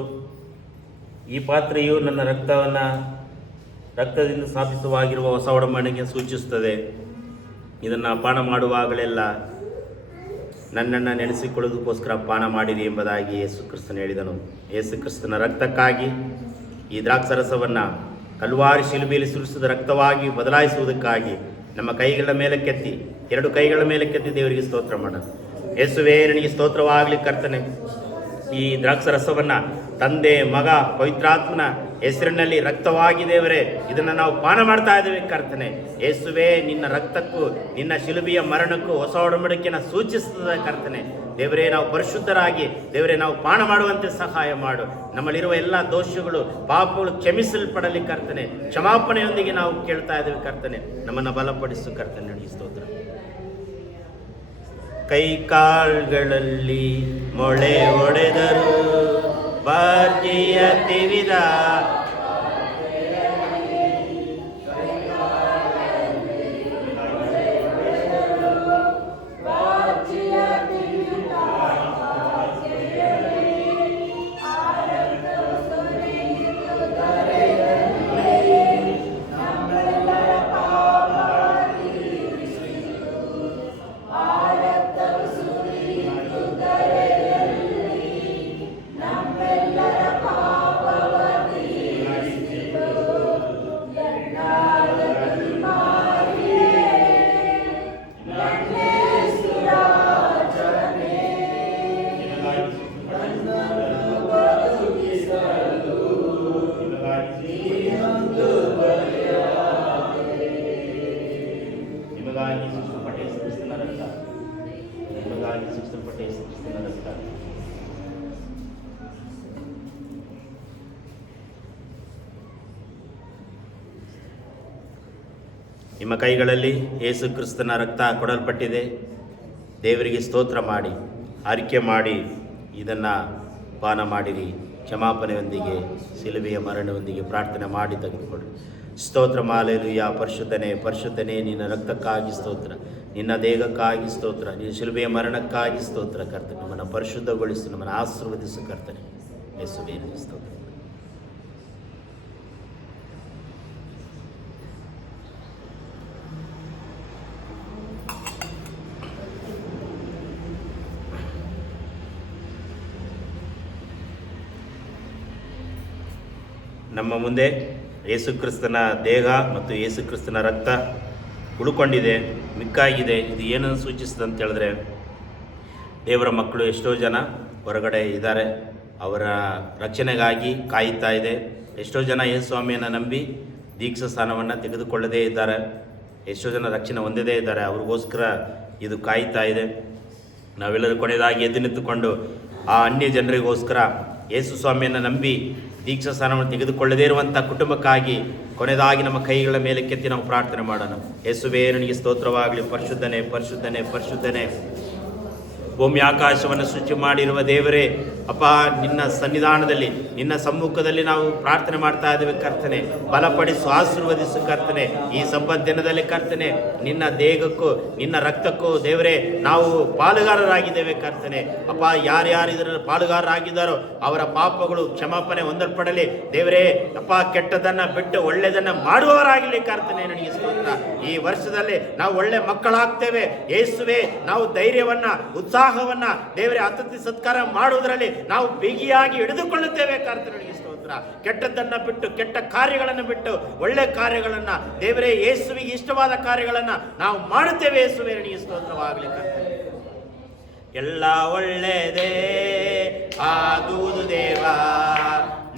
ಈ ಪಾತ್ರೆಯು ನನ್ನ ರಕ್ತದಿಂದ ಸ್ಥಾಪಿತವಾಗಿರುವ ಹೊಸ ಒಡಂಬಡಿಕೆಗೆ ಸೂಚಿಸುತ್ತದೆ. ಇದನ್ನು ಪಾನ ಮಾಡುವಾಗಲೆಲ್ಲ ನನ್ನನ್ನು ನೆನೆಸಿಕೊಳ್ಳುವುದಕ್ಕೋಸ್ಕರ ಪಾನ ಮಾಡಿರಿ ಎಂಬುದಾಗಿ ಯೇಸು ಕ್ರಿಸ್ತನು ಹೇಳಿದನು. ಯೇಸು ಕ್ರಿಸ್ತನ ರಕ್ತಕ್ಕಾಗಿ ಈ ದ್ರಾಕ್ಷಾರಸವನ್ನು ಕಲ್ವಾರಿ ಶಿಲುಬೆಯಲ್ಲಿ ಸುರಿಸಿದ ರಕ್ತವಾಗಿ ಬದಲಾಯಿಸುವುದಕ್ಕಾಗಿ ನಮ್ಮ ಕೈಗಳ ಮೇಲಕ್ಕೆತ್ತಿ, ಎರಡು ಕೈಗಳ ಮೇಲಕ್ಕೆತ್ತಿ ದೇವರಿಗೆ ಸ್ತೋತ್ರ ಮಾಡೋಣ. ಯೇಸುವೇ ನಿನಗೆ ಸ್ತೋತ್ರವಾಗಲಿ ಕರ್ತನೆ. ಈ ದ್ರಾಕ್ಷಾರಸವನ್ನು ತಂದೆ, ಮಗ, ಪವಿತ್ರಾತ್ಮನ ಹೆಸರಿನಲ್ಲಿ ರಕ್ತವಾಗಿ ದೇವರೇ ಇದನ್ನು ನಾವು ಪಾನ ಮಾಡ್ತಾ ಇದ್ದೇವೆ ಕರ್ತನೆ. ಯೇಸುವೇ ನಿನ್ನ ರಕ್ತಕ್ಕೂ ನಿನ್ನ ಶಿಲುಬೆಯ ಮರಣಕ್ಕೂ ಹೊಸ ಒಡಂಬಡಿಕೆಯನ್ನು ಸೂಚಿಸುತ್ತದೆ ಕರ್ತನೆ. ದೇವರೇ ನಾವು ಪರಿಶುದ್ಧರಾಗಿ ದೇವರೇ ನಾವು ಪಾನ ಮಾಡುವಂತೆ ಸಹಾಯ ಮಾಡು. ನಮ್ಮಲ್ಲಿರುವ ಎಲ್ಲ ದೋಷಗಳು, ಪಾಪಗಳು ಕ್ಷಮಿಸಲ್ಪಡಲಿ ಕರ್ತನೆ. ಕ್ಷಮಾಪಣೆಯೊಂದಿಗೆ ನಾವು ಕೇಳ್ತಾ ಇದ್ದೇವೆ ಕರ್ತನೆ. ನಮ್ಮನ್ನು ಬಲಪಡಿಸು ಕರ್ತನೆ. ನಿನಗೆ ಸ್ತೋತ್ರ. ಕೈಕಾಲ್ಗಳಲ್ಲಿ ಮೊಳೆ ಒಡೆದರು, ಬಾರ್ಜಿಯ ತಿವಿದ ನಿಮಗಾಗಿ ಸೃಷ್ಟಿಸಲ್ಪಟ್ಟ ಯೇಸು ಕ್ರಿಸ್ತನ ರಕ್ತ, ನಿಮಗಾಗಿ ಸೃಷ್ಟಿಸಲ್ಪಟ್ಟ ಯೇಸು ಕ್ರಿಸ್ತನ ರಕ್ತ. ನಿಮ್ಮ ಕೈಗಳಲ್ಲಿ ಯೇಸು ಕ್ರಿಸ್ತನ ರಕ್ತ ಕೊಡಲ್ಪಟ್ಟಿದೆ. ದೇವರಿಗೆ ಸ್ತೋತ್ರ ಮಾಡಿ, ಆರೈಕೆ ಮಾಡಿ ಇದನ್ನು ಪಾನ ಮಾಡಿರಿ. ಕ್ಷಮಾಪಣೆಯೊಂದಿಗೆ, ಶಿಲುಬೆಯ ಮರಣದೊಂದಿಗೆ ಪ್ರಾರ್ಥನೆ ಮಾಡಿ ತೆಗೆದುಕೊಡಿ. ಸ್ತೋತ್ರ ಮಾಲೆಲುಯ್ಯ. ಪರಿಶುದ್ಧನೇ, ಪರಿಶುದ್ಧನೇ, ನಿನ್ನ ರಕ್ತಕ್ಕಾಗಿ ಸ್ತೋತ್ರ, ನಿನ್ನ ದೇಹಕ್ಕಾಗಿ ಸ್ತೋತ್ರ, ನಿನ್ನ ಶಿಲುಬೆಯ ಮರಣಕ್ಕಾಗಿ ಸ್ತೋತ್ರ ಕರ್ತನೆ. ನಮ್ಮನ್ನು ಪರಿಶುದ್ಧಗೊಳಿಸು, ನಮ್ಮನ್ನು ಆಶೀರ್ವದಿಸು ಕರ್ತನೆ. ಯೇಸುವೇ ನಿನಗೆ ಸ್ತೋತ್ರ. ನಮ್ಮ ಮುಂದೆ ಯೇಸುಕ್ರಿಸ್ತನ ದೇಹ ಮತ್ತು ಯೇಸುಕ್ರಿಸ್ತನ ರಕ್ತ ಉಳ್ಕೊಂಡಿದೆ, ಮಿಕ್ಕಾಗಿದೆ. ಇದು ಏನನ್ನು ಸೂಚಿಸ್ತದೆ ಅಂತ ಹೇಳಿದ್ರೆ, ದೇವರ ಮಕ್ಕಳು ಎಷ್ಟೋ ಜನ ಹೊರಗಡೆ ಇದ್ದಾರೆ, ಅವರ ರಕ್ಷಣೆಗಾಗಿ ಕಾಯುತ್ತಾ ಇದೆ. ಎಷ್ಟೋ ಜನ ಯೇಸು ಸ್ವಾಮಿಯನ್ನು ನಂಬಿ ದೀಕ್ಷಾ ಸ್ಥಾನವನ್ನು ತೆಗೆದುಕೊಳ್ಳದೇ ಇದ್ದಾರೆ, ಎಷ್ಟೋ ಜನ ರಕ್ಷಣೆ ಹೊಂದದೇ ಇದ್ದಾರೆ. ಅವ್ರಿಗೋಸ್ಕರ ಇದು ಕಾಯುತ್ತಾ ಇದೆ. ನಾವೆಲ್ಲರೂ ಕೊನೆಯದಾಗಿ ಎದ್ದು ನಿಂತುಕೊಂಡು ಆ ಅನ್ಯ ಜನರಿಗೋಸ್ಕರ ಯೇಸು ಸ್ವಾಮಿಯನ್ನು ನಂಬಿ ದೀಕ್ಷಾ ಸ್ಥಾನವನ್ನು ತೆಗೆದುಕೊಳ್ಳದೇ ಇರುವಂಥ ಕುಟುಂಬಕ್ಕಾಗಿ ಕೊನೆಯದಾಗಿ ನಮ್ಮ ಕೈಗಳ ಮೇಲೆ ಕೆತ್ತಿ ನಾವು ಪ್ರಾರ್ಥನೆ ಮಾಡೋಣ. ಯೇಸುವೇ ನಿನಗೆ ಸ್ತೋತ್ರವಾಗಲಿ. ಪರಿಶುದ್ಧನೇ, ಪರಿಶುದ್ಧನೇ, ಪರಿಶುದ್ಧನೇ, ಭೂಮಿ ಆಕಾಶವನ್ನು ಸೃಷ್ಟಿ ಮಾಡಿರುವ ದೇವರೇ, ಅಪ್ಪ, ನಿನ್ನ ಸನ್ನಿಧಾನದಲ್ಲಿ, ನಿನ್ನ ಸಮ್ಮುಖದಲ್ಲಿ ನಾವು ಪ್ರಾರ್ಥನೆ ಮಾಡ್ತಾ ಇದ್ದೇವೆ ಕರ್ತನೆ. ಬಲಪಡಿಸು, ಆಶೀರ್ವದಿಸು ಕರ್ತನೆ. ಈ ಸಬ್ಬತ್ ದಿನದಲ್ಲಿ ಕರ್ತನೆ, ನಿನ್ನ ದೇಹಕ್ಕೂ ನಿನ್ನ ರಕ್ತಕ್ಕೂ ದೇವರೇ ನಾವು ಪಾಲುಗಾರರಾಗಿದ್ದೇವೆ ಕರ್ತನೆ. ಅಪ್ಪ, ಯಾರ್ಯಾರು ಇದರ ಪಾಲುಗಾರರಾಗಿದ್ದಾರೋ ಅವರ ಪಾಪಗಳು ಕ್ಷಮಾಪಣೆ ಹೊಂದಲ್ಪಡಲಿ ದೇವರೇ. ಅಪ್ಪ, ಕೆಟ್ಟದನ್ನು ಬಿಟ್ಟು ಒಳ್ಳೆಯದನ್ನು ಮಾಡುವವರಾಗಲಿ ಕರ್ತನೆ. ನನಗೆ ಸ್ತೋತ್ರ. ಈ ವರ್ಷದಲ್ಲಿ ನಾವು ಒಳ್ಳೆ ಮಕ್ಕಳಾಗ್ತೇವೆ ಯೇಸುವೆ. ನಾವು ಧೈರ್ಯವನ್ನ, ಉತ್ಸಾಹವನ್ನ ದೇವರೇ ಅತಿಥಿ ಸತ್ಕಾರ ಮಾಡುವುದರಲ್ಲಿ ನಾವು ಬಿಗಿಯಾಗಿ ಹಿಡಿದುಕೊಳ್ಳುತ್ತೇವೆ ಕರ್ತನೆ. ನನಗೆ ಸ್ತೋತ್ರ. ಕೆಟ್ಟದ್ದನ್ನು ಬಿಟ್ಟು, ಕೆಟ್ಟ ಕಾರ್ಯಗಳನ್ನು ಬಿಟ್ಟು ಒಳ್ಳೆ ಕಾರ್ಯಗಳನ್ನು ದೇವರೇ, ಯೇಸುವಿಗೆ ಇಷ್ಟವಾದ ಕಾರ್ಯಗಳನ್ನು ನಾವು ಮಾಡುತ್ತೇವೆ ಯೇಸುವೆ. ನನಗೆ ಸ್ತೋತ್ರವಾಗಲಿ ಕರ್ತನೆ. ಎಲ್ಲ ಒಳ್ಳೆಯದೇ ಆಗುವುದು ದೇವ,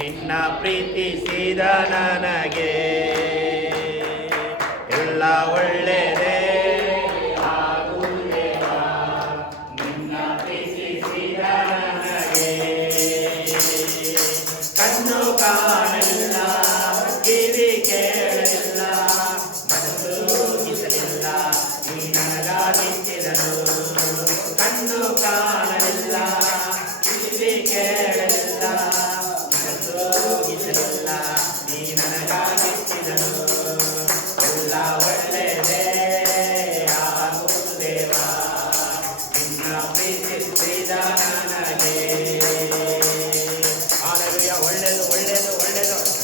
ನಿನ್ನ ಪ್ರೀತಿಸಿದ ನನಗೆ. ಎಲ್ಲ ಒಳ್ಳೆಯದೇ ಕಾಣಲಿಲ್ಲ, ಕಿವಿ ಕೇಳಲಿಲ್ಲ, ಮನಸ್ಸು ಊಹಿಸಲಿಲ್ಲ, ನೀ ನನಗಾಗಿಸಿದನು. ಕಣ್ಣು ಕಾಣಲಿಲ್ಲ, ಕಿವಿ ಕೇಳಲಿಲ್ಲ, ಮನಸ್ಸು ಊಹಿಸಲಿಲ್ಲ, ನೀ ನನಗಾಗಿಸಿದನು. ಎಲ್ಲ ಒಳ್ಳೆಯದೇ ಆಗುವುದು ದೇವ, ನಿನ್ನ ಪ್ರೀತಿಸಿದ ನನಗೆ.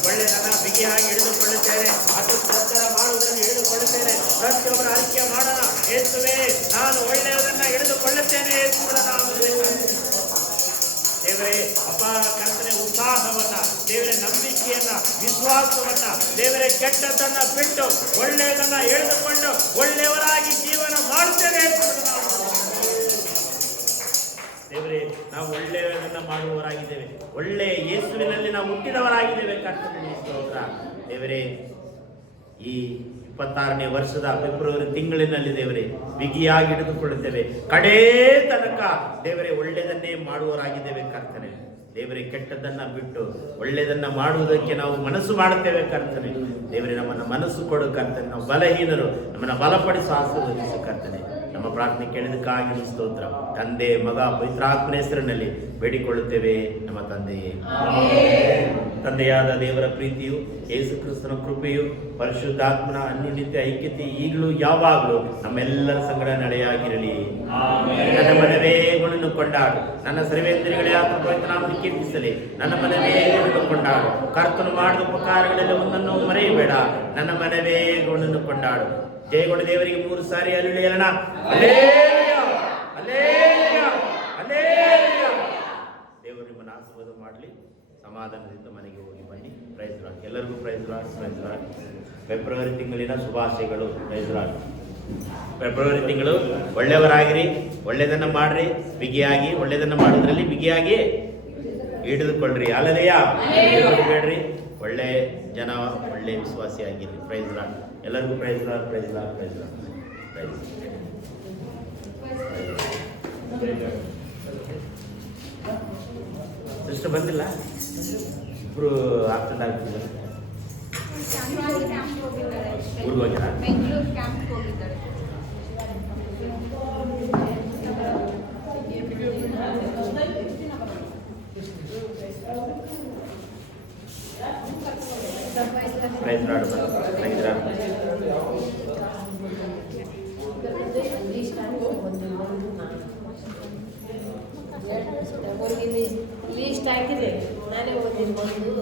ಒಳ್ಳೆಯದನ್ನು ಬಿಗಿಯಾಗಿ ಹಿಡಿದುಕೊಳ್ಳುತ್ತೇನೆ, ಅದು ಪ್ರಚಾರ ಮಾಡುವುದನ್ನು ಹಿಡಿದುಕೊಳ್ಳುತ್ತೇನೆ. ಪ್ರತಿಯೊಬ್ಬರ ಆಯ್ಕೆ ಮಾಡೋಣ. ಯೇಸುವೇ, ನಾನು ಒಳ್ಳೆಯದನ್ನು ಹಿಡಿದುಕೊಳ್ಳುತ್ತೇನೆ ಯೇಸುವಿನ ನಾಮದಲ್ಲಿ. ದೇವರೇ, ಅಪ್ಪ ಕರ್ತನೆ, ಉತ್ಸಾಹವನ್ನ ದೇವರೇ, ನಂಬಿಕೆಯನ್ನ, ವಿಶ್ವಾಸವನ್ನ ದೇವರೇ, ಕೆಟ್ಟದ್ದನ್ನ ಬಿಟ್ಟು ಒಳ್ಳೆಯದನ್ನ ಹಿಡಿದುಕೊಂಡು ಒಳ್ಳೆಯವರಾಗಿ ಜೀವನ ಮಾಡುತ್ತೇನೆ ದೇವರೇ. ನಾವು ಒಳ್ಳೆಯದನ್ನು ಮಾಡುವವರಾಗಿದ್ದೇವೆ, ಒಳ್ಳೆಯ ಯೇಸುವಿನಲ್ಲಿ ನಾವು ಹುಟ್ಟಿದವರಾಗಿದ್ದೇವೆ ಕರ್ತನೆ. ಸ್ತೋತ್ರ ದೇವರೇ. ಈ 26ನೇ ವರ್ಷದ ಫೆಬ್ರವರಿ ತಿಂಗಳಿನಲ್ಲಿ ದೇವರೇ ಬಿಗಿಯಾಗಿ ಹಿಡಿದುಕೊಳ್ಳುತ್ತೇವೆ. ಕಡೇ ತನಕ ದೇವರೇ ಒಳ್ಳೆಯದನ್ನೇ ಮಾಡುವವರಾಗಿದ್ದೇವೆ ಕರ್ತನೆ. ದೇವರೇ, ಕೆಟ್ಟದ್ದನ್ನು ಬಿಟ್ಟು ಒಳ್ಳೆಯದನ್ನು ಮಾಡುವುದಕ್ಕೆ ನಾವು ಮನಸ್ಸು ಮಾಡುತ್ತೇವೆ ಕರ್ತನೆ. ದೇವರೇ, ನಮ್ಮನ್ನು ಮನಸ್ಸು ಕೊಡು ಕರ್ತನೆ. ನಾವು ಬಲಹೀನರು, ನಮ್ಮನ್ನು ಬಲಪಡಿಸು, ಆಶೀರ್ವದಿಸು ಕರ್ತನೆ. ನಮ್ಮ ನಮ್ಮ ಪ್ರಾರ್ಥನೆ ಕೇಳಿದಕ್ಕಾಗಿ ನಿಮಗೆ ಸ್ತೋತ್ರ. ತಂದೆ, ಮಗ, ಪವಿತ್ರಾತ್ಮನ ಹೆಸರಿನಲ್ಲಿ ಬೇಡಿಕೊಳ್ಳುತ್ತೇವೆ ನಮ್ಮ ತಂದೆಯೇ. ತಂದೆಯಾದ ದೇವರ ಪ್ರೀತಿಯು, ಯೇಸು ಕ್ರಿಸ್ತನ ಕೃಪೆಯು, ಪರಿಶುದ್ಧಾತ್ಮನ ಅನ್ಯೋನ್ಯತೆ ಐಕ್ಯತೆ ಈಗಲೂ ಯಾವಾಗಲೂ ನಮ್ಮೆಲ್ಲರ ಸಂಗಡ ನಡೆಯಾಗಿರಲಿ. ನನ್ನ ಮನವೇ ಗುಣನು ಕೊಂಡಾಡು, ನನ್ನ ಸರ್ವೇಂದ್ರಿಗಳೇ ಆತನ ಪವಿತ್ರ ನಾಮವನ್ನು ಕೀರ್ತಿಸಲಿ. ನನ್ನ ಮನವೇ ಗುಣನು ಕೊಂಡಾಡು, ಕರ್ತನು ಮಾಡಿದ ಉಪಕಾರಗಳಲ್ಲಿ ಒಂದನ್ನು ಮರೆಯಬೇಡ. ನನ್ನ ಮನವೇ ಗುಣನು ಕೊಂಡಾಡು. ಜಯಗೊಂಡ ದೇವರಿಗೆ 3 ಸಾರಿ ಹಲ್ಲೆಲೂಯಾ ಹೇಳೋಣ. Hallelujah, hallelujah, hallelujah. ದೇವರು ನಿಮ್ಮನ್ನು ಆಶೀರ್ವಾದ ಮಾಡಲಿ. ಸಮಾಧಾನದಿಂದ ಮನೆಗೆ ಹೋಗಿ ಬನ್ನಿ. Praise lord. ಎಲ್ಲರಿಗೂ praise lord, praise lord. February ತಿಂಗಳಿನ ಶುಭಾಶಯಗಳು. Price lord. ಫೆಬ್ರವರಿ ತಿಂಗಳು ಒಳ್ಳೆಯವರಾಗಿರಿ, ಒಳ್ಳೆಯದನ್ನು ಮಾಡ್ರಿ, ಬಿಗಿಯಾಗಿ ಒಳ್ಳೆಯದನ್ನು ಮಾಡೋದ್ರಲ್ಲಿ ಬಿಗಿಯಾಗಿ ಹಿಡಿದುಕೊಳ್ಳ್ರಿ. ಅಲ್ಲದೆಯಾ ಬೇಡ್ರಿ, ಒಳ್ಳೆ ಜನ, ಒಳ್ಳೆ ವಿಶ್ವಾಸಿಯಾಗಿರಿ. Praise lord. ಎಲ್ಲರಿಗೂ praise lord, praise lord, praise lord, praise. Sister ಬಂದಿಲ್ಲ, ಇಬ್ರು ಆಬ್ಸೆಂಟ್ ಆಗ್ತಿದ್ದಾರೆ. ಊರಿಗೆ ಹೋಗ್ಯಾರ? ಬೆಂಗಳೂರು ಕ್ಯಾಂಪ್ ಹೋಗಿದ್ದಾರೆ. Praise lord. Praise lord. List ಹಾಕಿದೆ, ನಾನೇ ಒಂದು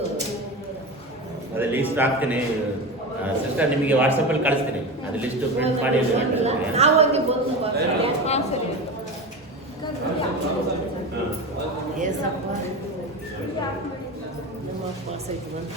ಅದೇ ಲೀಸ್ಟ್ ಹಾಕ್ತೀನಿ ಸಿಸ್ಟರ್, ನಿಮಗೆ ವಾಟ್ಸಪ್ಪಲ್ಲಿ ಕಳಿಸ್ತೀನಿ. ಅದು ಲಿಸ್ಟು ಪ್ರಿಂಟ್ ಮಾಡಿ ನಾವು ಅಲ್ಲಿ ಬಂದು ಏಸಪ್ಪ ನಮ್ಮ ಅಪ್ಪ ಸೈತು ಅಂತ